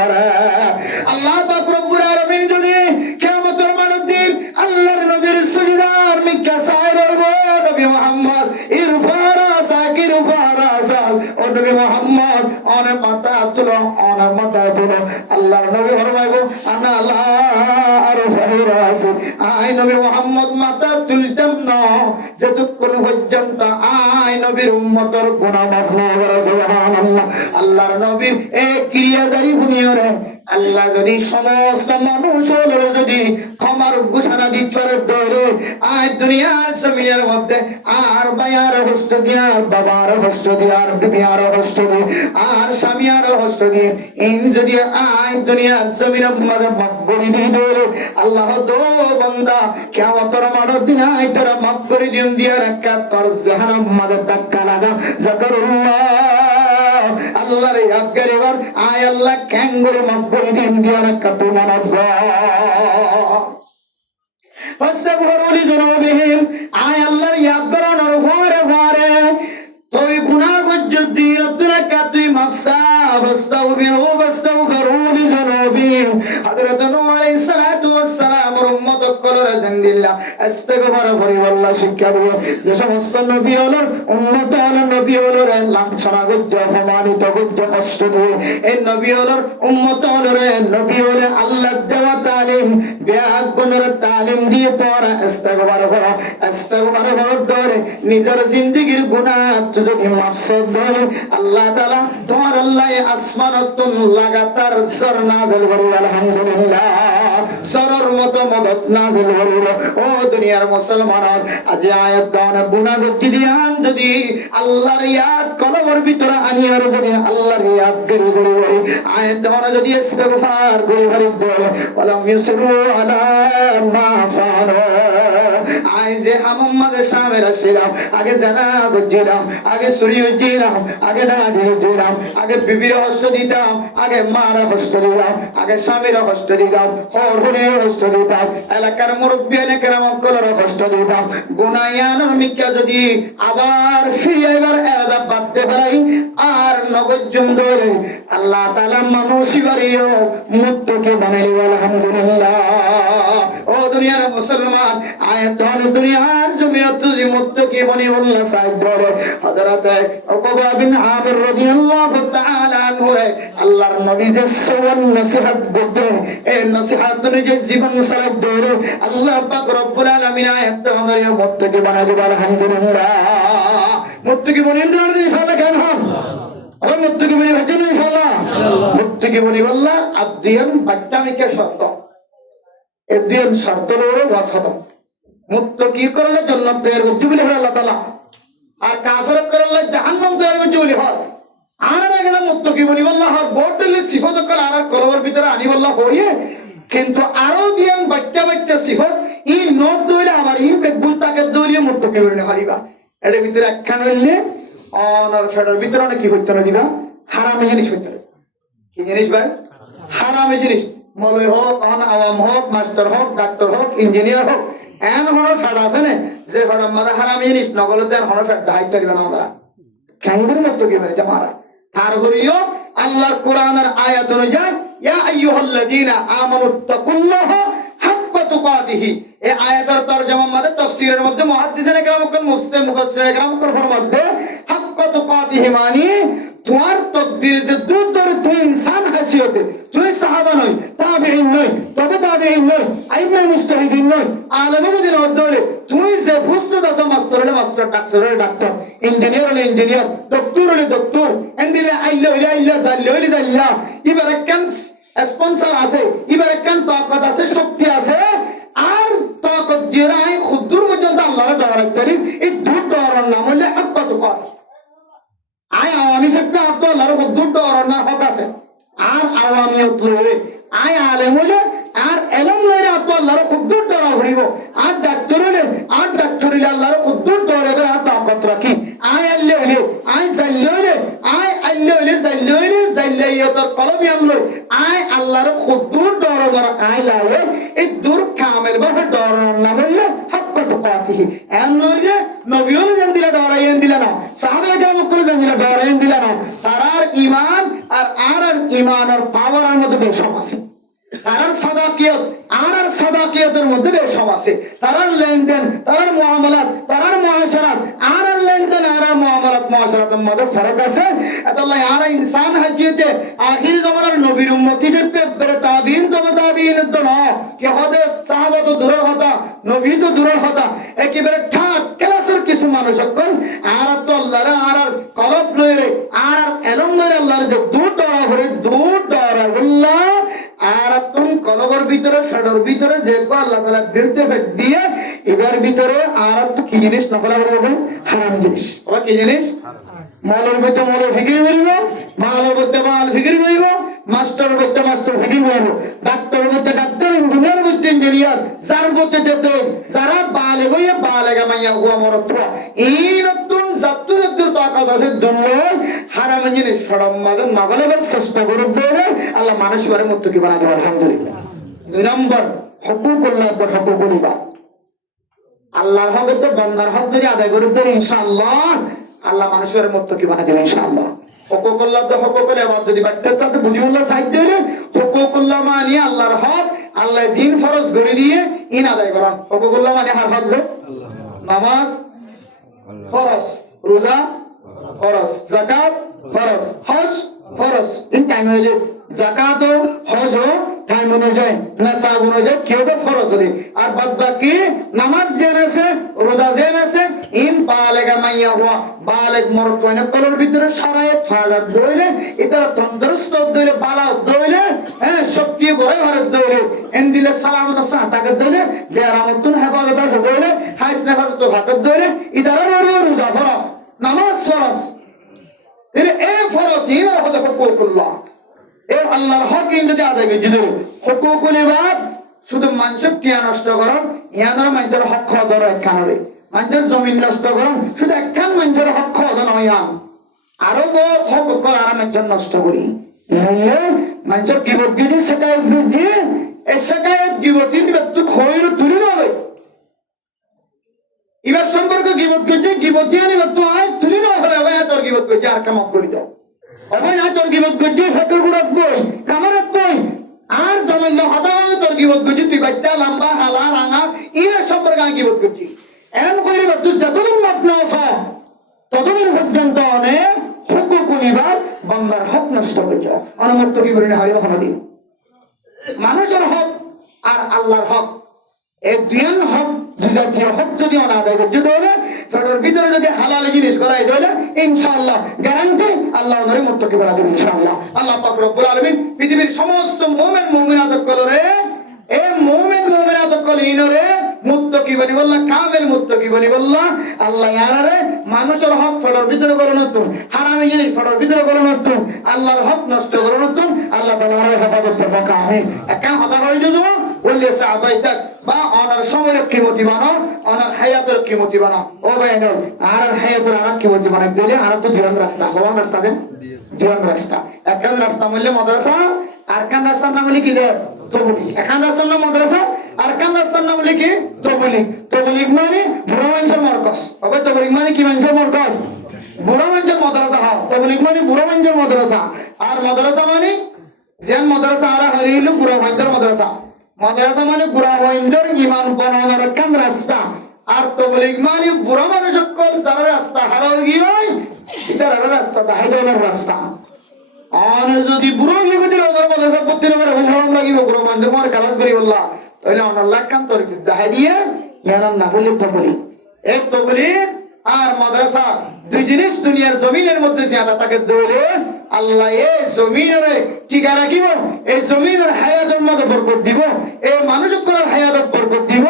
আল্লাহ পাক রব্বুল আলামিন যদি কিয়ামতের মাঠের দিন আল্লাহর নবীর সুন্নার মিক্কা সাইরের নবী মুহাম্মদ ইরফারা সাকির ফারাসা ও নবী মুহাম্মদ অনেক মাথা তুলো আল্লাহর নবী ফরমাইবো আনা লা আরফাহু রাসি আই নবী মুহাম্মদ মাথা তুলতাম না যতক্ষণ পর্যন্ত আই নবীর উম্মতের গুনাহ মাফ না করে সুবহানাল্লাহ আল্লাহর নবীর এই ক্রিয়া জারি ভূমিরে আল্লাহ যদি সমস্ত মানুষ যদি ক্ষমার ঘোষণা দিতে পারে আজ দুনিয়ার জমিনের মধ্যে আর ভাইয়ার হস্ত দিয়ে আর বাবার হস্ত দিয়ে আর বিবিয়ার হস্ত দিয়ে আর স্বামীর হস্ত দিয়ে ইন যদি আজ দুনিয়ার জমিনের মধ্যে মাফ করে দিয়ে আল্লাহ দো বান্দা কিয়ামতের মাঠের দিন আজ তোরা মাফ করে দিন দিয়ে রাখা তোর জাহান্নাম মধ্যে ধাক্কা লাগা যাকারুল্লাহ আল্লাহর ইয়াদ করিবার আয় আল্লাহ ক্যাঙ্গুরে মাফ করে দিন দিয়া রাখা তোমার ফাস্তাগফিরু লিযুনুবিহিম আয় আল্লাহর ইয়াদ করানোর পরে পরে তুই গুনাহ করছিস তুই কাতুই মাফসা ফাস্তাগফিরু লিযুনুবিহিম হযরত নূহ আলাইহিস সালাতু ওয়াস সালামের উম্মত কলরা জানদিল্লাহ ইস্তিগফার করি আল্লাহ শিক্ষা দিয়ে যে সমস্ত নবী হলো উম্মত হলো নবী হলো লাঞ্ছনা গজ্জ অপমানিত গজ্জ কষ্ট দিয়ে এই নবী হলো উম্মত হলো নবী হলো আল্লাহ দেওয়া তালিম বেআগুনের তালিম দিয়ে তোরা ইস্তিগফার করো ইস্তিগফার করে নিজের জিন্দেগীর গুনাহ যদি মাফসদ বলে আল্লাহ তাআলা তোমার আল্লাহ আসমানতুন লাগাতার সর নাযিল করে আলহামদুলিল্লাহ সরর মতো মদত নাযিল করে ও দুনিয়ার মুসলমান আজ আয়াত দান গুনাহ গতি দিয়ান যদি আল্লাহর ইয়াদ কলবের ভিতরে আনিয়ার যদি আল্লাহর ইয়াদ করি করি আয়াত দান যদি ইস্তিগফার করি করি বলে ওয়ালাম ইউসরু আলা মা ফাআলু আইজে মোহাম্মদের সামনে আসছিলাম আগে জানা বুঝছিলাম আগে চুরি হচ্ছিলাম আগে দাঁড়ি হচ্ছিলাম আগে বিবির হস্ত দিতাম আগে মার হস্ত দিতাম আগে স্বামীর হস্ত দিতাম হরের হস্ত দিতাম এলাকার মুরব্বী এলাকার মক্কলের হস্ত দিতাম গুনায়ানোর মিক্কা যদি আবার ফিরে এবার এলাদা বাদতে পারি আর নগদ জুমদলে আল্লাহ তাআলা মানুষই বাড়িও মুত্তকি বানাইলি আলহামদুলিল্লাহ ও দুনিয়ার মুসলমান আয়াত দুনিয়ার জমিনে তুই মুত্তকি বনি আল্লাহ সাহেব ধরে হযরত উকবা বিন আমির রাদিয়াল্লাহু তাআলা আনহু আল্লাহর নবী যে সওয়ান নসিহত করতে এই নসিহত যে জীবন সালাত ধরে আল্লাহ পাক রব্বুল আলামিন আয়াত ধরে মুত্তকি বানাই দিবেন আলহামদুলিল্লাহ মুত্তকি বনি ইনশাআল্লাহ কেন হন ও মুত্তকি বনি ভাজন ইনশাআল্লাহ মুত্তকি বনি আল্লাহ আদিয়ান বাচ্চামিকে শর্ত এদিন শর্ত হলো ওয়াসাত মুত্তকি করলে জান্নাত তৈরি করতে বলে আল্লাহ তাআলা আর কাফির করলে জাহান্নাম তৈরি করতে বলে হয় আর না মুত্তকি বলি আল্লাহ বড়লে সিফত কল আর কলবের ভিতরে আনি আল্লাহ হইয়ে কিন্তু আরো দিয়ান বাচ্চা বাচ্চা সিফত ই নদ দইলে আবার ই বেগুল তাকে দইলে মুত্তকি বলে হারিবা এর ভিতরে একখান হইলে অনর ফেডার ভিতরে অনেক কি হইতো না দিবা হারামে জিনিস হইতো কি জিনিস ভাই হারামে জিনিস মৌলবী হোক আওয়াম হোক মাস্টার হোক ডাক্তার হোক ইঞ্জিনিয়ার হোক এন হর ফেড আছে না যে ফেড মাদা হারামি জিনিস নগল দেন হর ফেড দায়িত্ব দিবে না ওরা ক্যাঙ্গুর মতো কি মানে জামারা তার ঘুরিও আল্লাহর কোরআনের আয়াত অনুযায়ী ইয়া আইয়ুহাল্লাযীনা আমানুত্তাকুল্লাহ হাক্কা তুকাতিহি এই আয়াতের তরজমা মধ্যে তাফসীরের মধ্যে মুহাদ্দিসিনে কেরাম কোন মুফাসসিরিনে কেরাম কোন ফরমাতে হাক্কা তুকাতিহি মানে তোমার তকদির যে দূর দূর তুই ইনসান হাসিয়তে তুই সাহাবা নয় তাবেঈন নয় তবে তাবেঈন নয় আইমা মুজতাহিদিন নয় আলেমে যদি নয় ধরে তুই যে ফুসতো দাস মাস্টার হলে মাস্টার ডাক্তার হলে ডাক্তার ইঞ্জিনিয়ার হলে ইঞ্জিনিয়ার ডক্টর হলে ডক্টর এন্দিলে আইল্লা হলে আইল্লা জাল্লা হলে জাল্লা এবার একখান স্পন্সর আছে এবার একখান তাকত আছে শক্তি আছে আর তাকত জিরাই খুদ্দুর পর্যন্ত আল্লাহর ডর করি এই দুটো ডরের নাম হলে হাক্কা তুকাতিহি আয় আওয়ামী সাহেবকে আত্ম আল্লাহর খুদ্দুর ডরার হক আছে আর আওয়ামিয়ত লইবে আয় আলেম হইলে আর এলম লইলে আত্ম আল্লাহর খুদ্দুর ডরা ভরিব আর ডাক্তার হইলে আল্লাহর খুদ্দুর ডরে আর তাকত রাখি আয় আল্লে হইলে আয় জাল্লে হইলে আয় আল্লে হইলে জাল্লে হইলে জাল্লে ইয়তর কলমি আনলো আয় আল্লাহর খুদ্দুর ডরা ধরা আয় লাগে এই দূর কামেল ভাবে ডরার নাম হইলে হাক্কা তুকাতিহি এন নইলে নবী হলে জান দিলা ডরাইয়েন দিলা না সাহাবা কেরাম করে জান দিলা ডরাইয়েন দিলা না তারার ঈমান আর ঈমানের পাওয়ারের মধ্যে বেশ আছে তারার সাদাকিয়ত আর সাদাকিয়তের মধ্যে বেশ আছে তারার লেনদেন তারার মুআমালাত তারার মুআশারাত আর লেনদেন আর মুআমালাত মুআশারাতের মধ্যে ফরক আছে আল্লাহ আর ইনসান হাজিতে আখির জামানার নবীর উম্মতি যে পেপরে তাবিঈন তবে তাবিঈন তো না কি হদে সাহাবা তো দূরের কথা নবী তো দূরের কথা একেবারে ঠাট ক্লাসের কিছু মানুষ সকল আর তো আল্লাহর আর কলব লইরে আর এলম লইরে আল্লাহর যে দূর ডরা ভরে দূর ডরা আল্লাহ ভিতরে ফেডর ভিতরে যে আল্লাহ তাআলা বিরুদ্ধে দিয়ে এবার ভিতরে আর তো কি জিনিস নকল বলবো হারাম জিনিস ওরা কি জিনিস মালের মধ্যে মালের ফিকির করিব মালের মধ্যে মাল ফিকির করিব মাস্টার মধ্যে মাস্টার ফিকির করিব ডাক্তারের মধ্যে ডাক্তার ইঞ্জিনিয়ার মধ্যে ইঞ্জিনিয়ার যার মধ্যে যেতে যারা বালে গইয়া বালেগা মাইয়া হুয়া মরত এই নতুন জাতু জাতুর তাকাত আছে দুনিয়া হারাম জিনিস ফড়ম মাদে নগলের চেষ্টা করব আল্লাহ মানুষ বারে মুত্তাকি বানাই দেব আলহামদুলিল্লাহ। 2 নম্বর হুকুকুল্লাহ ওয়া হুকুকুল ইবাদ আল্লাহর হক তো বান্দার হক যদি আদায় করে দেয় ইনশাআল্লাহ আল্লাহ মানুষের মুত্তাকি বানাই দেবে ইনশাআল্লাহ। হুকুকুল্লাহ তো হুকুকুল ইবাদ যদি বাড়তে চাতে বুঝিউল্লাহ সাইড দিলে হুকুকুল্লাহ মানে আল্লাহর হক আল্লাহ জিন ফরজ করে দিয়ে ইন আদায় করেন। হুকুকুল্লাহ মানে হার হক যে নামাজ ফরজ রোজা ফরজ যাকাত ফরজ হজ ফরজ ইন টাইম হইলে যাকাত ও হজ ও টাইম অনুযায়ী নিসাব অনুযায়ী কেউ তো ফরজ হলে আর বাদ বাকি নামাজ যেন আছে রোজা যেন আছে ইন বালেগা মাইয়া হুয়া বালেগ মরদ কইনা কলর ভিতরে শরায়ত ফাজাত দইলে এটা তন্দরুস্ত দইলে বালা দইলে হ্যাঁ শক্তি বড় ভারত দইলে এন দিলে সালামত সাহতাকে দইলে বেরামতুন হেফাজত আছে দইলে হাইস হেফাজত হাতত দইলে ইদারা রোজা ফরজ নামাজ ফরজ এর এই ফরজ ইন হতে হুকুকুল্লাহ এর আল্লাহর হক যদি আদায় করে দিল হুকুকুল ইবাদ শুধু মানুষের টিয়া নষ্ট করন ইয়ানার মানুষের হক খাওয়া ধরো একখানে মানুষের জমিন নষ্ট করন শুধু একখান মানুষের হক খাওয়া ধরো ইয়ান আরো বহুত হক আর মানুষের নষ্ট করি মানুষের গিবত গিয়ে শেখায়ত দিয়ে এই শেখায়ত গিবতির মৃত্যু খৈর তুলি নয় এবার সম্পর্কে গিবত করছে গিবতি আনি মৃত্যু হয় তুলি না হবে তোর গিবত করছে আর কামাপ করে দাও অবয় না তোর গিবত করছে ফেকুর গুড়াত বই কামারাত বই আর জামাইল হাদা তোর গিবত করছে তুই বাচ্চা লম্বা হালা রাঙা এর সম্পর্কে আমি গিবত করছি এমন করে তুই যতদিন মাপ না ততদিন পর্যন্ত অনেক হুকুকুল ইবাদ বান্দার হক নষ্ট করছে অনমত কি বলেন হারিয়া হামাদি মানুষের হক আর আল্লাহর হক এই দুইয়ের হক দুজাতীয় হক যদি অনাদায় করতে দেবে তার ভিতরে যদি হালাল জিনিস করাই দেবে ইনশাআল্লাহ গ্যারান্টি আল্লাহ ওনারে মুত্তাকি বানা দেবে ইনশাআল্লাহ। আল্লাহ পাক রব্বুল আলামিন পৃথিবীর সমস্ত মুমিন মুমিনাত কলরে এই মুমিন মুমিনাত কলিনরে মুত্তাকি বানি বললা কামেল মুত্তাকি বানি বললা আল্লাহ ইয়ারে মানুষের হক ফড়র ভিতরে করে নতুন হারামি জিনিস ফড়র ভিতরে করে নতুন আল্লাহর হক নষ্ট করে নতুন আল্লাহ তাআলার হেফাজত করবে আমিন। একা কথা কই দেব বললে সাহাবাইতাক বা অনার সময়ের কিমতি বানাও অনার হায়াতের কিমতি বানাও ও ভাইনো আর হায়াতের আর কিমতি বানাই দিলে আর তো দুয়ান রাস্তা হওয়া রাস্তা দেন দুয়ান রাস্তা একখান রাস্তা বললে মাদ্রাসা আর কান রাস্তার নাম লিখি দে তবলিগ একখান রাস্তার নাম মাদ্রাসা আর কান রাস্তার নাম লিখি তবলিগ তবলিগ মানে বুড়া মানুষের মরকজ ওবে তবলিগ মানে কি মানুষের মরকজ বুড়া মানুষের মাদ্রাসা হও তবলিগ মানে বুড়া মানুষের মাদ্রাসা আর মাদ্রাসা মানে যেন মাদ্রাসা আর হইল বুড়া মানুষের মাদ্রাসা মাদ্রাসা মানে বুড়া মানুষের ঈমান বানানোর একখান রাস্তা আর তবলিগ মানে বুড়া মানুষ সকল তার রাস্তা হারা গিয়ে এটার রাস্তা দাহিদার রাস্তা আর যদি বুড়ো গিয়ে দিল ওদের মাদ্রাসা পড়তে না শরম লাগিব বুড়ো মানুষের মরে খালাস করি বললা তাহলে অনার লাখান তোর দাহাই দিয়ে ইয়ানার না বলি তবলিগ এক তবলিগ আর মাদ্রাসা দুই জিনিস দুনিয়ার জমিনের মধ্যে জিয়াদা তাকে দৌলে আল্লাহ এই জমিনের টিকা রাখিব এই জমিনের হায়াতের মধ্যে বরকত দিব এই মানুষের হায়াতের বরকত দিব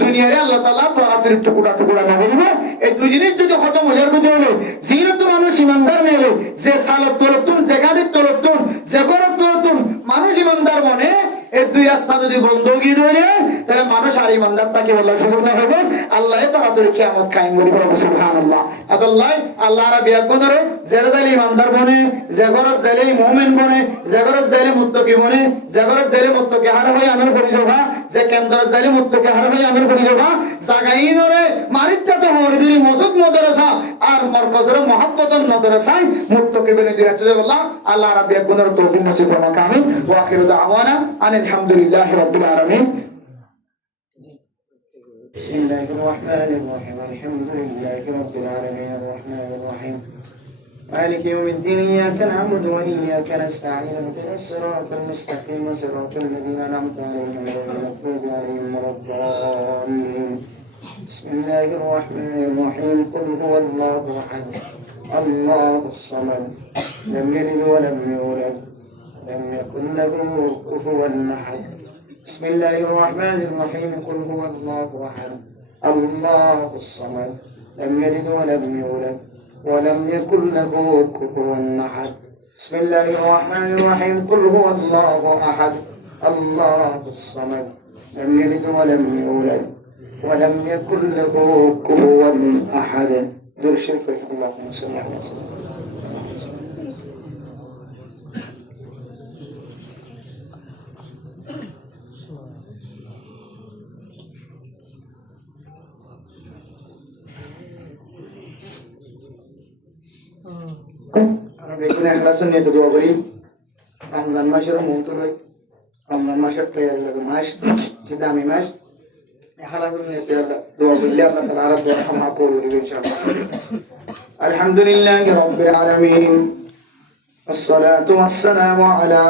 দুনিয়ারে আল্লাহ তাআলা তাড়াতাড়ি টুকুরা টুকুরা না বলবো এই দুই জিনিস যদি খতম হয়ে যাবে হলো জিনত মানুষ ইমানদার মেলে যে সালত তোরতুন যে গাড়ির তোরতুন যে গরত তোরতুন মানুষ ইমানদার মনে এই দুই রাস্তা যদি বন্ধ গিয়ে ধরে তাহলে মানুষ আর ইমানদার তাকে বলার সুযোগ না হবে আল্লাহ তাড়াতাড়ি কিয়ামত কায়েম করিব সুবহানাল্লাহ। আল্লাহ আল্লাহরা বিয়াক বন্ধরে জেরে জালি ইমানদার বনে যে ঘরত জালি মুমিন বনে যে ঘরত জালি মুত্তাকি বনে যে ঘরত জালি মুত্তাকি হার হই আনার করি যাবা যে কেন্দ্র জালি মুত্তাকি হার হই আনার করি যাবা জাগাইনরে মারিত্তা তো হরিদি মসজিদ মাদ্রাসা আর মারকাজের মুহাব্বতের মাদ্রাসায় মুত্তাকি বনে দিরাতে যাবা আল্লাহ রাব্বি বিয়াক বন্ধরে তৌফিক নসিব ফরমা কামিল ওয়া আখিরু দাওয়ানা আলহামদুলিল্লাহি রাব্বিল আলামিন। بسم الله الرحمن الرحيم الحمد لله رب العالمين الرحمن الرحيم مالك يوم الدين إياك نعبد وإياك نستعين اهدنا الصراط المستقيم صراط الذين أنعمت عليهم غير المغضوب عليهم ولا الضالين بسم الله الرحمن الرحيم قل هو الله أحد الله الصمد لم يلد ولم يولد لم يكن له كفوا أحد بسم الله الرحمن الرحيم قل هو الله أحد الله الصمد لم يلد ولم يولد ولم يكن له كفوا أحد بسم الله الرحمن الرحيم قل هو الله أحد الله الصمد لم يلد ولم يولد ولم يكن له كفوا أحد دور الشريف اللهم صل على سيدنا আমরা বেগুন এখলাসন নিয়ে তো দোয়া করি রমজান মাসের মুহূর্ত হয় রমজান মাসের তৈরি লাগে মাস যে দামি মাস এখলাসন নিয়ে দোয়া করলে আল্লাহ তাআলা আর দোয়া ক্ষমা করবে ইনশাআল্লাহ আলহামদুলিল্লাহি রাব্বিল আলামিন الصلاة والسلام على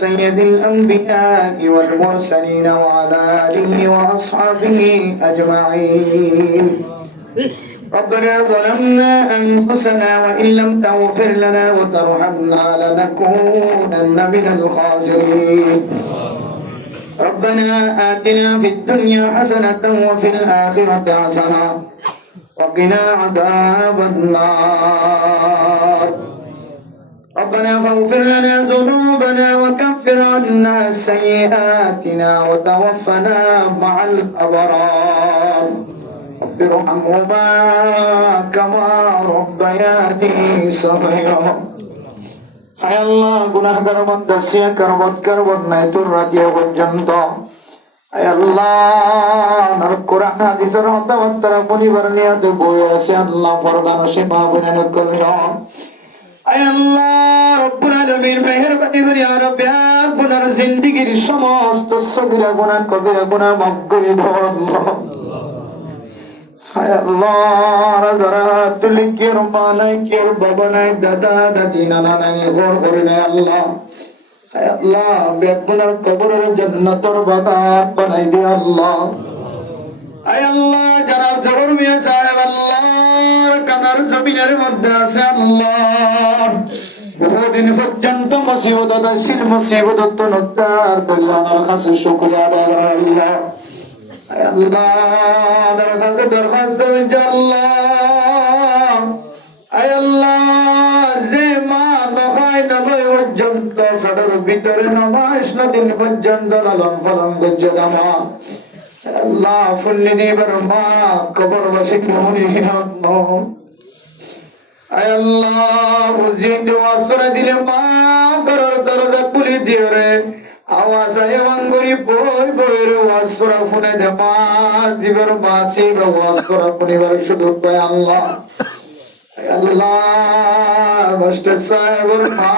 سيد الأنبياء والمرسلين وعلى آله وأصحابه أجمعين ربنا ظلمنا أنفسنا وإن لم تغفر لنا وترحمنا لنكونن من الخاسرين ربنا آتنا في الدنيا حسنة وفي الآخرة حسنة وقنا عذاب النار ربنا فاغفر لنا ذنوبنا وكفر عنا سيئاتنا وتوفنا مع الأبرار رب ارحمهما كما ربياني صغيرا হায় আল্লাহ গুনাহগার বান্দা সিয়া করবৎকার বন্যায় তোর রাতিয়া পর্যন্ত হায় আল্লাহ নর কোরআন হাদিসের হতাবার্তারা পরিবার নিয়ে তো বয়ে আছে আল্লাহ ফরদান সেবা বনেন করিও আয় আল্লাহ রব্বুল আলামিন মেহেরবানি করে আর আপনার জিন্দেগীর সমস্ত সগীরা গুনাহ কবিরা গুনাহ মাফ করে দাও আল্লাহ হায় আল্লাহ যারা তুলি কি মা নাই কি বাবা নাই দাদা দাদি নানা নানি ঘর করে নাই আল্লাহ হায় আল্লাহ বেগুনার কবরের জান্নাতের বাগান বানাই দিও আল্লাহ হায় আল্লাহ যারা জবর মিয়া সাহেব আল্লাহর কাদার জমিনের মধ্যে আছে আল্লাহ বহুদিন পর্যন্ত মুসিবত দাসির মুসিবত তো নতার দল্লার কাছে শুকরিয়া আদায় করা আল্লাহ আল্লাহ দরখাস্ত হয়েছে আল্লাহ আয় আল্লাহ যে মা নখায় নবয় পর্যন্ত ফেডার ভিতরে নমাস দিন পর্যন্ত লালন পালন করছে জামা আল্লাহ ফুল্লি দিবার মা কবর বসে মহিন আয় আল্লাহ বুঝিয়ে ওয়াসরা দিলে মা ঘরের দরজা খুলে দিও রে আওয়াজ আয় মঙ্গরি বই বইর ওয়াসরা ফুনে দে মা জীবর মাসি ওয়াসরা পরিবার শুধু পায় আল্লাহ আয় আল্লাহ কষ্ট সাহেবর মা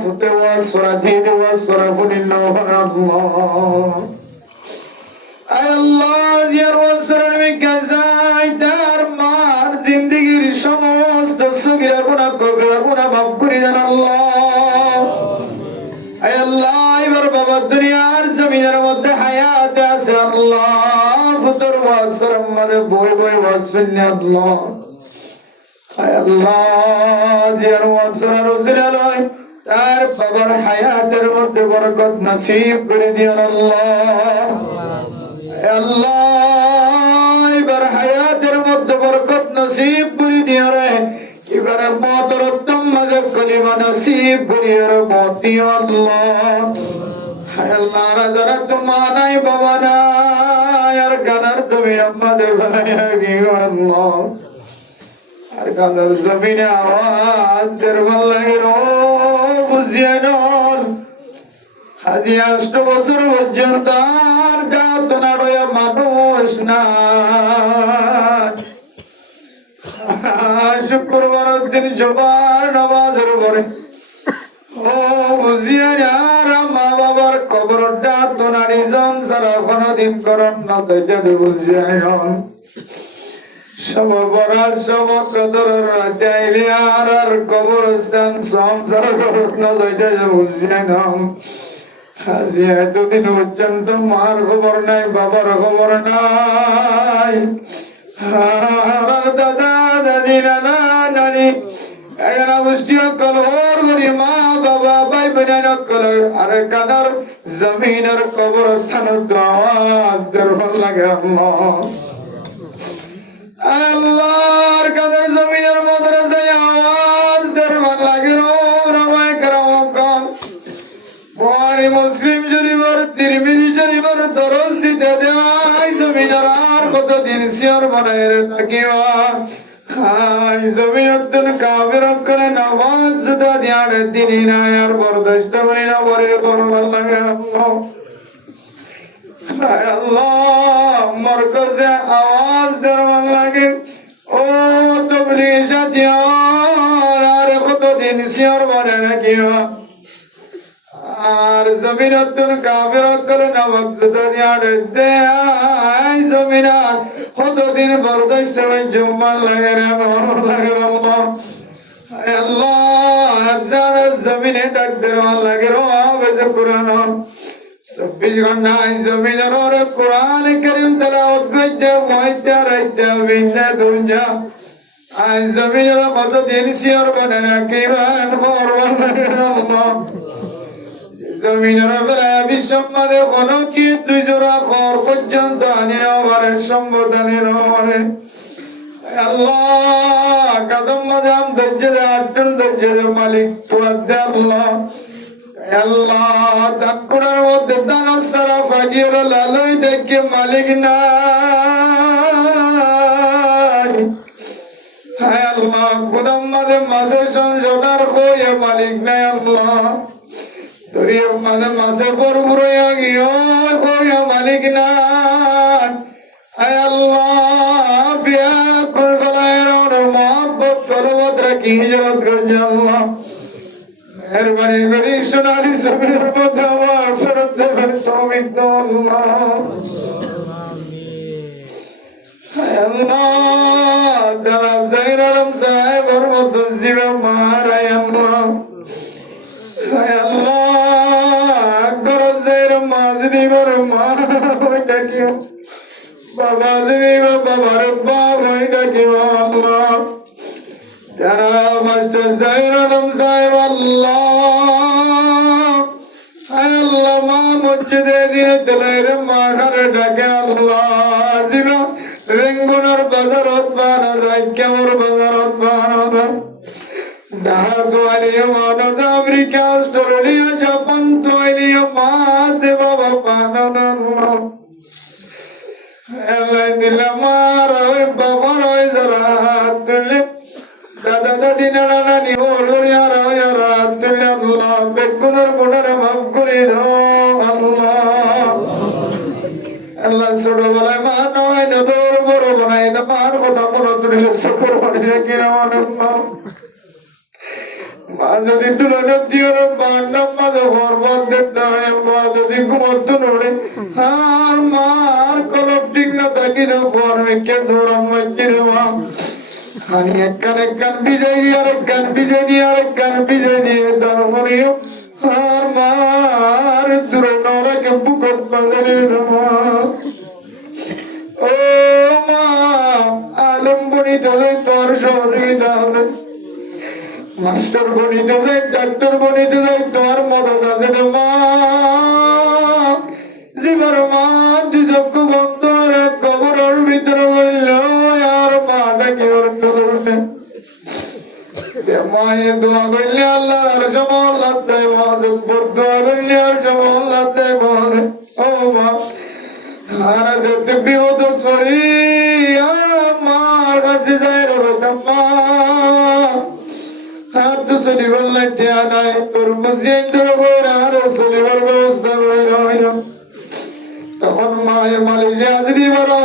ফুতে ওয়াসরা দিলে ওয়াসরা ফুনে নবর আল্লাহ আয় আল্লাহ জিয়ার ওয়াসরা মে কাজাই তার মার জিন্দেগীর সমস্ত সগীরা গুনাহ কবিরা গুনাহ মাফ করে দেন আল্লাহ আয় আল্লাহ এবার বাবা দুনিয়ার জমিনের মধ্যে হায়াতে আছে আল্লাহ ফুতর ওয়াসরা মধ্যে বই বই ওয়াসুন্নি আল্লাহ আয় আল্লাহ জিয়ার ওয়াসরা রসুল আলাই তার বাবার হায়াতের মধ্যে বরকত নসিব করে দিন আল্লাহ আল্লাহ এবার হায়াতের মধ্যে বরকত নসিব করে দিও রে এবারে মতের উত্তম মাঝে কলিমা নসিব করে রে মতি আল্লাহ হায় আল্লাহ যারা তোমা নাই বাবা নাই আর কানার জমিন আমাদের বানাইয়া গিয়ে আল্লাহ আর কানার জমিনে আওয়াজ দের ভাল লাগে রো বুঝিয়ে নন হাজি 8 বছর পর্যন্ত আর গাত নাড়য়া মানুষ না শুক্রবার দিন জোবার নামাজের পরে ও বুঝিয়ে আর মা বাবার কবরটা তো নারী জন সারা কোনদিন করন না তাইতে বুঝিয়ে সব বড়ার সব কদর রাতে আইলে আর কবরস্থান সংসার করত না তাইতে বুঝিয়ে নাম আজ এতদিন পর্যন্ত মার খবর নাই বাবার খবর নাই দাদা দাদি নানা নানি এরা গোষ্ঠী অকল হর গরি মা বাবা ভাই বোনের অকল আরে কাদার জমিনের কবরস্থান তো আওয়াজ দরবার লাগে আল্লাহর কাদার জমিনের মাদ্রাসায় আওয়াজ দরবার লাগে রমায় কেরামগণ বুখারী মুসলিম শরীফের তিরমিজি শরীফের দরজ দিতে দেয় জমিনের আর কতদিন শিয়র বানায় থাকিবা হাই জমিয়তুল কাবির করে নামাজ সুদা ধ্যান দিনি না আর বরদাস্ত করি না বরে করবার লাগে আল্লাহ মরকজে আওয়াজ দেওয়ার লাগে ও তবলিগ সাথী আর কতদিন শিয়র বানায় রাখিবা আর জমিনতুল কাফির করে নামাজ সুদা ধ্যান দেয় জমিনা কতদিন বরদাস্ত করে জুম্মান লাগে রে লাগে আল্লাহ আল্লাহ আজান জমিনে ডাক দেওয়ার লাগে রো আওয়াজ কুরআন 24 ঘন্টা জমিনের ওরে কুরআন কারীম তেলাওয়াত করতে মইতে রাইতে বিনা দুনিয়া আই জমিনের কতদিন শিয়র বানায় রাখিবেন করবার লাগে আল্লাহ জমিনের বেলা বিশ্বমাদে কোনো কি দুই জোড়া ঘর পর্যন্ত আনি নেওয়ারে সম্বোধনী নেওয়ারে আল্লাহ কাসম মাঝে আম ধৈর্য দে আটজন ধৈর্য দে মালিক তোয়ার দে আল্লাহ আল্লাহ তাকুড়ার মধ্যে দান সারা ফাজির লালই দেখে মালিক নাই হায় আল্লাহ গুদাম মাঝে সংসদার খোয়ে মালিক নাই আল্লাহ তোরিয়া মাঝে বরবরয়া গিয়ে খোয়া মালিক না আয় আল্লাহ বিয়া কর ফলায় রওর মোহাব্বত করবত রাখি হিজরত কর আল্লাহ মেহরবানি করি সোনালি জমির মধ্যে আমার ফেরত যাবেন তৌফিক দাও আল্লাহ আয় আল্লাহ জনাব জাহির আলম সাহেবের মতো জীবন মারায় আল্লাহ আয় আল্লাহ দিবার মা হই ডাকিও বাবা জীবা বাবার বাপ হই ডাকিও আল্লাহ যারা মাস্টার জাহির আলম সাহেব আল্লাহ আল্লাহ মা মসজিদে দিনে তেলের মা ঘরে ডাকেন আল্লাহ জীবা রেঙ্গুনার বাজারত বানা যায় কেমন বাজারত বানা যায় Dahatwaliya Manaza America Australia Japan Twaliya Maade Baba Pananallah Allah Dilamara Baba Roy Zarahatulli Dada Dadi Nana Ni Olu Yara Yaratulli Allah Bekunar Kunar Mabkuri Do Allah Allah Sudawala Mano Nadur Boro Banai the Mar Kota Kuruturi Sukur Kiramanullah যদি তুলনা দিওর বান্নাম মাঝে হরবাদ দেয় যদি ঘুমত নড়ে আর মার কলপ ঠিক না থাকি না ফরমেকে ধরাম মধ্যে দেওয়া খানি একখান বিজয় দিয়ে আরেকখান বিজয় দিয়ে আরেকখান বিজয় দিয়ে তারপরেও আর মার দূরে নরাকে বুকত বাজারে দেওয়া ও মা আলম্বনিত হয়ে তোর সহযোগিতা আছে মাস্টার বনিতে যাই ডাক্তার বনিতে যাই তোমার মদত আছে রে মা জীবন মা দুচক্ষ বন্ধ কবরের ভিতরে বলল আর মা ডাকি অর্থ করতে মায়ে দোয়া করলে আল্লাহ আর সমল লাগতে মাঝে দোয়া করলে আর সমল লাগতে মাঝে ও মা আর যেতে বিপদ করি আমার কাছে যাই রকম মা হাত চলিবার লাগিয়া নাই তোর মুজিয়ে আর চলিবার ব্যবস্থা করে তখন মায়ে মালয়েশিয়া হাজিরি বারো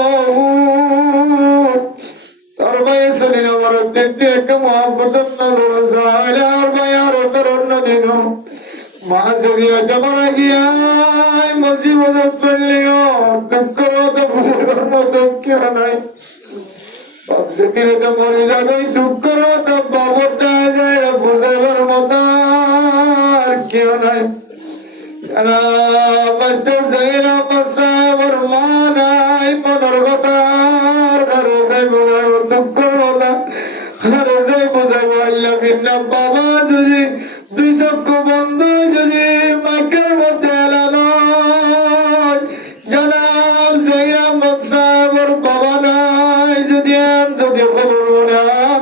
তোর ভাই চলি না বড় দেখতে একটা মহাব্বত নজর চাইলে আর ভাই আর ওটার অন্য দিন মা যদি ওটা মারা গিয়া মুসিবত পড়লেও দুঃখ মতো বুঝাবার মতো কেউ নাই সেখানে মরে যাবে দুঃখ মতো বাবরটা যায় বুঝাবার মতো আর কেউ নাই মা নাই মনের কথা ঘরে যাই বোঝাবো দুঃখ কথা ঘরে যাই বোঝাবো আলহামদুলিল্লাহ বিন্না বাবা যদি দুই চক্ষু বন্ধ যদি মাইকের মধ্যে এলানো জনাব জহির আহমদ সাহেবের বাবা নাই যদি যদি খবর নেন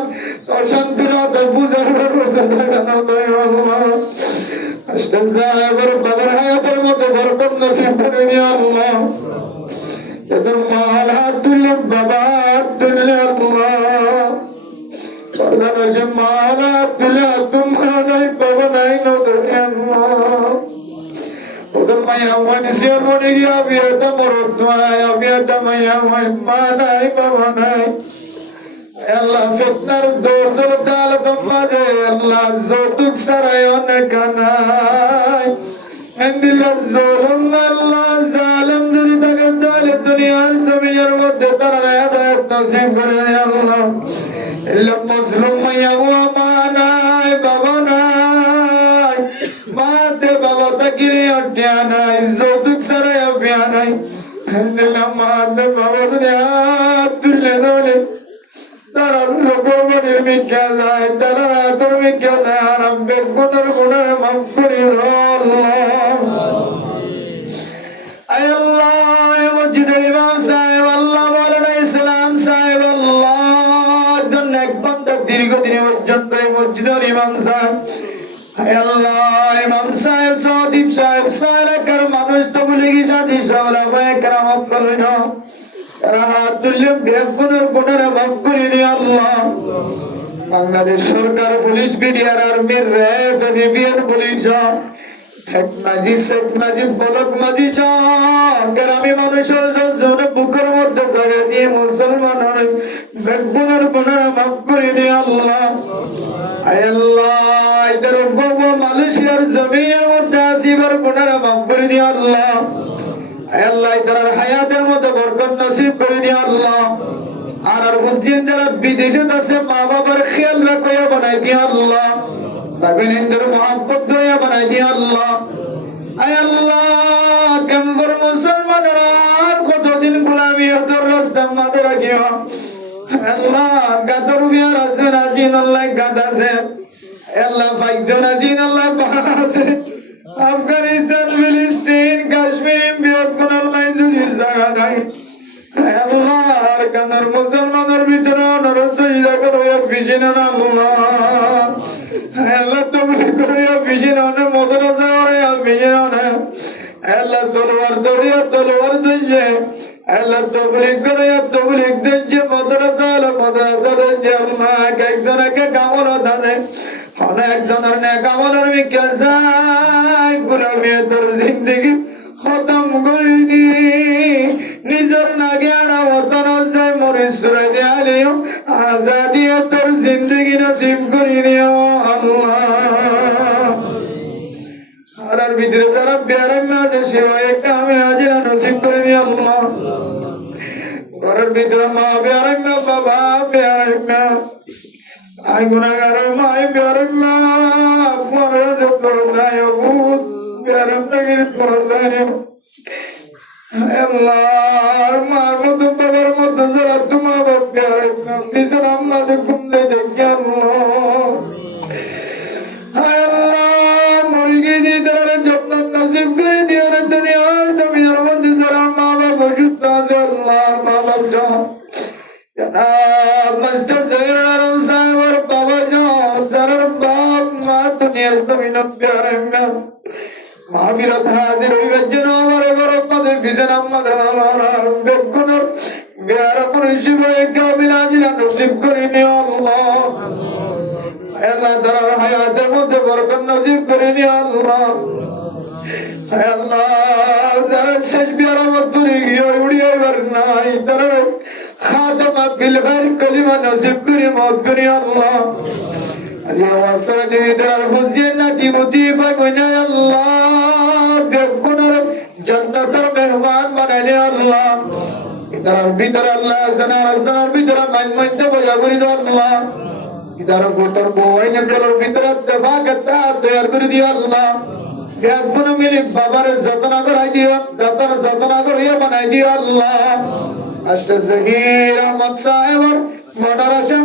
অশান্তির হাতে বুঝার সাহেবের বাবার হায়াতের মধ্যে বরকত নসিব করে নিয়ে আল্লাহ এদের মাল হাত তুললে বাবা হাত তুললে আল্লাহ প্রধান হয়েছে মাল হাত তুলে তোমার নাই বাবা নাই নদী আল্লাহ ওদের মায়া হয় নিশ্চয় মনে গিয়ে বিয়েটা মরত নয় বিয়েটা মায়া হয় মা নাই বাবা নাই আল্লাহ ফিতনার দৌড় চলতে আলাদা মাঝে আল্লাহ যৌতুক ছাড়াই অনেক নাই জুলুম আল্লাহ জালেম যদি থাকে তাহলে দুনিয়ার জমিনের মধ্যে তারা হেদায়েত নসিব করে আল্লাহ ইল্লা মুসলিম মাইয়া হুয়া মা নাই বাবা নাই মা দে বাবা তাকিরে অটিয়া নাই যৌতুক ছাড়াই অভিয়া নাই মা দে বাবা যদি হাত তুলে ধরে তারা কোরবানির ভিক্ষা যায় তারা রাতের ভিক্ষা যায় আর বেগুনের গুণের মাফ করি আল্লাহ মসজিদের ইমাম সাহেব আল্লাহ মাওলানা ইসলাম সাহেব আল্লাহ জন্য এক বান্দা দীর্ঘদিন পর্যন্ত এই মসজিদের ইমাম সাহেব আল্লাহ ইমাম সাহেব সদীপ সাহেব এলাকার মানুষ তো বলে কি সাথী সাহেব কেরামত করবেন বাংলাদেশ সরকার পুলিশ বিডিআর আর্মির র্যাব বিবিএন পুলিশ গ্রামী মানুষের বুকের মধ্যে জায়গা দিয়ে মুসলমান বেগুনের গুণা মাফ করে দিয়ে আল্লাহ আল্লাহ এদের মালয়েশিয়ার জমিনের মধ্যে আসিবার গুণারা মাফ করে দিয়ে আল্লাহ আল্লাহ তার হায়াতের মধ্যে বরকত নসিব করে দিয়ে আল্লাহ আর বুঝছেন যারা বিদেশে আছে মা বাবার খেয়াল রাখিয়া বানাই দিয়ে আল্লাহ বাবিনের মহব্বত করিয়া বানাই দিয়ে আল্লাহ আয় আল্লাহ কেমন মুসলমানরা কতদিন গোলামি তোর রাস্তা মাঝে রাখিও আল্লাহ গাদর বিয়ার আসবেন আসিন আল্লাহ গাদ আছে আল্লাহ ফাইজন আসিন আল্লাহ আছে আফগানিস্তান ফিলিস্তিন কাশ্মীর বিয়ৎগুণ আল্লাহ যদি জায়গা নাই আল্লাহ আর কানার মুসলমানের ভিতরে নরসইদা করিয়া বিজিন আল্লাহ আল্লাহ তুমি করিয়া বিজিন মদরসা করিয়া বিজিন আল্লাহ তলোয়ার দরিয়া তলোয়ার দইয়ে আল্লাহ তবলিগ করিয়া তবলিগ দইয়ে মদরসা দইয়ে আল্লাহ একজনকে কামল দাদে একজনের নেকামলের বিজ্ঞা যায় গোলামি তোর জিন্দগি খতম করিনি নিজের নাগে আনা মতন যায় মরিস সুরাই আলিও আজাদিয়ে তোর জিন্দগি নসিব করিনি আল্লাহ আর ভিতরে যারা বিয়ারের মাঝে সেবায় কামে হাজিরা নসিব করে নি আল্লাহ ঘরের ভিতরে মা বিয়ারের না বাবা বিয়ারের না I gunagar my biarma for the Porosayo wood, Biaramagir Porosayo. Allah, Marmot Babarmot Zaratuma, Biarma, Miserama, the Kumde, the Jammo. Allah, Morigi, the Jopna, Nasib, the Arantania, the Mirama, the Zarama, Bajutta, Allah, Mama John. Master Zayram Savar Baba John, Zarabab, Matunir, Saminat Biaranga, Mavirat Hazir, Vijano, Varagorapa, the Visanama, Bekunur, Biarapurishiva, Kaminajil, and Sipkurini, Allah. Allah, there are Hayatamo, the Vorkan Nasib Kurini, Allah. Allah, Zarat Shashbiaramaturi, Yodia Varna, Khatama Bilghar Kalima Nasib Kuri Matkuri Allah. Allah wasara didar Fuziana Tibuti Baguna Allah, Bekunar Jannatar Mehman Manali Allah. Idar Bidar Allah, Zanar Zanar Bidar Manmanta Bayaguri Allah. Idar Futar Boy and Color Bidar Devagata, they are good Allah. Gapuna Milik Babar Zatanagar idea, Zatanagar Yaman idea Allah. Ashta Zahir Ahmad Sahibar, Madarasha,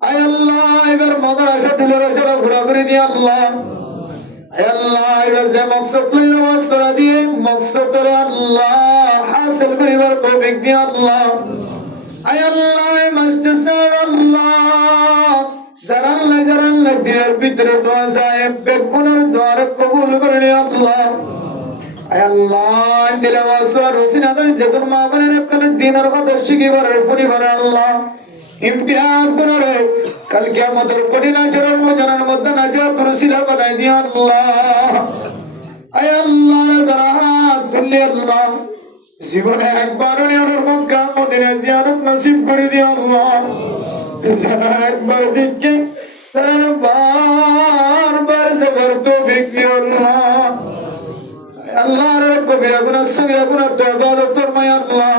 I Allah, ever Madarasha তুলে রয়েছে ঘোরা করে দিয়ে আল্লাহ আল্লাহ এরা যে মকসদ লইল ওয়াসরা দিয়ে মকসদ আল্লাহ হাসিল করিবার তৌফিক দিয়ে আল্লাহ আয় আল্লাহ মাস্টার আল্লাহ যারা দিনের ভিতরে দোয়া চায় বেগুনের দোয়ার কবুল করে নে আল্লাহ আয় আল্লাহ দিলে ওয়াসরা রসিনা নয় যে কোন মা বোনের একখানে দিনের কথা শিখিবার ফুনি করে আল্লাহ ইমতিহান করে কাল কিয়ামতের কঠিন আশরার ময়দানের মধ্যে নাজাত রসিলা বানাই দিয়ে আল্লাহ আয় আল্লাহ যারা হাত তুললে আল্লাহ জীবনে একবার মক্কা মদিনা জিয়ারত নসিব করে দিয়ে আল্লাহ যারা একবার দিচ্ছে তারা বারবার যাবার তৌফিক দিয়ে আল্লাহ আল্লাহর কবিরা গুনাহ সগীরা গুনাহ তওবা ফরমায় আল্লাহ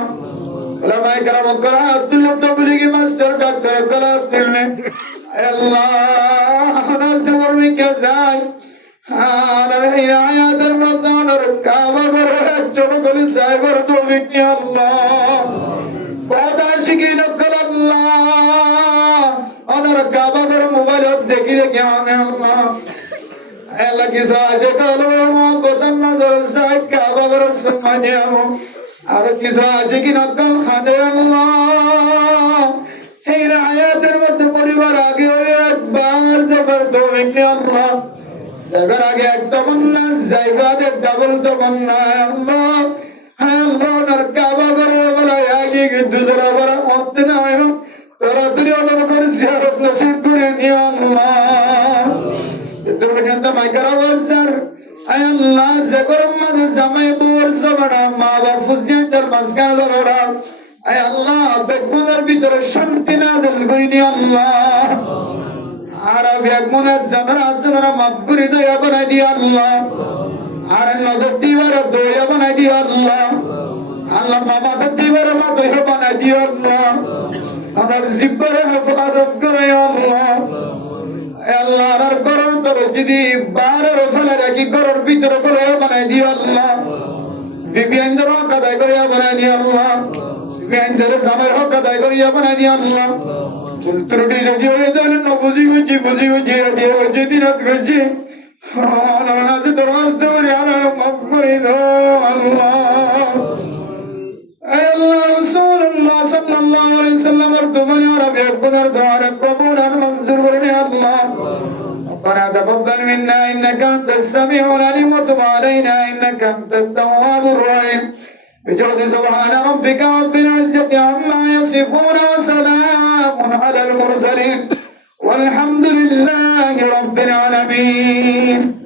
উলামায়ে কেরাম করা আব্দুল্লাহ তাবলিগি মাস্টার ডাক্তার কলা আব্দুল্লাহ আল্লাহ আমরা জমরমি কে যাই আর এই আয়াতের মধ্যে কাবা করে ছোট করে সাইবার তৌফিক দিয়ে আল্লাহ বাদা শিখি নকল আল্লাহ আমার কাবা করে মোবাইল দেখি দেখি আল্লাহ আল্লাহ কিছু আছে কালো বদন নজর সাই কাবা করে সুমানিয়াম আর কিছু আছে কি নকল খাদে আল্লাহ এই আয়াতের মধ্যে পরিবার আগে একবার যাবার তৌফিক দিয়ে আল্লাহ যাবার আগে এক তমন্না জায়গাতে ডাবল তমন্না আল্লাহ আল্লাহ আর কাবা করে বলা আগে কিন্তু যারা বড় মত নাই তোরা তুই আল্লাহ করে জিয়ারত নসিব করে নিয়ে আল্লাহ দুনিয়াতে মাইকার আওয়াজের আয় আল্লাহ জাগরম মাঝে জামাই বুর সবড়া মা বাবা ফুজিয়াতের মাঝখান সবড়া আয় আল্লাহ বেগুনের ভিতরে শান্তি নাযিল করে নিয়ে আল্লাহ আর বেগুনের জনরা মাফ করে দয়া বানাই দিয়ে আল্লাহ আর নজর দিবার দয়া বানাই দিয়ে আল্লাহ আল্লাহ মামাদের দিবার মা দয়া বানাই দিয়ে আল্লাহ আমার জিব্বারে হেফাজত করে আল্লাহ আল্লাহ আর করর তবে যদি বারের ফেলে রাখি করর ভিতরে করে বানাই দিও আল্লাহ বিবিয়ানদের হক আদায় করে বানাই দিও আল্লাহ বিবিয়ানদের জামের হক আদায় করে বানাই দিও আল্লাহ ত্রুটি যদি হয়ে যাবে না বুঝি বুঝি যদি রাত করছি আছে তোর আসতে পারি আর মাফ করে দাও আল্লাহ আল্লাহ রাসূলুল্লাহ সাল্লাল্লাহু আলাইহি ওয়াসাল্লামের দোয়া আর বেগুনের দোয়া কবুল আর মঞ্জুর করে নে আল্লাহ ربنا تقبل منا انك انت السميع العليم وتب علينا انك انت التواب الرحيم بجود سبحان ربك رب العزة عما يصفون وسلام على المرسلين والحمد لله رب العالمين